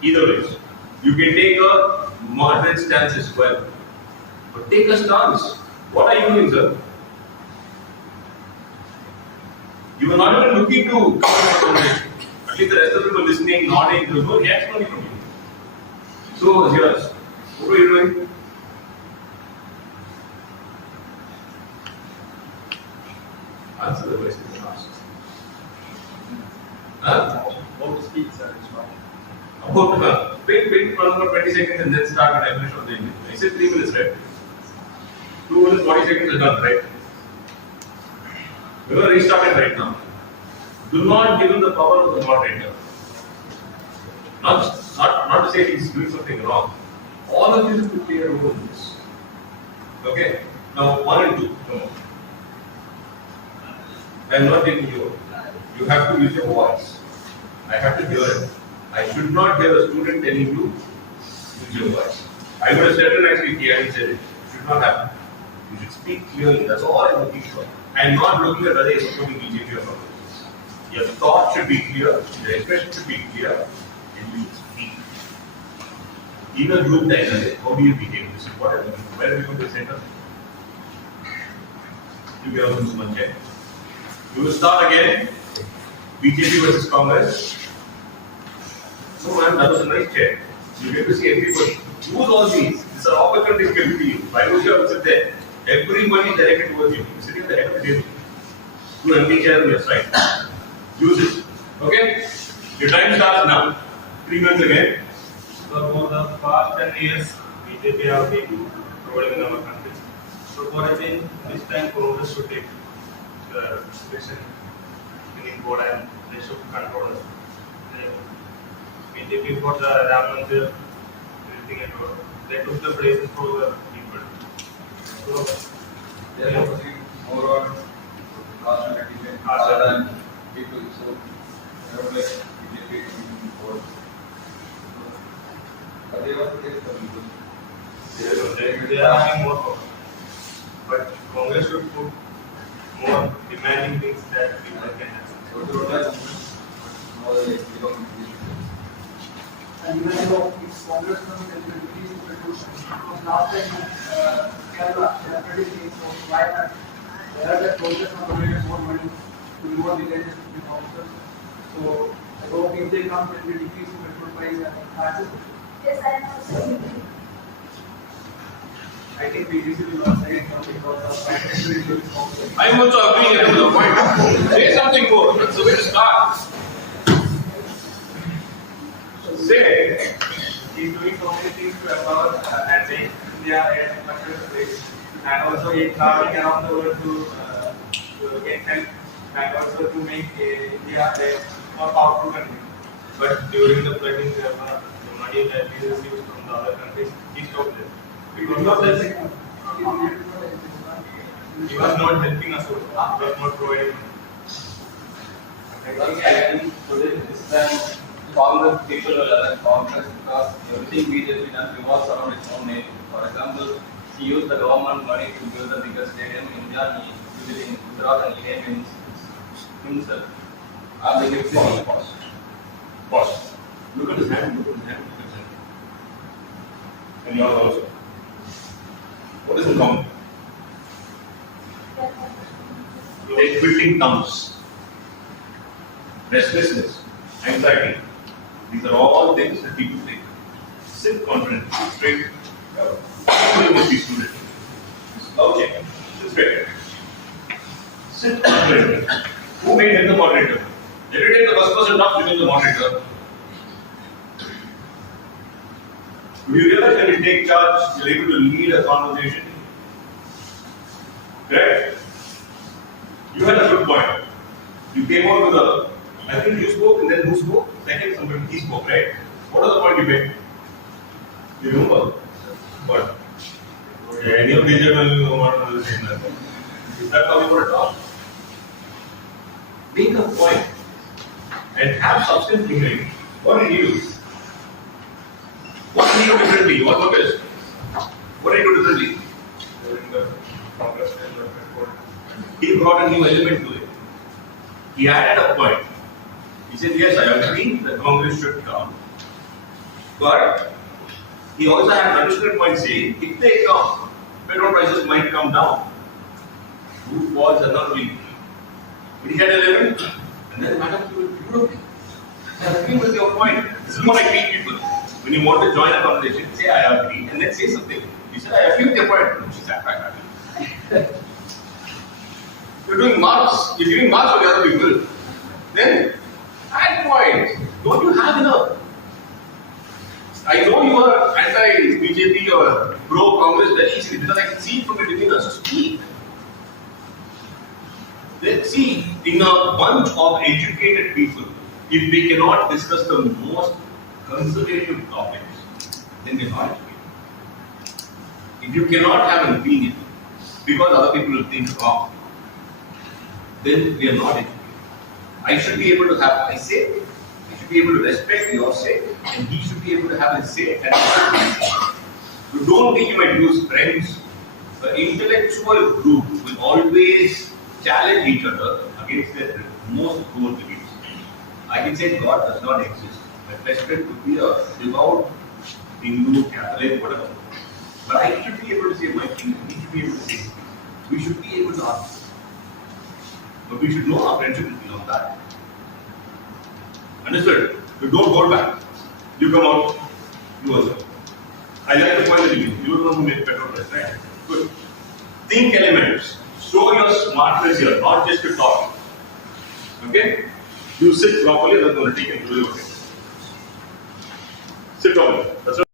Either way. You can take a moderate stance as well. But take a stance. What are you doing, sir? You are not even looking to come from it. At least the rest of the people listening, nodding, there was no reaction only from you. So, was yours. What were you doing? Answer the question asked. About to speak, sir. Wait for 20 seconds and then start the definition of the English. I said 3 minutes, right? 2 minutes, 40 seconds is done, right? We are restarting right now. Do not give him the power of the moderator. Not to say he's doing something wrong. All of you have to play a role in this. Okay? Now, 1 and 2, come on. I am not taking you. You have to use your voice. I have to hear it. I should not hear a student telling you use your voice. I would have said it actually clearly said it. It should not happen. You should speak clearly. That's all I'm looking for. I'm not looking at whether you're supporting BJP or not. Your thought should be clear, your expression should be clear, and you speak. In a group dynamic, how do you behave? This is what I'm looking for. Where are we going to the center? You get on one check. We will start again. BJP versus Congress. No man, that was a nice chair. You get to see everybody. Use all these. These are opportunities given to you. Why would you have to sit there? Everybody directed towards you. You're sitting at the head of the table. Do an empty chair on your side. Use it. Okay? Your time starts now. 3 minutes again. So for the past 10 years, BJP have been ruling in our country. So for a change, this time Congress should take the decision in board and they should control us. BJP for the Ram Mandir, everything and all. They took the places for the people. So they are focusing more on cost effectiveness rather than people. So I don't like BJP in board. But they want to take the people. They are having more power. But Congress should put more demanding things that people can have. So they don't like more than they And even though it's Congress doesn't increase the resolution, because last time Kerala, they are pretty big, so why not? They are the Congress not donated more money to more villages with officers. So I hope if they come, then we decrease the petrol price and taxes. Yes, I am also. I think BJP will not say something because of financial issues. I am also agreeing with the point. Say something more. That's the way to start. Say. He's doing so many things to empower and make India a much better place. And also he's traveling around the world to get help and also to make India a more powerful country. But during the flooding, the money that he receives from the other countries, he stopped it. Because of this, he was not helping us, he was not providing. I think today this time Congress people will elect Congress because everything BJP does revolves around its own name. For example, he used the government money to build the biggest stadium in India. He used it in Gujarat and he named himself. I'm the big Pause. Look at his hand. Look at his hand. And yours also. What is in common? They twiddling thumbs, restlessness, anxiety. These are all things that people think. Sit confident, straight. You must be student. Okay, sit straight. Sit confident. Who made him the moderator? Did you take the first person not become the moderator? Do you realize when you take charge, you're able to lead a conversation? Correct? You had a good point. You came out with a, I think you spoke and then who spoke? Second, somebody he spoke, right? What was the point you made? You remember? What? Any of BJP will know what was saying that. Is that how you want to talk? take a point and have substance behind it. What did he do? What did he do differently? You all noticed? What did he do differently? During the Congress and the report. He brought a new element to it. He added a point. He said, yes, I agree that Congress should come. But he also had an additional point saying, if they come, petrol prices might come down. Who falls are not weak. But he had a limit. And then, madam, you will do it. I agree with your point. This is what I teach people. When you want to join a conversation, say I agree and then say something. You said, I agree with your point. No, she sat back. You're doing marks. You're giving marks for the other people. Then, add points. Don't you have enough? I know you are anti-BJP or pro-Congress very easily because I can see it from your demeanor. So speak. Then see, in a bunch of educated people, if they cannot discuss the most conservative topics, then they're not educated. If you cannot have an opinion because other people will think wrong, then we are not educated. I should be able to have my say, I should be able to respect your say, and he should be able to have his say. And you don't think you might lose friends. The intellectual group will always challenge each other against their most core beliefs. I can say God does not exist. My best friend could be a devout Hindu, Catholic, whatever. But I should be able to say my thing, he should be able to say his thing. We should be able to ask. But we should know our friendship is beyond that. Understood? You don't hold back. You come out, you also. I like the point that you made. You don't know who made petrol price, right? Good. Think elements. Show your smartness here, not just to talk. Okay? You sit properly, that's going to take and do it. Okay. Sit properly. That's what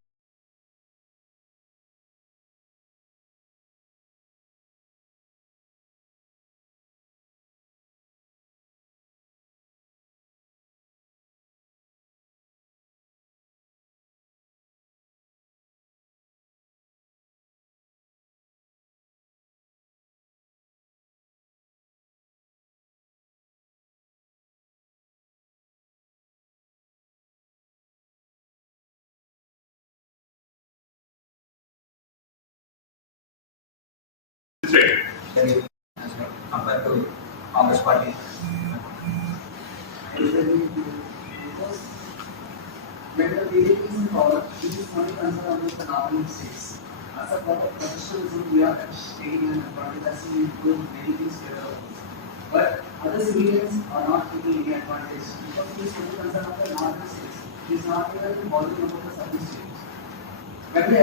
very compared to Congress party. Because when the BJP is in power, it is only concerned about the northern states. As a part of professionalism, we are taking an advantage as we do many things together. But other civilians are not taking any advantage because it is only concerned about the northern states. It is not even bothering about the southern states. When the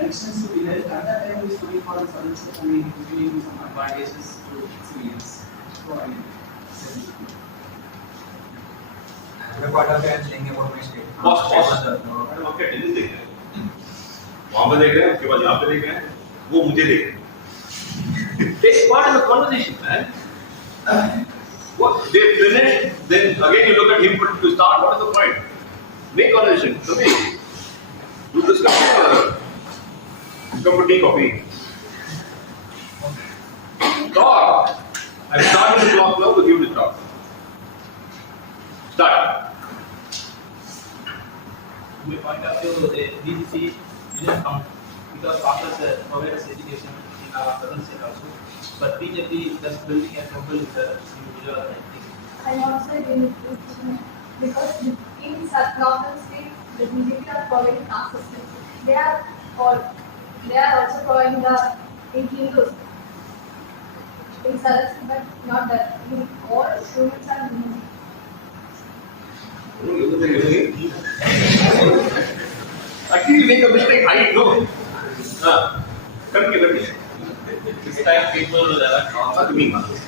elections to be held, at that time we is looking for the southern states and we are giving some advantages to civilians. So I mean, The part of I'm saying about my state. Madam आपके tennis देख रहे हैं, वहाँ पे देख रहे हैं, उसके बाद यहाँ पे देख रहे हैं, वो मुझे देख रहे हैं. Take part in the conversation, man. What they finish, then again you look at him to start. What is the point? Make conversation. To me, you discuss with another. Come for tea, coffee. Talk. I'm starting the clock now with you to talk. Start. From my point of view, the BGC didn't come because Congress provides education in our southern state also. But BJP is just building a temple with the individual, I think. I also agree with you because in northern states, the BJP are providing caste systems. They are also providing the in Hindus. In southern, but not that. In all students are Muslims. Actually, you make a mistake. I know. Continue. This time people will elect Congress.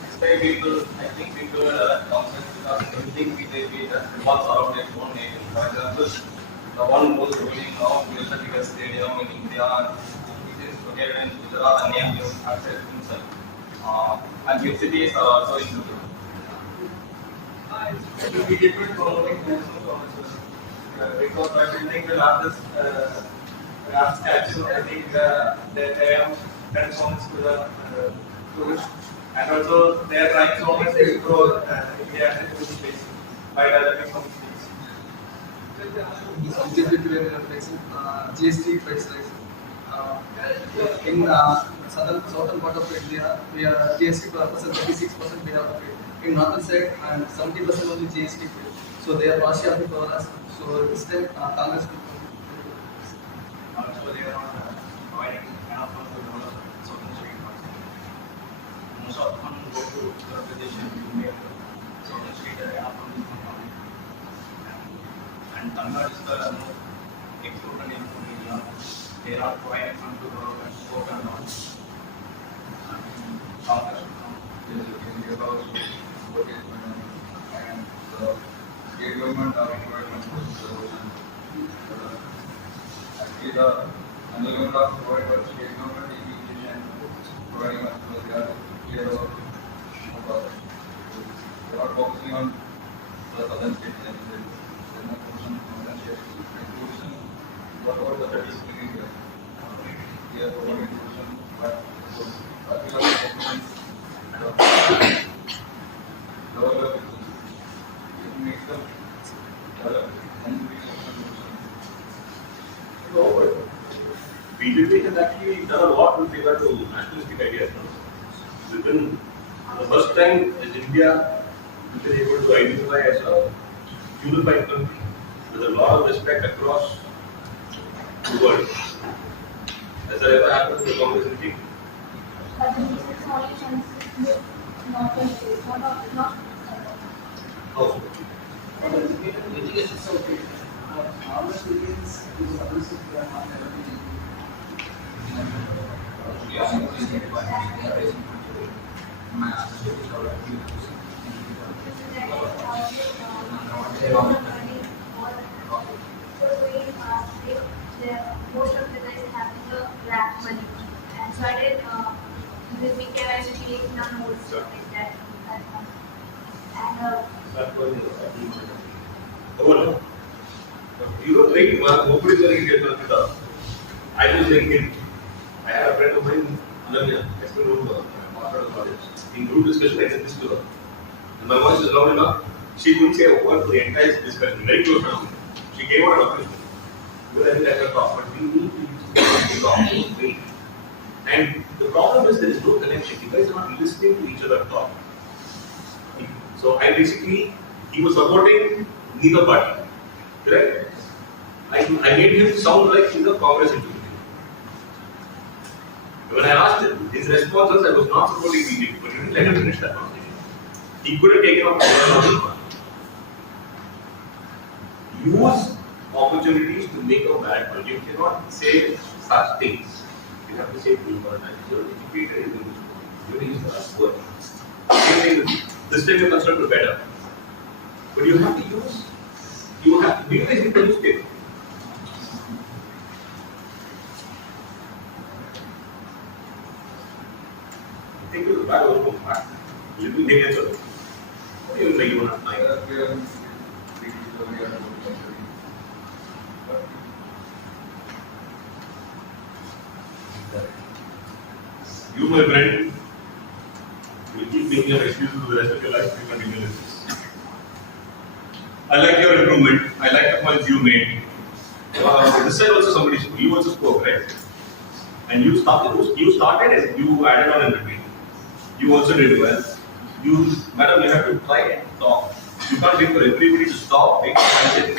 This time people, I think people will elect Congress because everything BJP does revolves around its own name. For example, the one who is ruling now built the biggest stadium in India, which is located in Gujarat, and named himself. And big cities are also included. BJP is promoting national Congress because by building the largest statue, I think they have transformed to the tourist And also they are trying so much to explore India as a tourist place by developing some things. Subject we are facing GST price rise. In southern part of India, we are GST percent 36% we have to pay. In northern side, and 70% only GST pay. So they are partially happy for us. So this time, Congress will. Also they are not providing enough funds to develop southern state also. Most of them go to Uttar Pradesh and India. Southern state are enough funds to come. And Tamil Nadu is the most export and import area. They are providing funds to develop export and all. Congress and the state government are providing actually the central government are providing for state government education providing because they are clear about they are focusing on the southern states and there is no focus on northern states. Inclusion, what about the statistics here? They are providing inclusion, but particular documents develop it makes them develop and So, BJP has actually done a lot with regard to nationalistic ideas. No? Within the first time in India, we've been able to identify as a unified country with a lot of respect across the world. Has that ever happened to the Congress regime? But the business only consists not in place, not. Oh. Education is okay. Normal students is supposed to be not everything. Most of the guys having the black money, and so I did this BKYC none also like that. And That was you know, like nobody is going to get the I was thinking, I had a friend of mine, Ananya, master of college. In group discussion, I said this to her. And my voice is loud enough, she couldn't say a word for the entire discussion. Very close friend. She came out and approached me. Well, I think I can talk, but we need to talk. And the problem is there is no connection. You guys are not listening to each other talk. So I basically, he was supporting neither party. Correct? I made him sound like he's a Congress individual. When I asked him, his response was I was not supporting BJP, but he didn't let him finish that conversation. He could have taken up one. Use opportunities to make a bad point. You cannot say such things. You have to say things all the time. You're educated, you use the last word. This time you're concerned to better. But you have to use, you have to utilize the newspaper. Think of the bad over back. You will take it. What do you make you not like? You, my friend, will keep making your excuses for the rest of your life. You continue this. I like your improvement. I like the points you made. This side also somebody spoke. You also spoke, right? And you started and you added on in between. You also did well. Madam, you have to try and talk. You can't wait for everybody to stop, make a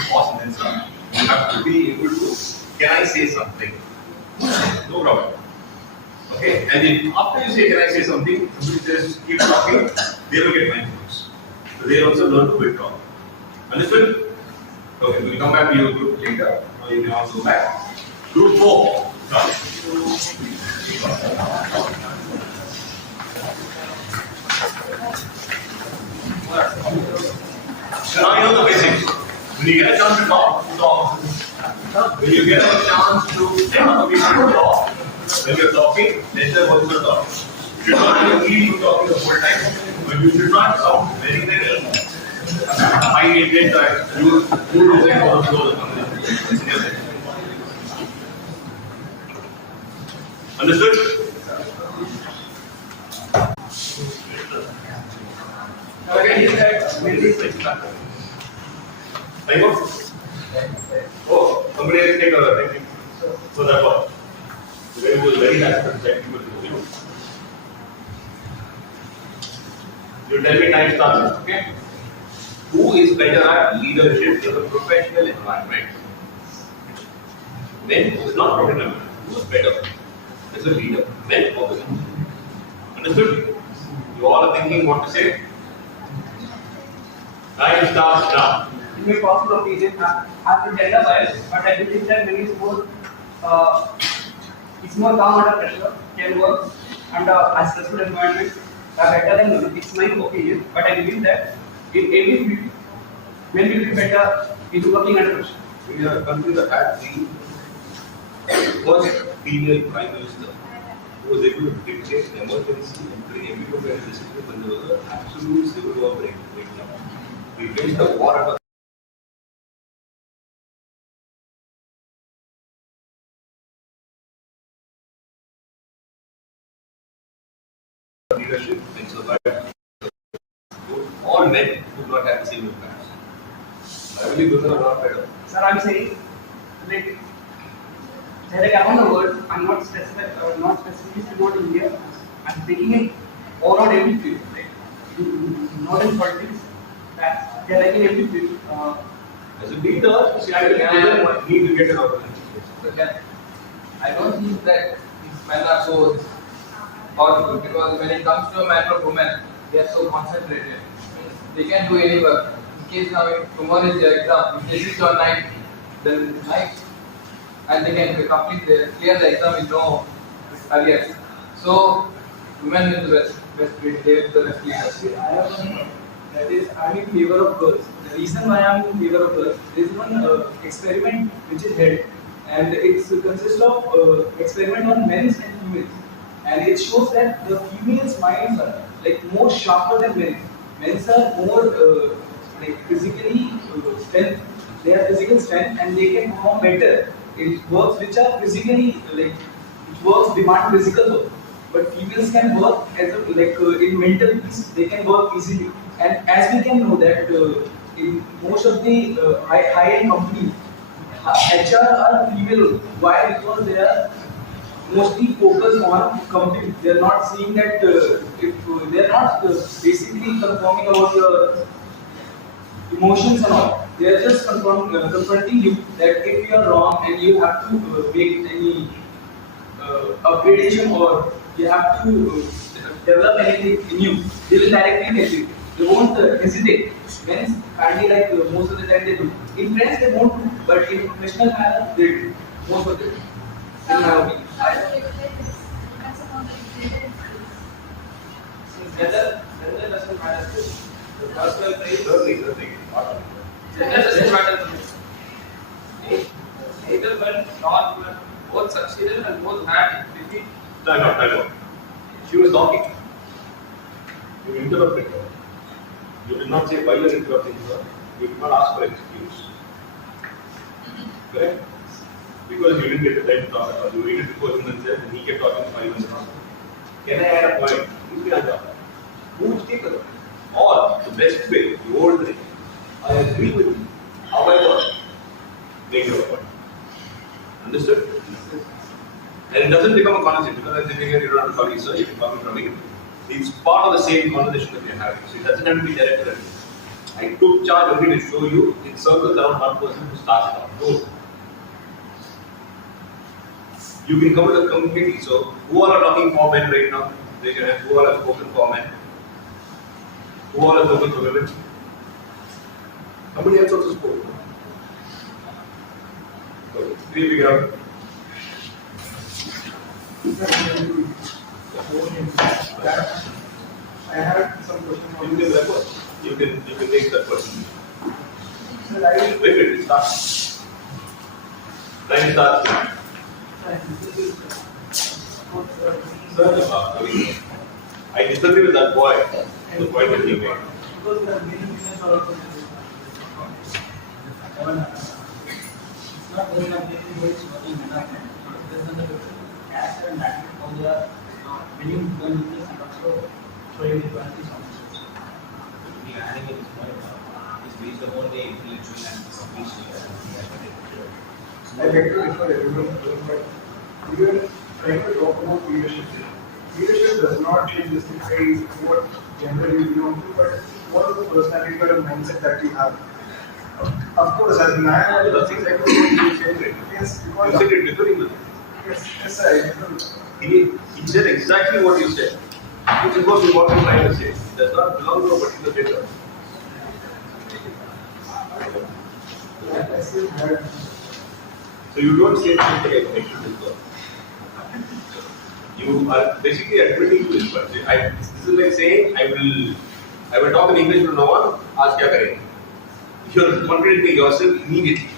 pause and then start. You have to be able to, can I say something? No problem. Okay, and then after you say, can I say something, somebody says, keep talking, they will get mindfulness. So they also learn to withdraw. Understood? Okay, we'll come back to your group later, or you can also go back. Group 4. Come. So now you know the basics. When you get a chance to talk. When you get a chance to tell other people to talk, when you're talking, let them also talk. You should not be only talking the whole time, but you should not sound very high-minded that you don't say all of those. Understood? Okay. Time up. Oh, somebody else take a take it. So that one. Very good, very nice. People do. You tell me time starts. Okay. Who is better at leadership in a professional environment? Men is not professional. Who is better as a leader? Men or women? Understood? You all are thinking what to say? Time starts now. It may possible occasion have to gender bias, but I believe that men is more it's more calm under pressure, can work under a stressful environment better than women. It's my opinion, but I believe that in every field, men will be better in working under pressure. We are a country that had the first female prime minister who was able to dictate an emergency and bring everybody into discipline when there was an absolute civil war breaking out. We faced a war at a leadership and survival. All men could not have the same impact. I believe women are not better. Sir, I'm saying like around the world, I'm not specific, not specifically about India. I'm taking it all on every field, right? Not in politics. That they're like in every field. As a leader, see, I believe women need to get an organization. I don't think that these men are so powerful because when it comes to a matter of women, they are so concentrated. They can do any work. In case now, if tomorrow is their exam, if they sit on night, then night, and they can clear the exam with no arrears. So, women is the best breed, they are the best leaders. I have one that is, I'm in favor of girls. The reason why I'm in favor of girls, there is one experiment which is held, and it consists of experiment on men's and females, and it shows that the females' minds are like more sharper than men's. Men's are more like physically strength. They have physical strength and they can perform better in works which are physically like which works demand physical work. But females can work as a, like in mental peace. They can work easily. And as we can know that in most of the high-end companies, HR are female. Why? Because they are mostly focused on company. They are not seeing that if they are not basically confirming about your emotions and all. They are just confronting you that if you are wrong and you have to make any upgradation or you have to develop anything in you, they will directly tell you. They won't hesitate. Men hardly like most of the time they do. In friends they won't do, but in professional manner they do. Most of them. In my opinion. Gender doesn't matter. The personal trait. Gender doesn't matter to me. Either men, non-men, both succeeded and both had defeat. Time out. She was talking. You interrupted her. You did not say why you are interrupting her. You did not ask for excuse. Correct? Because you didn't get the time to talk at all. You waited before him and said, and he kept talking 5 minutes. Can I add a point? You can add. Who would take it? Or the best way, the old way. I agree with you. However, make your point. Understood? And it doesn't become a conversation because I'm sitting here, you don't have to call me sir, you can call me Praveen. It's part of the same conversation that we are having. So it doesn't have to be directed at me. I took charge only to show you in circles around one person who starts it off. No. You can cover the community. So who all are talking for men right now? Raise your hand. Who all have spoken for men? Who all have spoken for women? Somebody else also spoke. Okay. We figure out. I had some questions. You can refer. You can take that question. Sir, I will wait, start. Time starts. Sir, I disagree with that boy. The point that he made. Because there are many millions are also it's not very completely working enough. There's another cash and that how they are winning the business and also showing the qualities on planning in his mind is based upon the intellectual and completion and academic. I beg to differ everyone, but even trying to talk about leadership. Leadership does not justify what gender you belong to, but what is the personality or mindset that you have. Of course, as a man, That's exactly what you said. yes, You said it differently. yes, I He said exactly what you said, which is what we want to try to say. It does not belong to a particular gender. So you don't say something like I should this girl. You are basically admitting to this one. This is like saying I will talk in English to no one. Ask kya karenge. You're contradicting yourself immediately.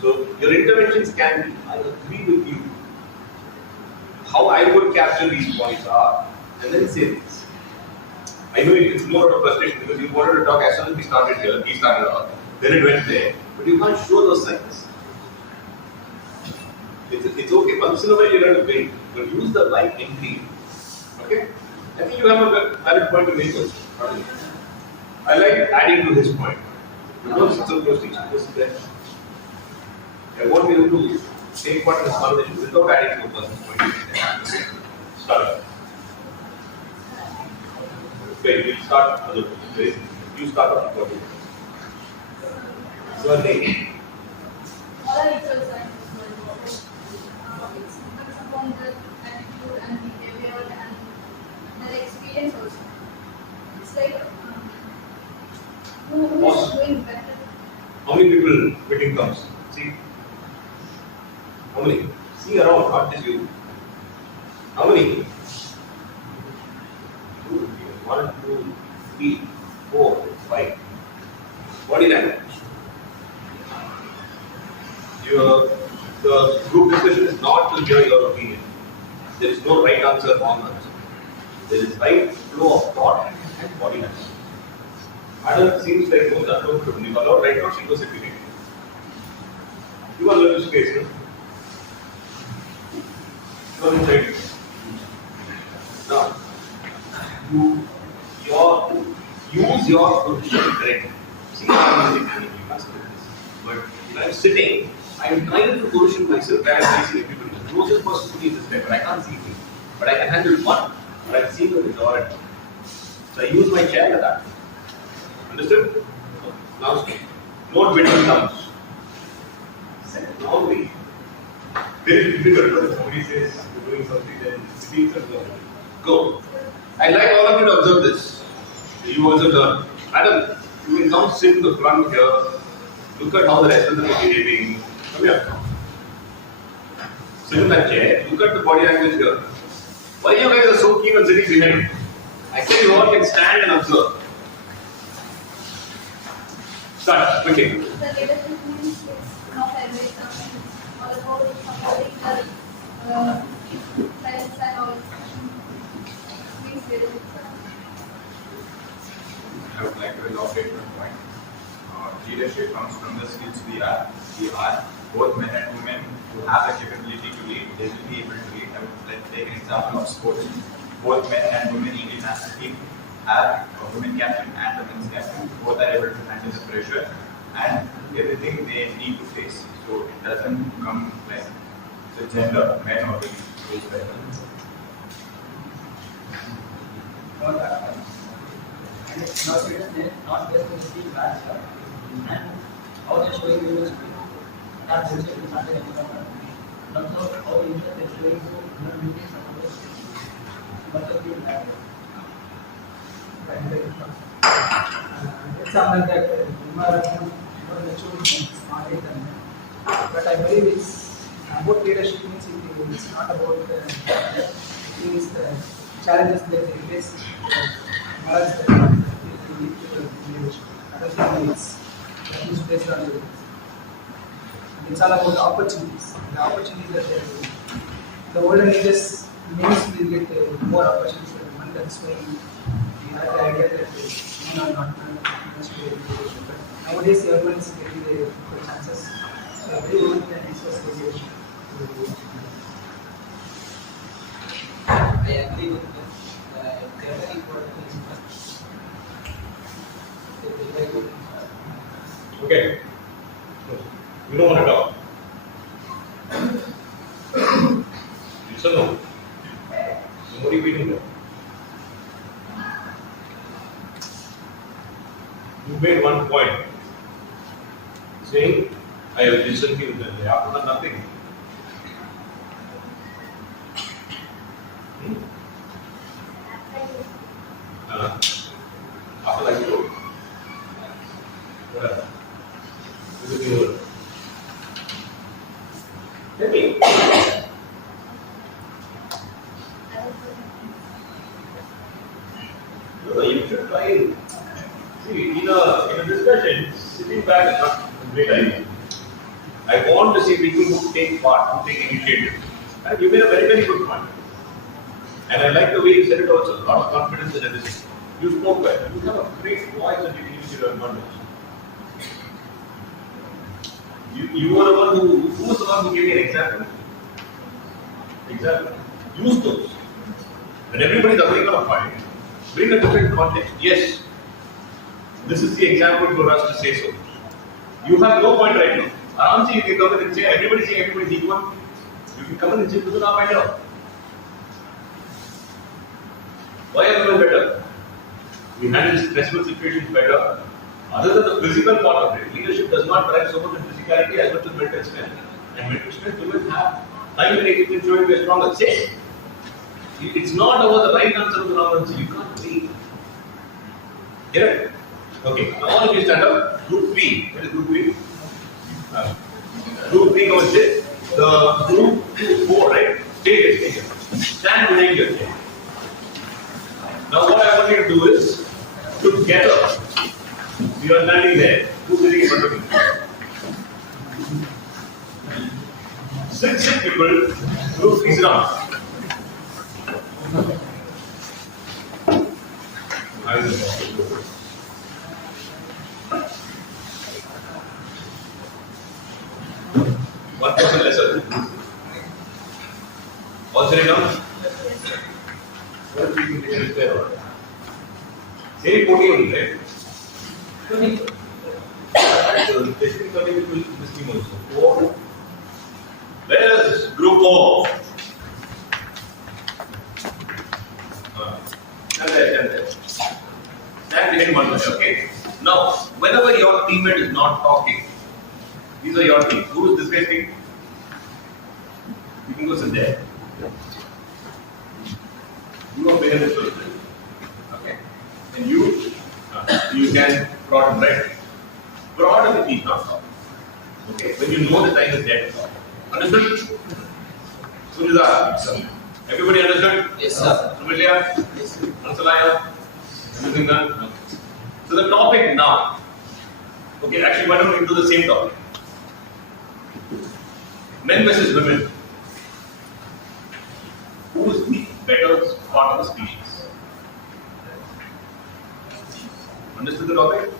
So your interventions can be, I agree with you. How I would capture these points are, and then say this. I know it's more of a frustration because you wanted to talk as soon as we started here, he started off, then it went there, but you can't show those signs. It's okay, once in a while you're going to wait, but use the right entry. Okay? I think you have a valid point to make also. I like adding to his point. You don't sit so close to each other, just there. I won't be able to take part in this conversation without adding to a person's point. Start. Okay, we'll start other questions. You start on the topic. So, name. All are equal signs. It's depends upon the attitude and behavior and their experience also. It's like who is doing better. How many people meeting comes? See? How many? See around, not just you. How many? 1, 2, 3, 4, 5. Body language. The group discussion is not to hear your opinion. There is no right answer, wrong answer. There is right flow of thought and body language. Madam seems like most uncomfortable. You allow right now, she was sitting. You are learning space, no? Come inside. Now, use your position correctly. See, I'm using you must do this. But when I'm sitting, I'm trying to position myself where I'm facing people. The closest person to me is this guy, but I can't see him. But I can handle one, but I'm seeing the majority. So I use my chair like that. Understood? Now, note between thumbs. Sit normally. Very difficult when somebody says you're doing something, then speaks and go. I'd like all of you to observe this. You also learn. Madam, you can come sit in the front here. Look at how the rest of them are behaving. Come here. Sit in that chair. Look at the body language here. Why you guys are so keen on sitting behind? I said you all can stand and observe. Start quickly. The leadership means it's not every time. It's all about supporting the friends and all. Means leadership. I would like to elaborate one point. Leadership comes from the skills we are. Both men and women who have the capability to lead, they will be able to lead. Let's take an example of sports. Both men and women Indian national team have a women captain and a men's captain. Both are able to handle the pressure and everything they need to face. So it doesn't come like the gender, men or women. Who is better. And it's not based on the team match, and how they're showing you that's just something not how interest they're showing you meeting some of those but the team match. It's something that you are more mature and smarter than me. But I believe it's about leadership means it's not about things, the challenges that they face, knowledge that they need to leadership. I think it's based on leadership. It's all about opportunities. The opportunities that the older ages means we get more opportunities than one. That's why we have the idea that not must be education. But nowadays everyone is getting the equal chances. So everyone can discuss the leadership. I agree with that. Very important. Okay. You don't want to talk. Yes or no? What are you waiting for? You made one point saying, I have listened to you, then they have done nothing. After like you. What else? Is it your? Tell me. No, you should try. See, in a discussion, sitting back is not a great idea. I want to see people who take part, who take initiative. And you made a very, very good point. And I like the way you said it also. A lot of confidence in everything. You spoke well. You have a great voice and you can use your advantage. You were the one who was the one who gave me an example? Example. Use those. When everybody is agreeing on a point, bring a different context. Yes, this is the example for us to say so. You have no point right now. Aramsi, you can come in and say, everybody saying everybody is equal. You can come in and say, this is not my job. Why are we better? We handle stressful situations better. Other than the physical part of it, leadership does not drive so much in physicality as much as mental strength. And mental strength women have time and you can show you are stronger. Say, it's not about the right answer of the wrong answer. You can't wait. Get it? Okay, now all of you stand up. Group B. What is group B? Group B, come and sit. The group 4, right? Stay here. Stand behind your chair. Now what I want you to do is, together, you are standing there. Who's sitting in front of you? 6 people, group 3 rounds. One person lesser. All sitting down? What do you think is there? Same 40 only, right? So, testing 30 people in this team also. 4. Where is group 4? Stand there. Stand behind one person, okay? Now, whenever your teammate is not talking, these are your team. Who is this guy's team? You can go sit there. You are behind this person. Okay? And you can broaden, right? Broaden the team, not talk. Okay? When you know the time is dead. Understood? Sunita, everybody understood? Yes, sir. Amelia? Yes, sir. Ansalaya? Everything done? Okay. So the topic now. Okay, actually, why don't we do the same topic? Men versus women. Who is the better part of the species? Understood the topic?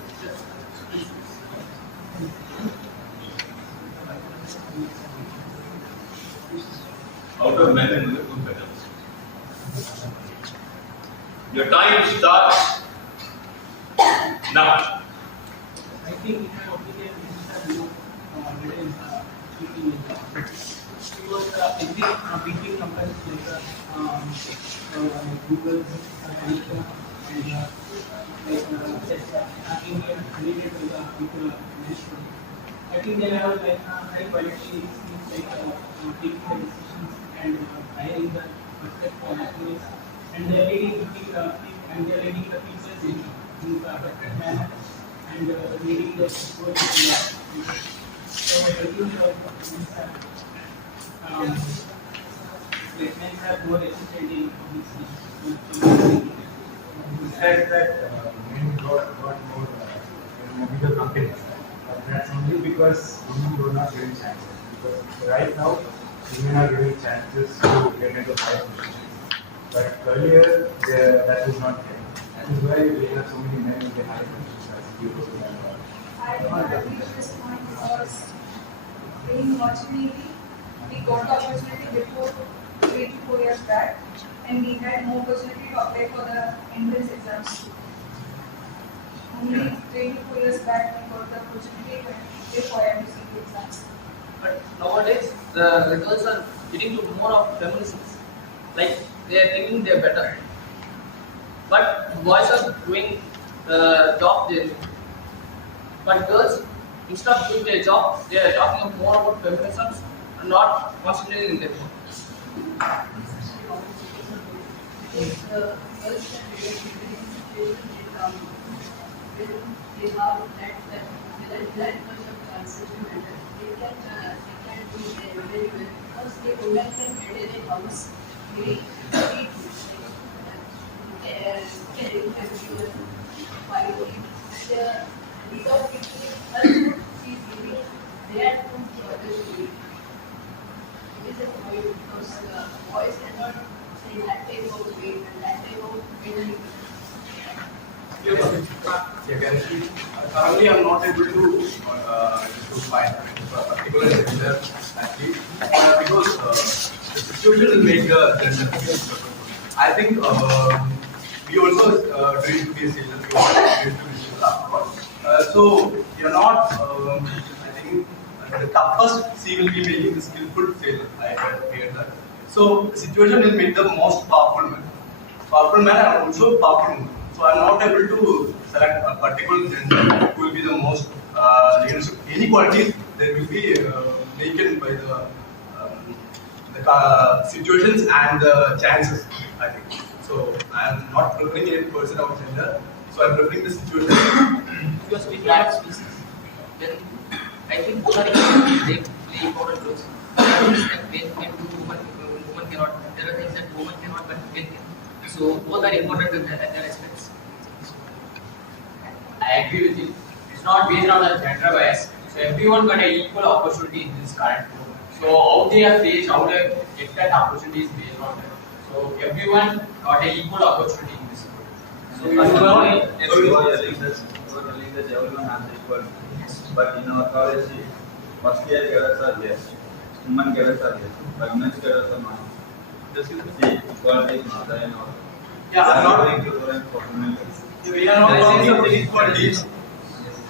Out of men and women, who's better? Your time starts now. I think in my opinion, this is a speaking because every speaking companies like Google, Alexa, and Indian related to the people management. I think they have like high quality things like taking the decisions and hiring the perfect employees, and they are leading the people and they are leading the people in a perfect manner and leading the work. So I think like men have more efficient in public Said that men got more in bigger companies. But that's only because women were not given chances. Because right now, women are given chances to get into high positions. But earlier, that was not there. That is why we have so many men in the high positions as people. I agree with this point because in watching we got the opportunity before 3 to 4 years back, and we had no opportunity to apply for the entrance exams. only 3 to 4 years back we got the opportunity to pay for MCQ exams. But nowadays, the girls are getting to more of feminisms. Like, they are thinking they're better. But boys are doing the job there. But girls, instead of doing their job, they are talking more about feminisms and not concentrating in their work. If the girls can be in situation when they have that much of subject matter, they can do very well because the women can maintain a house very caring family fighting without giving her she is giving their food to others to eat. It is a point because boys cannot say that type of weight and that type of weight. Currently, I'm not able to find a particular gender athlete because the situation will make the gender. I think we also trained to be a sailor. We also trained to be a sailor afterwards. So you're not. I think the toughest sea will be making the skillful sailor. I hear that. So the situation will make the most powerful man. Powerful man and also powerful woman. So I'm not able to select a particular gender who will be the most leadership. Any qualities that will be taken by the situations and the chances, I think. So I'm not preferring any person or gender. So I'm preferring the situation. Because we have species. Then I think both are important. They play important roles. There are things that men can do, women cannot. There are things that women cannot, but men can. So both are important in their aspects. I agree with you. It's not based on a gender bias. So everyone got an equal opportunity in this current world. So how they are faced, how they get that opportunity is based on that. So everyone got an equal opportunity in this world. So you are telling that everyone has equal. But in our college, first year cadets are yes, women cadets are yes, but men's cadets are not. This is the equality is not there in our. Yeah, I'm not equivalent for women. We are not talking of inequalities.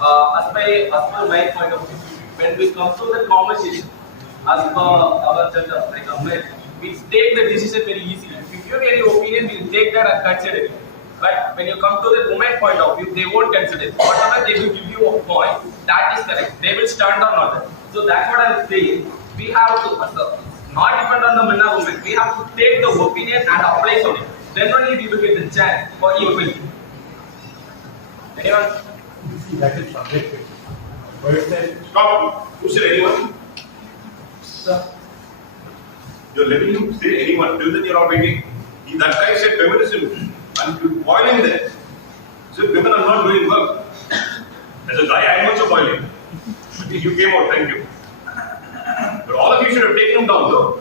as per my point of view, when we come to the conversation, as per our gender, like AMET, we take the decision very easily. If you give any opinion, we'll take that and consider it. But when you come to the women point of view, they won't consider it. Whatever they will give you a point, that is correct. They will stand on that. So that's what I'm saying. We have to not depend on the men or women. We have to take the opinion and apply on it. Then only we will get the chance for equality. Anyone? That is subjective. But it said, stop. Who said anyone? Sir. You're letting him say anyone. Till then you're not waiting. That guy said feminism. And you're boiling there. So women are not doing work. As a guy, I'm also boiling. You came out, thank you. But all of you should have taken him down, though.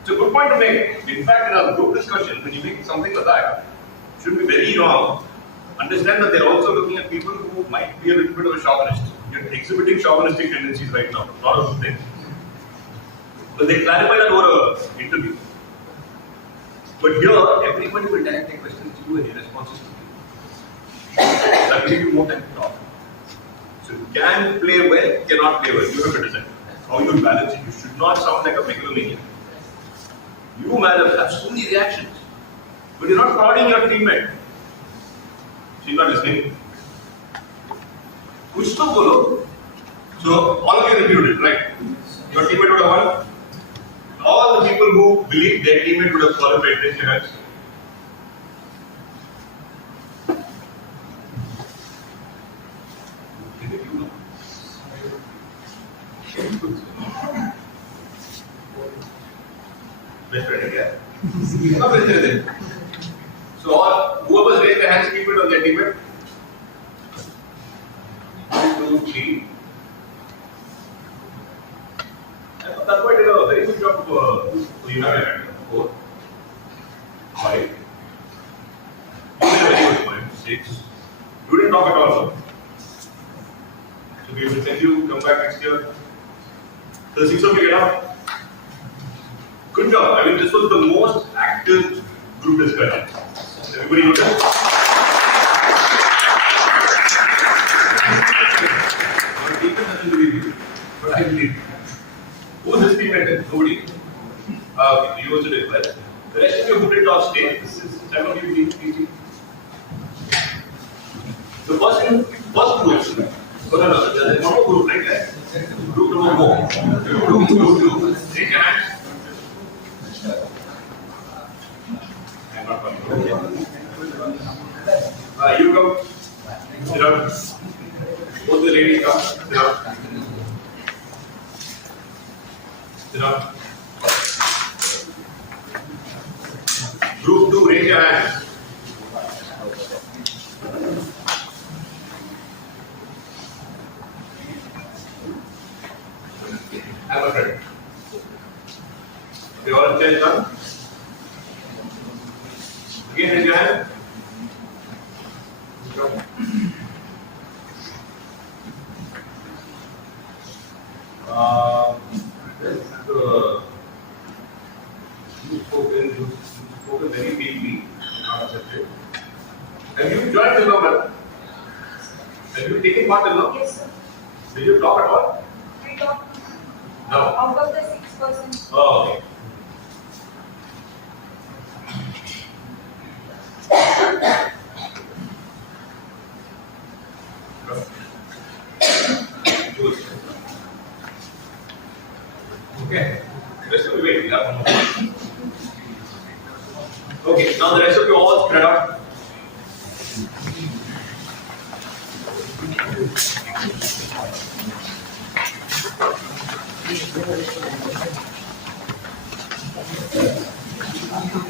It's a good point to make. In fact, in a group discussion, when you make something like that, it should be very wrong. Understand that they're also looking at people who might be a little bit of a chauvinist. You're exhibiting chauvinistic tendencies right now. Not a good thing. But they clarify that over an interview. But here, everybody will directly question you and your responses to you. That will give you more time to talk. So you can play well, cannot play well. You have to decide how you balance it. You should not sound like a megalomaniac. You, madam, have so many reactions. But you're not prodding your teammate. She's not listening. Kuch to bolo. So all of you reviewed it, right? Your teammate would have won. All the people who believe their teammate would have qualified, raise your hands. Best friend, yeah. So all whoever's raised their hands, keep it on their teammate. 1, 2, 3. That's why I did a very good job for United. 4, 5. You did a very good point. 6. You didn't talk at all, sir. So we will send you, come back next year. So 6 of you get out. Good job. I mean, this was the most active group discussion. Everybody notice? My teacher doesn't believe you, but I believe you. Who's this teammate? Nobody. Okay, you also did well. The rest of you who did not stay, this is 7 of you please. The first group. No, there's one more group right there. Group number 4. Group 2. Raise your hands. I'm not coming. You come. Sit down. Both the ladies come. Sit down. Sit down. Group 2, raise your hands. Have a friend. You all change done? Again, raise your hand. You spoken very deeply, not accepted. Have you joined the government? Have you taken part in law? Yes, sir. Did you talk at all? I talked No. out of the 6%. Oh, okay. Good. Okay. Rest of you wait. We have one more. Okay. Now the rest of you all spread out.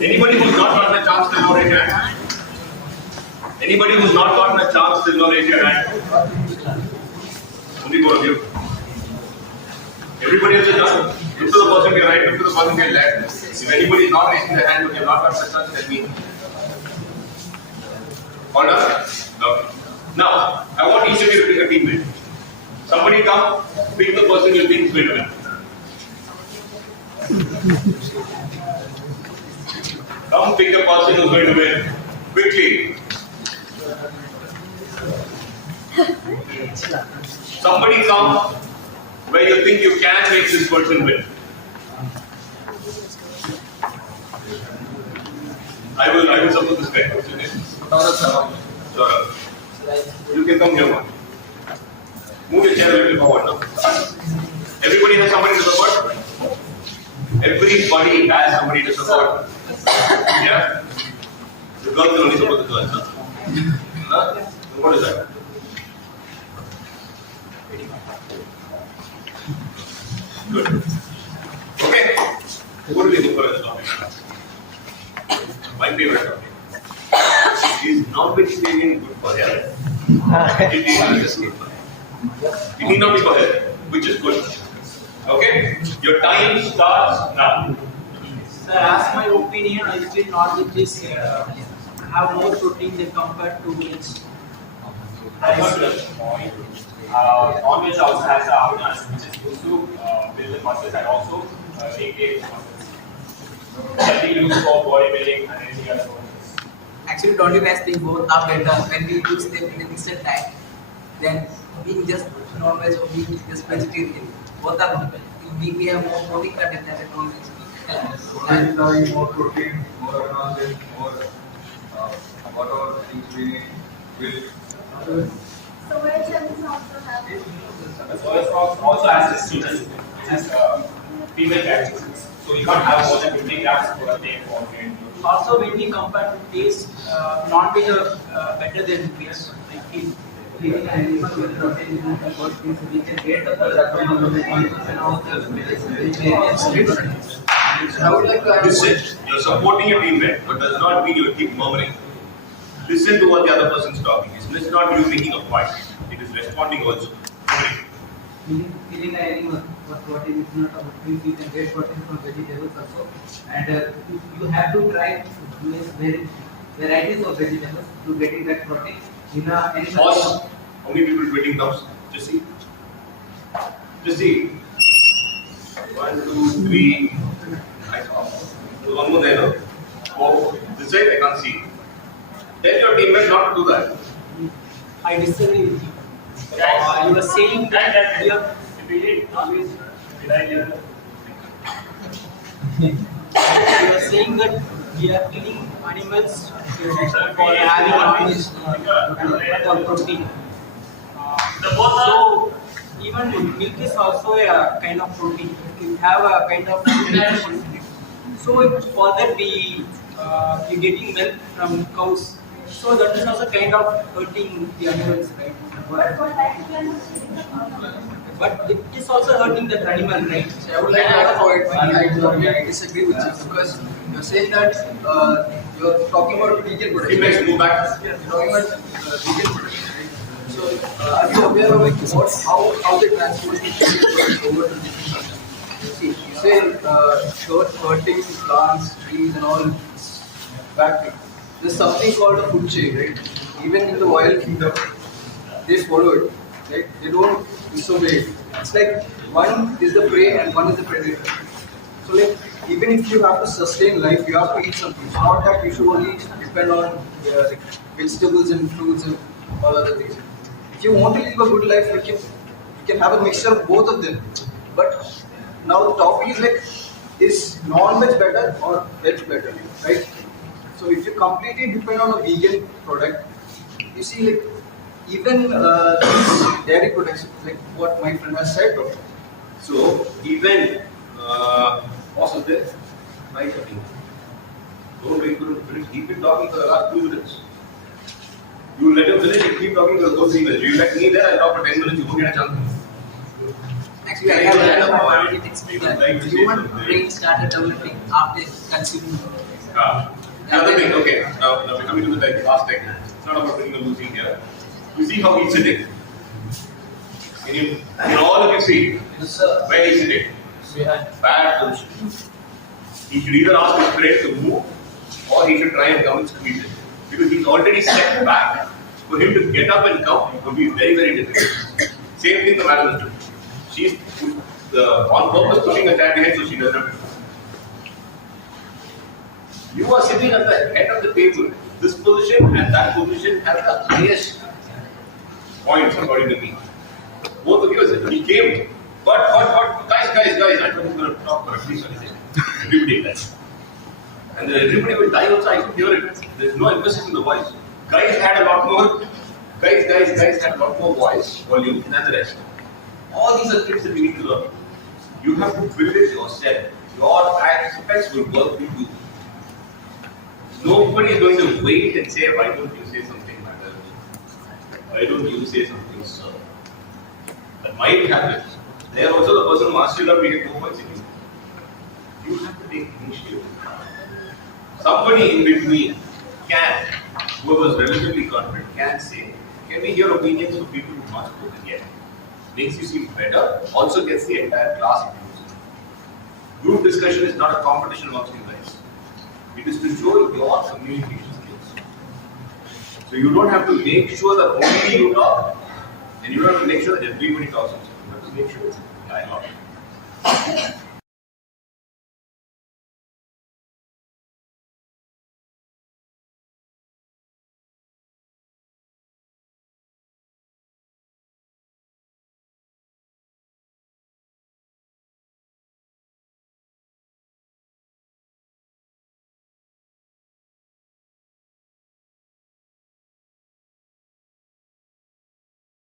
Anybody who's not gotten a chance to now raise your hand? Anybody who's not gotten a chance to now raise your hand? Only 4 of you. Everybody else is done. Look to the person to your right, look to the person to your left. If anybody is not raising their hand but you have not gotten a chance, tell me. All done? Okay. Now, I want each of you to pick a teammate. Somebody come, pick the person you think is going to win. Come pick the person who's going to win. Quickly. Somebody come where you think you can make this person win. I will support this guy. What's your name? Saurabh. You can come here, man. Move your chair a little forward now. Everybody has somebody to support? Everybody has somebody to support. Yeah? The girls will only support the girls, no? Huh? What is that? Good. Okay. What do we do for this topic? My favorite topic. Is non-vegetarian good for health? It need not be for health, which is good. Okay? Your time starts now. Sir, as my opinion, I feel non-veg is have more protein than compared to veg. Non-veg also has amino acids which is used to build the muscles and also maintain muscles. Can be used for bodybuilding and anything else. Actually, don't you guys think both are better when we use them in an instant time than being just non-veg or being just vegetarian? Both are we have more protein content than a non-veg. Having more protein, more amino more whatever things we need will. So where children also have it? Also has this student, which is female characteristics. So you can't have more than 50 grams per day for gain. Also, when we compare to taste, non-veg are better than veg. Like in living an animal with protein, we can get the and all the I would like to listen. You're supporting your teammate, but does not mean you keep murmuring. Listen to what the other person is talking. It's not you making a point. It is responding also. Killing an animal for protein is not about things you can get protein from vegetables also, and you have to try varieties of vegetables to getting that protein in a animal. Pause. How many people tweeting thumbs? Just see. Just see. 1, 2, 3. I saw. So one more there. Oh, this side I can't see. Tell your teammates not to do that. I disagree with you. You were saying that we are. You are saying that we are eating animals for having knowledge for protein. So even milk is also a kind of protein. You have a kind of nutrition. So for that we getting milk from cows. So that is also kind of hurting the animals, right? But it is also hurting the animal, right? So I would like to add a point. I disagree with you because you're saying that you're talking about vegan production. Teammates, move back. You're talking about vegan production, right? So are you aware of how they transport the vegan product over to different countries? See, you say hurting plants, trees, and all bad things. There's something called a food chain, right? Even in the wild kingdom, they follow it, right? They don't disobey it. It's like one is the prey and one is the predator. So like even if you have to sustain life, you have to eat something. It's not that you should only depend on like vegetables and fruits and all other things. If you want to live a good life, you can have a mixture of both of them. But now the topic is like, is non-veg better or veg better, right? So if you completely depend on a vegan product, you see like even dairy products, like what my friend has said. So even boss is there, right? Don't wait for him to finish. Keep it talking for the last 2 minutes. You let him finish and keep talking for the whole 3 minutes. You let me there, I'll talk for 10 minutes. You won't get a chance. Actually, I have read about analytics that human brain started developing after consuming. The other thing, okay, now we're coming to the last thing. It's not about winning or losing here. You see how he's sitting. In all of you see where he's sitting. Bad position. He should either ask his friend to move or he should try and come and squeeze it. Because he's already stepped back. For him to get up and come would be very, very difficult. Same thing the madam is doing. She's on purpose pushing her chair behind so she doesn't have to. You are sitting at the head of the table. This position and that position have the highest points according to me. Both of you, he came. But, guys, I thought he was going to talk for at least 20 seconds. Everybody does. And then everybody will die also, I could hear it. There's no emphasis in the voice. Guys had a lot more voice, volume than the rest. All these are tricks that we need to learn. You have to build it yourself. Your aspects will work with you. Nobody is going to wait and say, why don't you say something, madam? Why don't you say something, sir? That might happen. They are also the person who asked you that we get 2 points in you. You have to take initiative. Somebody in between can, whoever is relatively confident, can say, can we hear opinions of people who have not spoken yet? Makes you seem better, also gets the entire class inclusive. Group discussion is not a competition amongst you guys. It is to show your communication skills. So you don't have to make sure that only you talk, and you don't have to make sure that everybody talks also. You have to make sure it's a dialogue.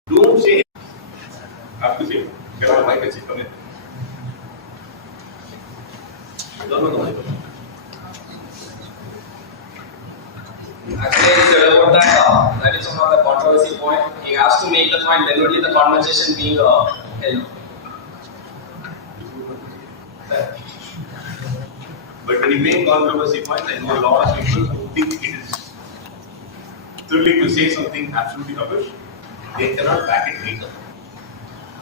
Don't say it. Have to say it. Get on the mic and say, come in. No. Actually, he said about that, that is one of the controversy point. He has to make the point, then only the conversation being held. But when you make controversy point, I know a lot of people who think it is thrilling to say something absolutely rubbish. They cannot back it later.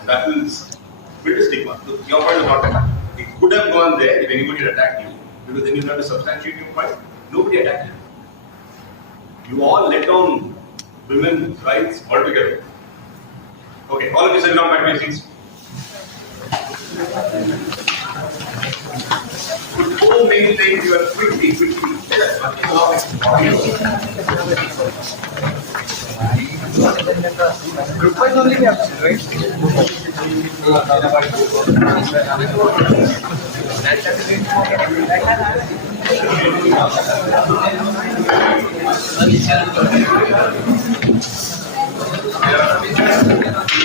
And that will build a stigma. So your point is not that. It could have gone there if anybody had attacked you. Because then you have to substantiate your point. Nobody attacked you. You all let down women's rights altogether. Okay, all of you sit down back to your seats. Four main things you are quickly. Group wise only we have to, right?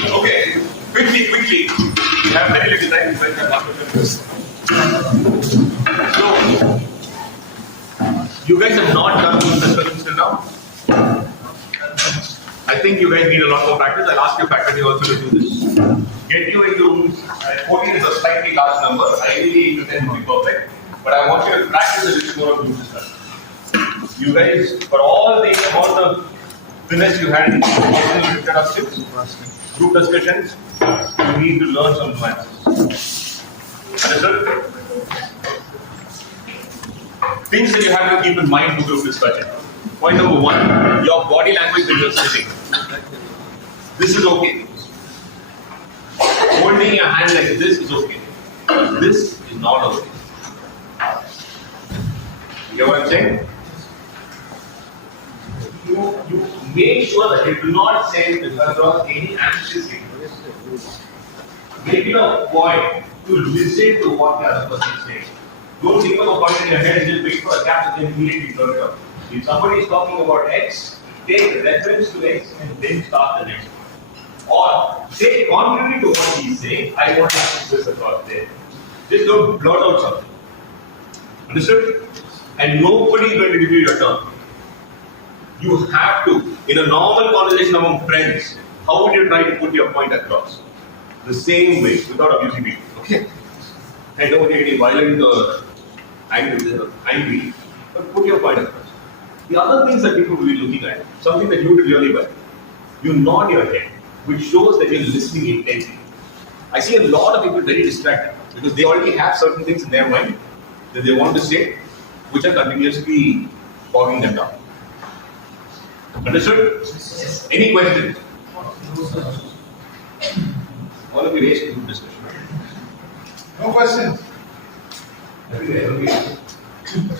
Okay, quickly. We have very little time. So, you guys have not done group discussions till now. I think you guys need a lot more practice. I'll ask your faculty also to do this. Get you into rooms. 14 is a slightly large number. Ideally 8 to 10 would be perfect. But I want you to practice a little more of group discussion. You guys, for all the amount of finesse you had in personal introductions, group discussions, you need to learn some nuances. Understood? Things that you have to keep in mind for group discussion. Point number 1, your body language when you're sitting. This is okay. Holding your hand like this is okay. This is not okay. You get what I'm saying? You make sure that you do not send across any anxious thing. Make it a point to listen to what the other person is saying. Don't think of a point in your head and just wait for a gap and then immediately turn it up. If somebody is talking about X, take reference to X and then start the next one. Or say contrary to what he is saying, I want to put this across there. Just don't blurt out something. Understood? And nobody is going to give you your turn. You have to, in a normal conversation among friends, how would you try to put your point across? The same way, without abusing people. Okay? I don't want to get any violent or angry, but put your point across. The other things that people will be looking at, something that you do really well, you nod your head, which shows that you're listening intently. I see a lot of people very distracted because they already have certain things in their mind that they want to say, which are continuously bogging them down. Understood? Yes. Any questions? All of you raised group discussion. No questions?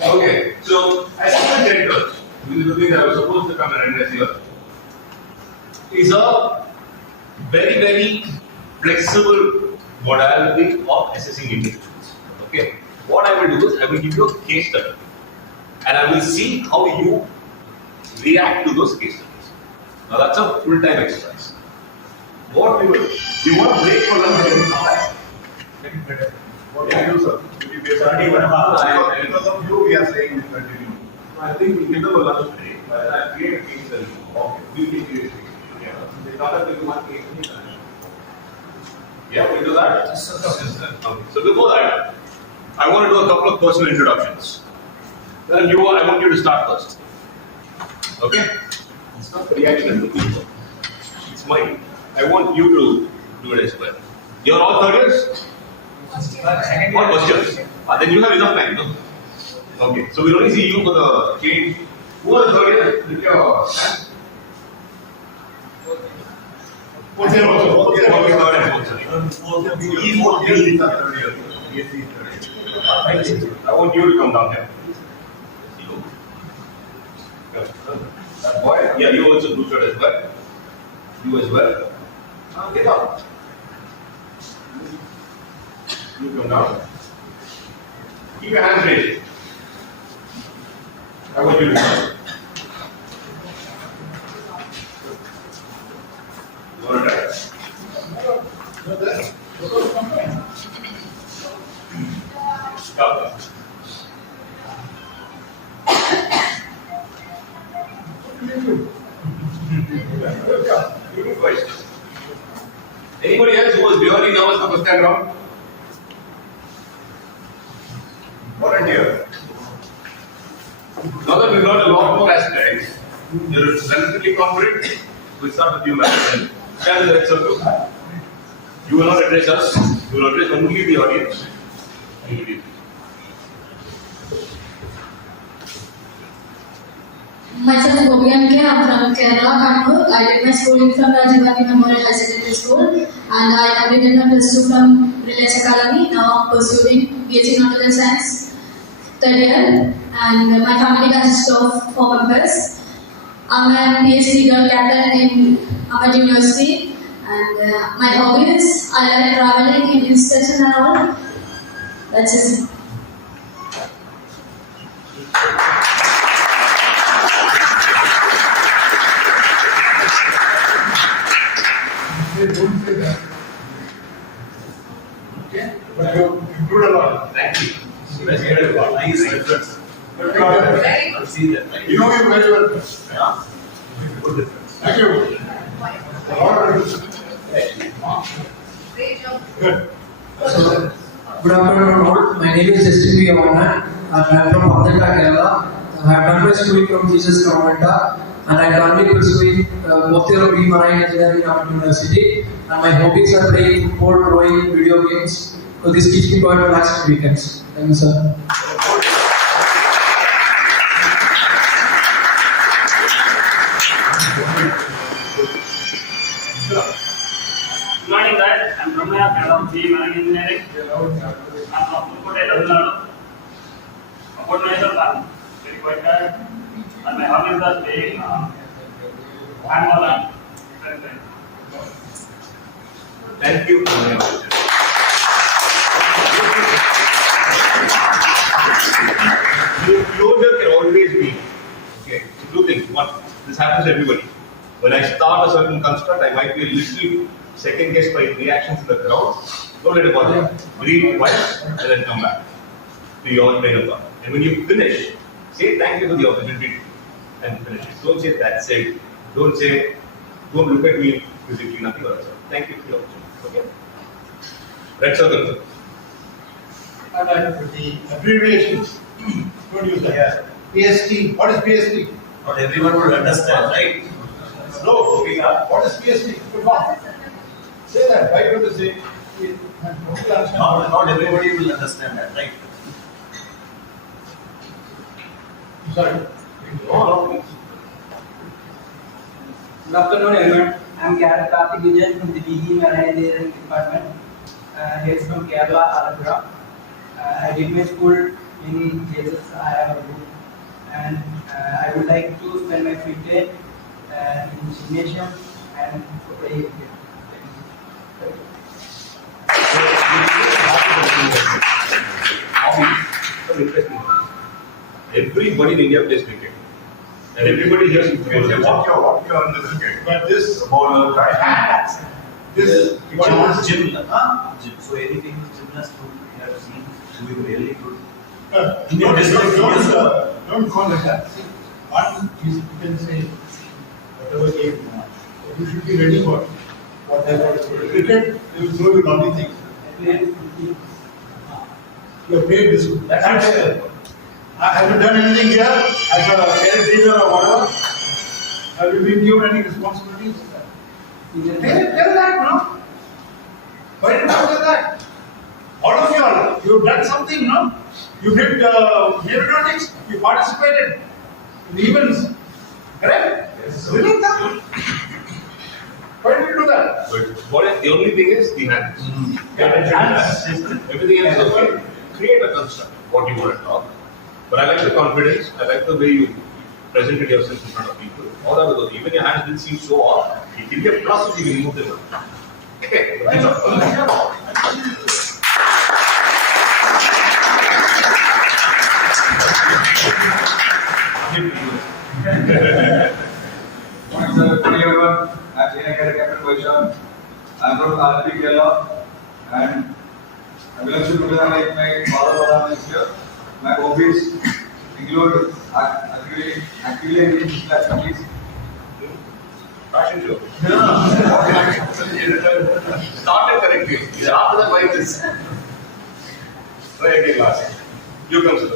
Okay, so assessment centers, which is the thing that I was supposed to come and address here, is a very flexible modality of assessing individuals. Okay, what I will do is I will give you a case study, and I will see how you react to those case studies. Now that's a full-time exercise. What we will, you want to break for lunch and come back? What can you do, sir? Because of you, we are saying we continue. I think we give them a lunch break. I create a case study. Okay, we can create a case study. They thought that we do one case study. Yeah, we do that? Yes, sir. Okay. So before that, I want to do a couple of personal introductions. Then I want you to start first. Okay? It's not reaction to people. It's mine. I want you to do it as well. You're all third years? All first years? Then you have enough time, no? Okay, so we'll only see you for the change. Who are the third years? Lift your hand. Fourth year also. Fourth year also. Fourth year third year. I want you to come down here. That boy, yeah, you also do that as well. You as well. Now get up. You come down. Keep your hands raised. I want you to come. You want to try? Stop. Anybody else who was really nervous the first time around? Volunteer. Now that we've learned a lot more aspects, you're relatively confident. We'll start with you, madam. Stand in the red circle. You will not address us, you will address only the audience. Myself, Gopian K. I'm from Kerala, Kannur. I did my schooling from Rajiv Gandhi Memorial High Secondary School, and I completed my plus 2 from Reliance Academy. Now I'm pursuing PhD in Nautical Science, third year, and my family consists of 4 members. I'm a PhD girl captain in AMET University, and my hobby is I like traveling in hill stations and all. That's it. Don't say that. Okay? But you improved a lot. Thank you. Nice reference. I've seen that. You know him very well. Yeah. Good difference. Thank you. Great job. Good. So, good afternoon all. My name is Justin V. Oman and I am from Padanta, Kerala. I have done my schooling from Jesus Conventa and I am currently pursuing both year of marine engineering at university. And my hobbies are playing football, drawing, video games. So this keeps me quite relaxed weekends. Thank you, sir. Good morning, guys. I'm Ramya from B Marine Engineering. I'm from Pukkote, Tamil Nadu. About myself, I'm very quite tired. And my hobbies are playing handball and badminton. Thank you. Closure can always be. Okay, so two things. One, this happens to everybody. When I start a certain construct, I might be a little second guessed by reactions in the crowd. Don't let it bother. Breathe twice and then come back to your train of thought. And when you finish, say thank you for the opportunity and finish it. Don't say that's it. Don't say, don't look at me physically, nothing of that sort. Thank you for the opportunity. Okay. Red circle. And the abbreviations. Don't use that. PST. What is PST? Not everyone will understand, right? No. What is PST? Come on. Say that. Why don't you say? Not everybody will understand that, right? Sorry. Good afternoon, everyone. I'm Gareth Karthik Vijay from the BE Marine Engineering Department. Here from Kerala, Alappuzha. I did my school in Jesus Group, and I would like to spend my free day in gymnasium and play cricket. Everybody in India plays cricket. And everybody here is What you're in the cricket. But this Bowler, right? This Gym. So anything gymnast you have seen doing really good. Don't call it that. See, one is you can say whatever game you want. But you should be ready for whatever. Cricket, they will throw you naughty things. You have played this. That's it. Have you done anything here as a parent teacher or whatever? Have you been given any responsibilities? Tell that, no? Why didn't you tell that? All of you all, you've done something, no? You did aeronautics, you participated in the events, correct? Yes. Really? Why did you do that? But the only thing is the hands. Everything else is okay. Create a construct, what you want to talk. But I like the confidence, I like the way you presented yourself in front of people. All that was okay. Even your hands didn't seem so off. It will be a plus if you remove them. Okay. Good morning, everyone. I'm Senior Cadet Captain Vaishal. I'm from RP Kerala, and I belong to like my father is here. My hobbies include actively engaging class families. Fashion show. Started correctly. After that, like this. Try again last. You come, sir.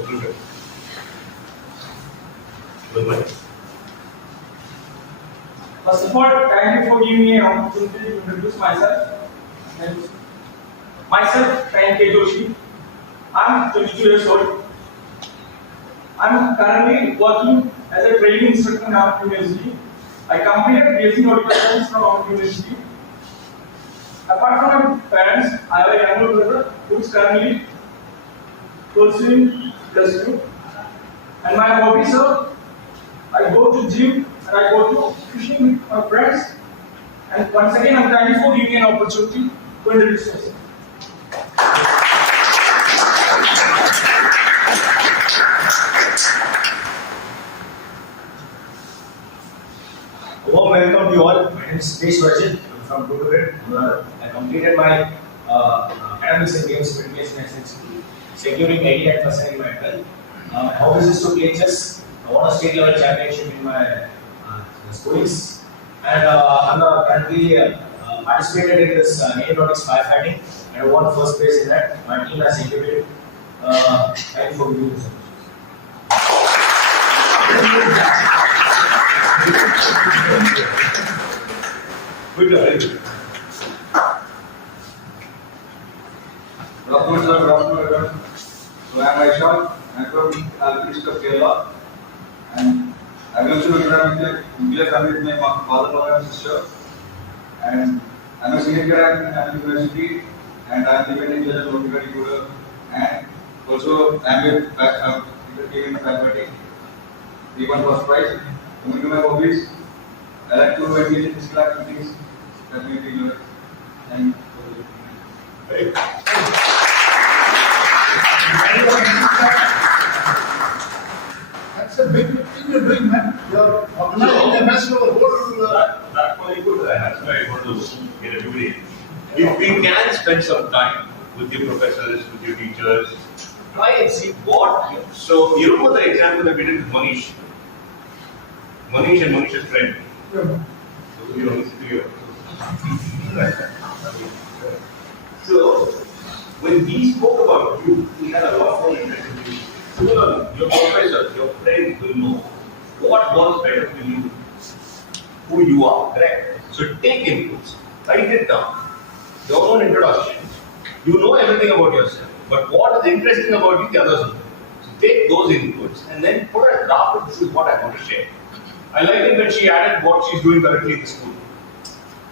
First of all, thank you for giving me an opportunity to introduce myself. Myself, Kayan K. Joshi. I'm 22 years old. I'm currently working as a training instructor in our university. I completed BSc Horticulture from our university. Apart from my parents, I have a younger brother who is currently pursuing +2. And my hobbies are, I go to gym and I go to fishing with my friends. And once again, I'm thank you for giving me an opportunity to introduce myself. Warm welcome to you all. My name is Sudesh Vajin. I'm from Kuturit. I completed my academics and games certification at securing 89% in my 12. My hobbies is to play chess. I won a state level championship in my schools. And I'm currently participated in this aeronautics firefighting and I won first place in that. My team has executed. Thank you for giving me this Good afternoon, sir. Good afternoon, everyone. So I am Aishan. I am from Alchemist of Kerala. And I am also with the nuclear family with my father, mother, and sister. And I am a senior here at university. And I am living in the local tutor. And also I am with the team in the faculty. We won first prize. Coming to my hobbies, I like to engage in physical activities. That may be good. And That's a big thing you're doing, man. You're organizing the best of the whole. That's very good. That's why I want to get a degree. If we can spend some time with your professors, with your teachers, try and see what. So, you remember the example that we did with Manish? Manish and Manish's friend. So, you know, so, when we spoke about you, we had a lot more interest in you. Similarly, your professor, your friend will know what works better for you, who you are, correct? So take inputs, write it down, your own introduction. You know everything about yourself, but what is interesting about you, the others know. So take those inputs and then put a draft of this is what I want to share. I like it that she added what she's doing currently in the school.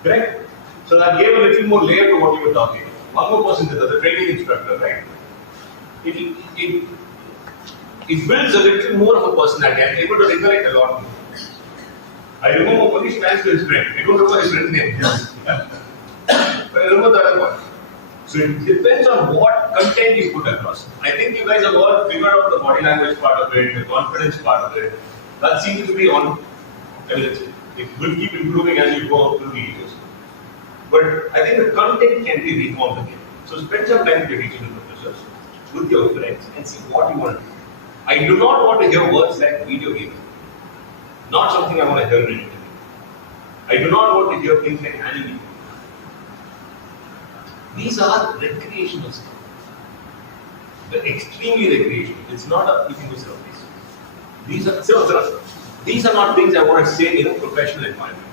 Correct? So that gave a little more layer to what you were talking about. One more person, the training instructor, right? It builds a little more of a personality. I'm able to recollect a lot more. I remember when he stands to his friend. I don't remember his friend's name. But I remember the other one. So it depends on what content you put across. I think you guys have all figured out the body language part of it, the confidence part of it. That seems to be on. It will keep improving as you go through the years. But I think the content can be reformed again. So spend some time with your teachers and professors, with your friends, and see what you want to do. I do not want to hear words like video game. Not something I want to hear in an interview. I do not want to hear things like anime. These are recreational stuff. They're extremely recreational. It's not a you can do service. These are not things I want to say in a professional environment.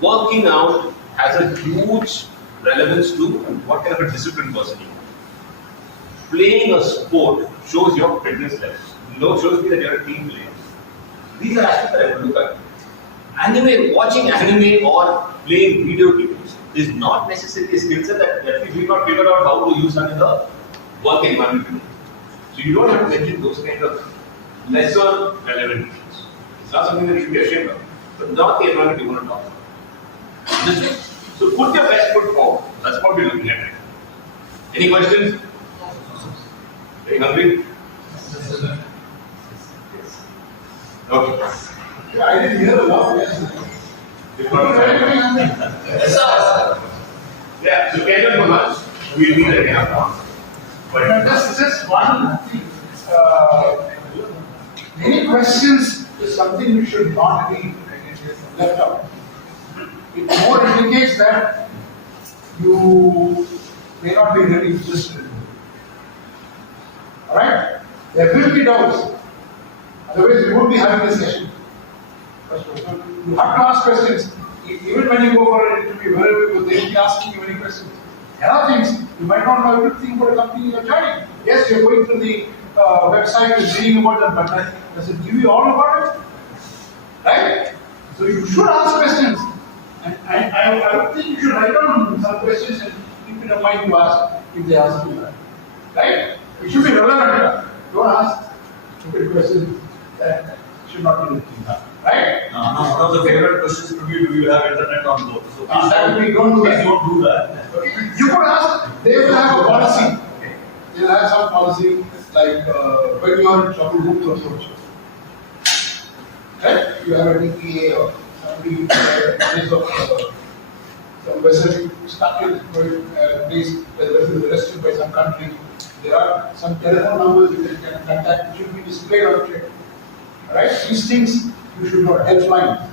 Working out has a huge relevance to what kind of a disciplined person you are. Playing a sport shows your fitness level. Shows me that you're a team player. These are aspects that I would look at. Watching anime or playing video games is not necessarily a skill set that at least we've not figured out how to use that in the work environment. So you don't have to mention those kind of lesser relevant things. It's not something that you should be ashamed of. But not the environment you want to talk about. So put your best foot forward. That's what we're looking at. Any questions? Are you hungry? Okay. Yeah, I didn't hear a lot. Yes, sir. Yeah, so can you for lunch? We'll meet again after. But just one thing. Many questions is something which should not be left out. It more indicates that you may not be really interested in it. Alright? There will be doubts. Otherwise, we won't be having this session. You have to ask questions. Even when you go for an interview, wherever you go, they will be asking you many questions. There are things you might not know everything for a company you're joining. Yes, you're going through the website and reading about them, but Does it give you all about it? Right? So you should ask questions. And I would think you should write down some questions and keep in mind to ask if they ask you that. Right? It should be relevant. Don't ask stupid questions that should not be looking at. Right? One of the favorite questions could be, do you have internet on board? So that we don't do that. don't do that. You could ask, they will have a policy. They'll have some policy like when you are in trouble, who to approach. Right? You have a DPA or somebody is of some vessel stuck in a place where the vessel is arrested by some country. There are some telephone numbers you can contact, which should be displayed on the ship. Alright? These things you should know. Helpline.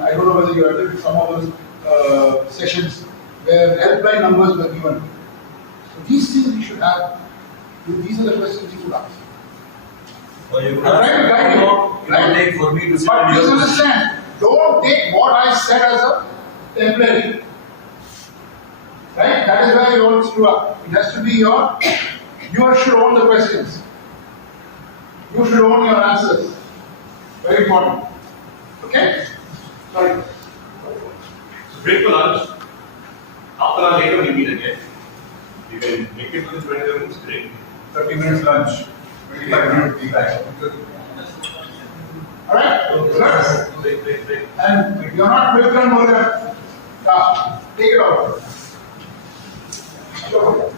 I don't know whether you attended some of those sessions where helpline numbers were given. So these things you should have. These are the questions you should ask. So you I'm trying to guide you. don't take for me to sit But in please your- understand, don't take what I said as a template. Right? That is why you don't screw up. It has to be you should own the questions. You should own your answers. Very important. Okay? Sorry. So break for lunch. Half an hour later we meet again. You can make it within 20 minutes, great. 30 minutes lunch. 25 minutes feedback. Alright? Good. And if you're not quick on more than take it out. Sure.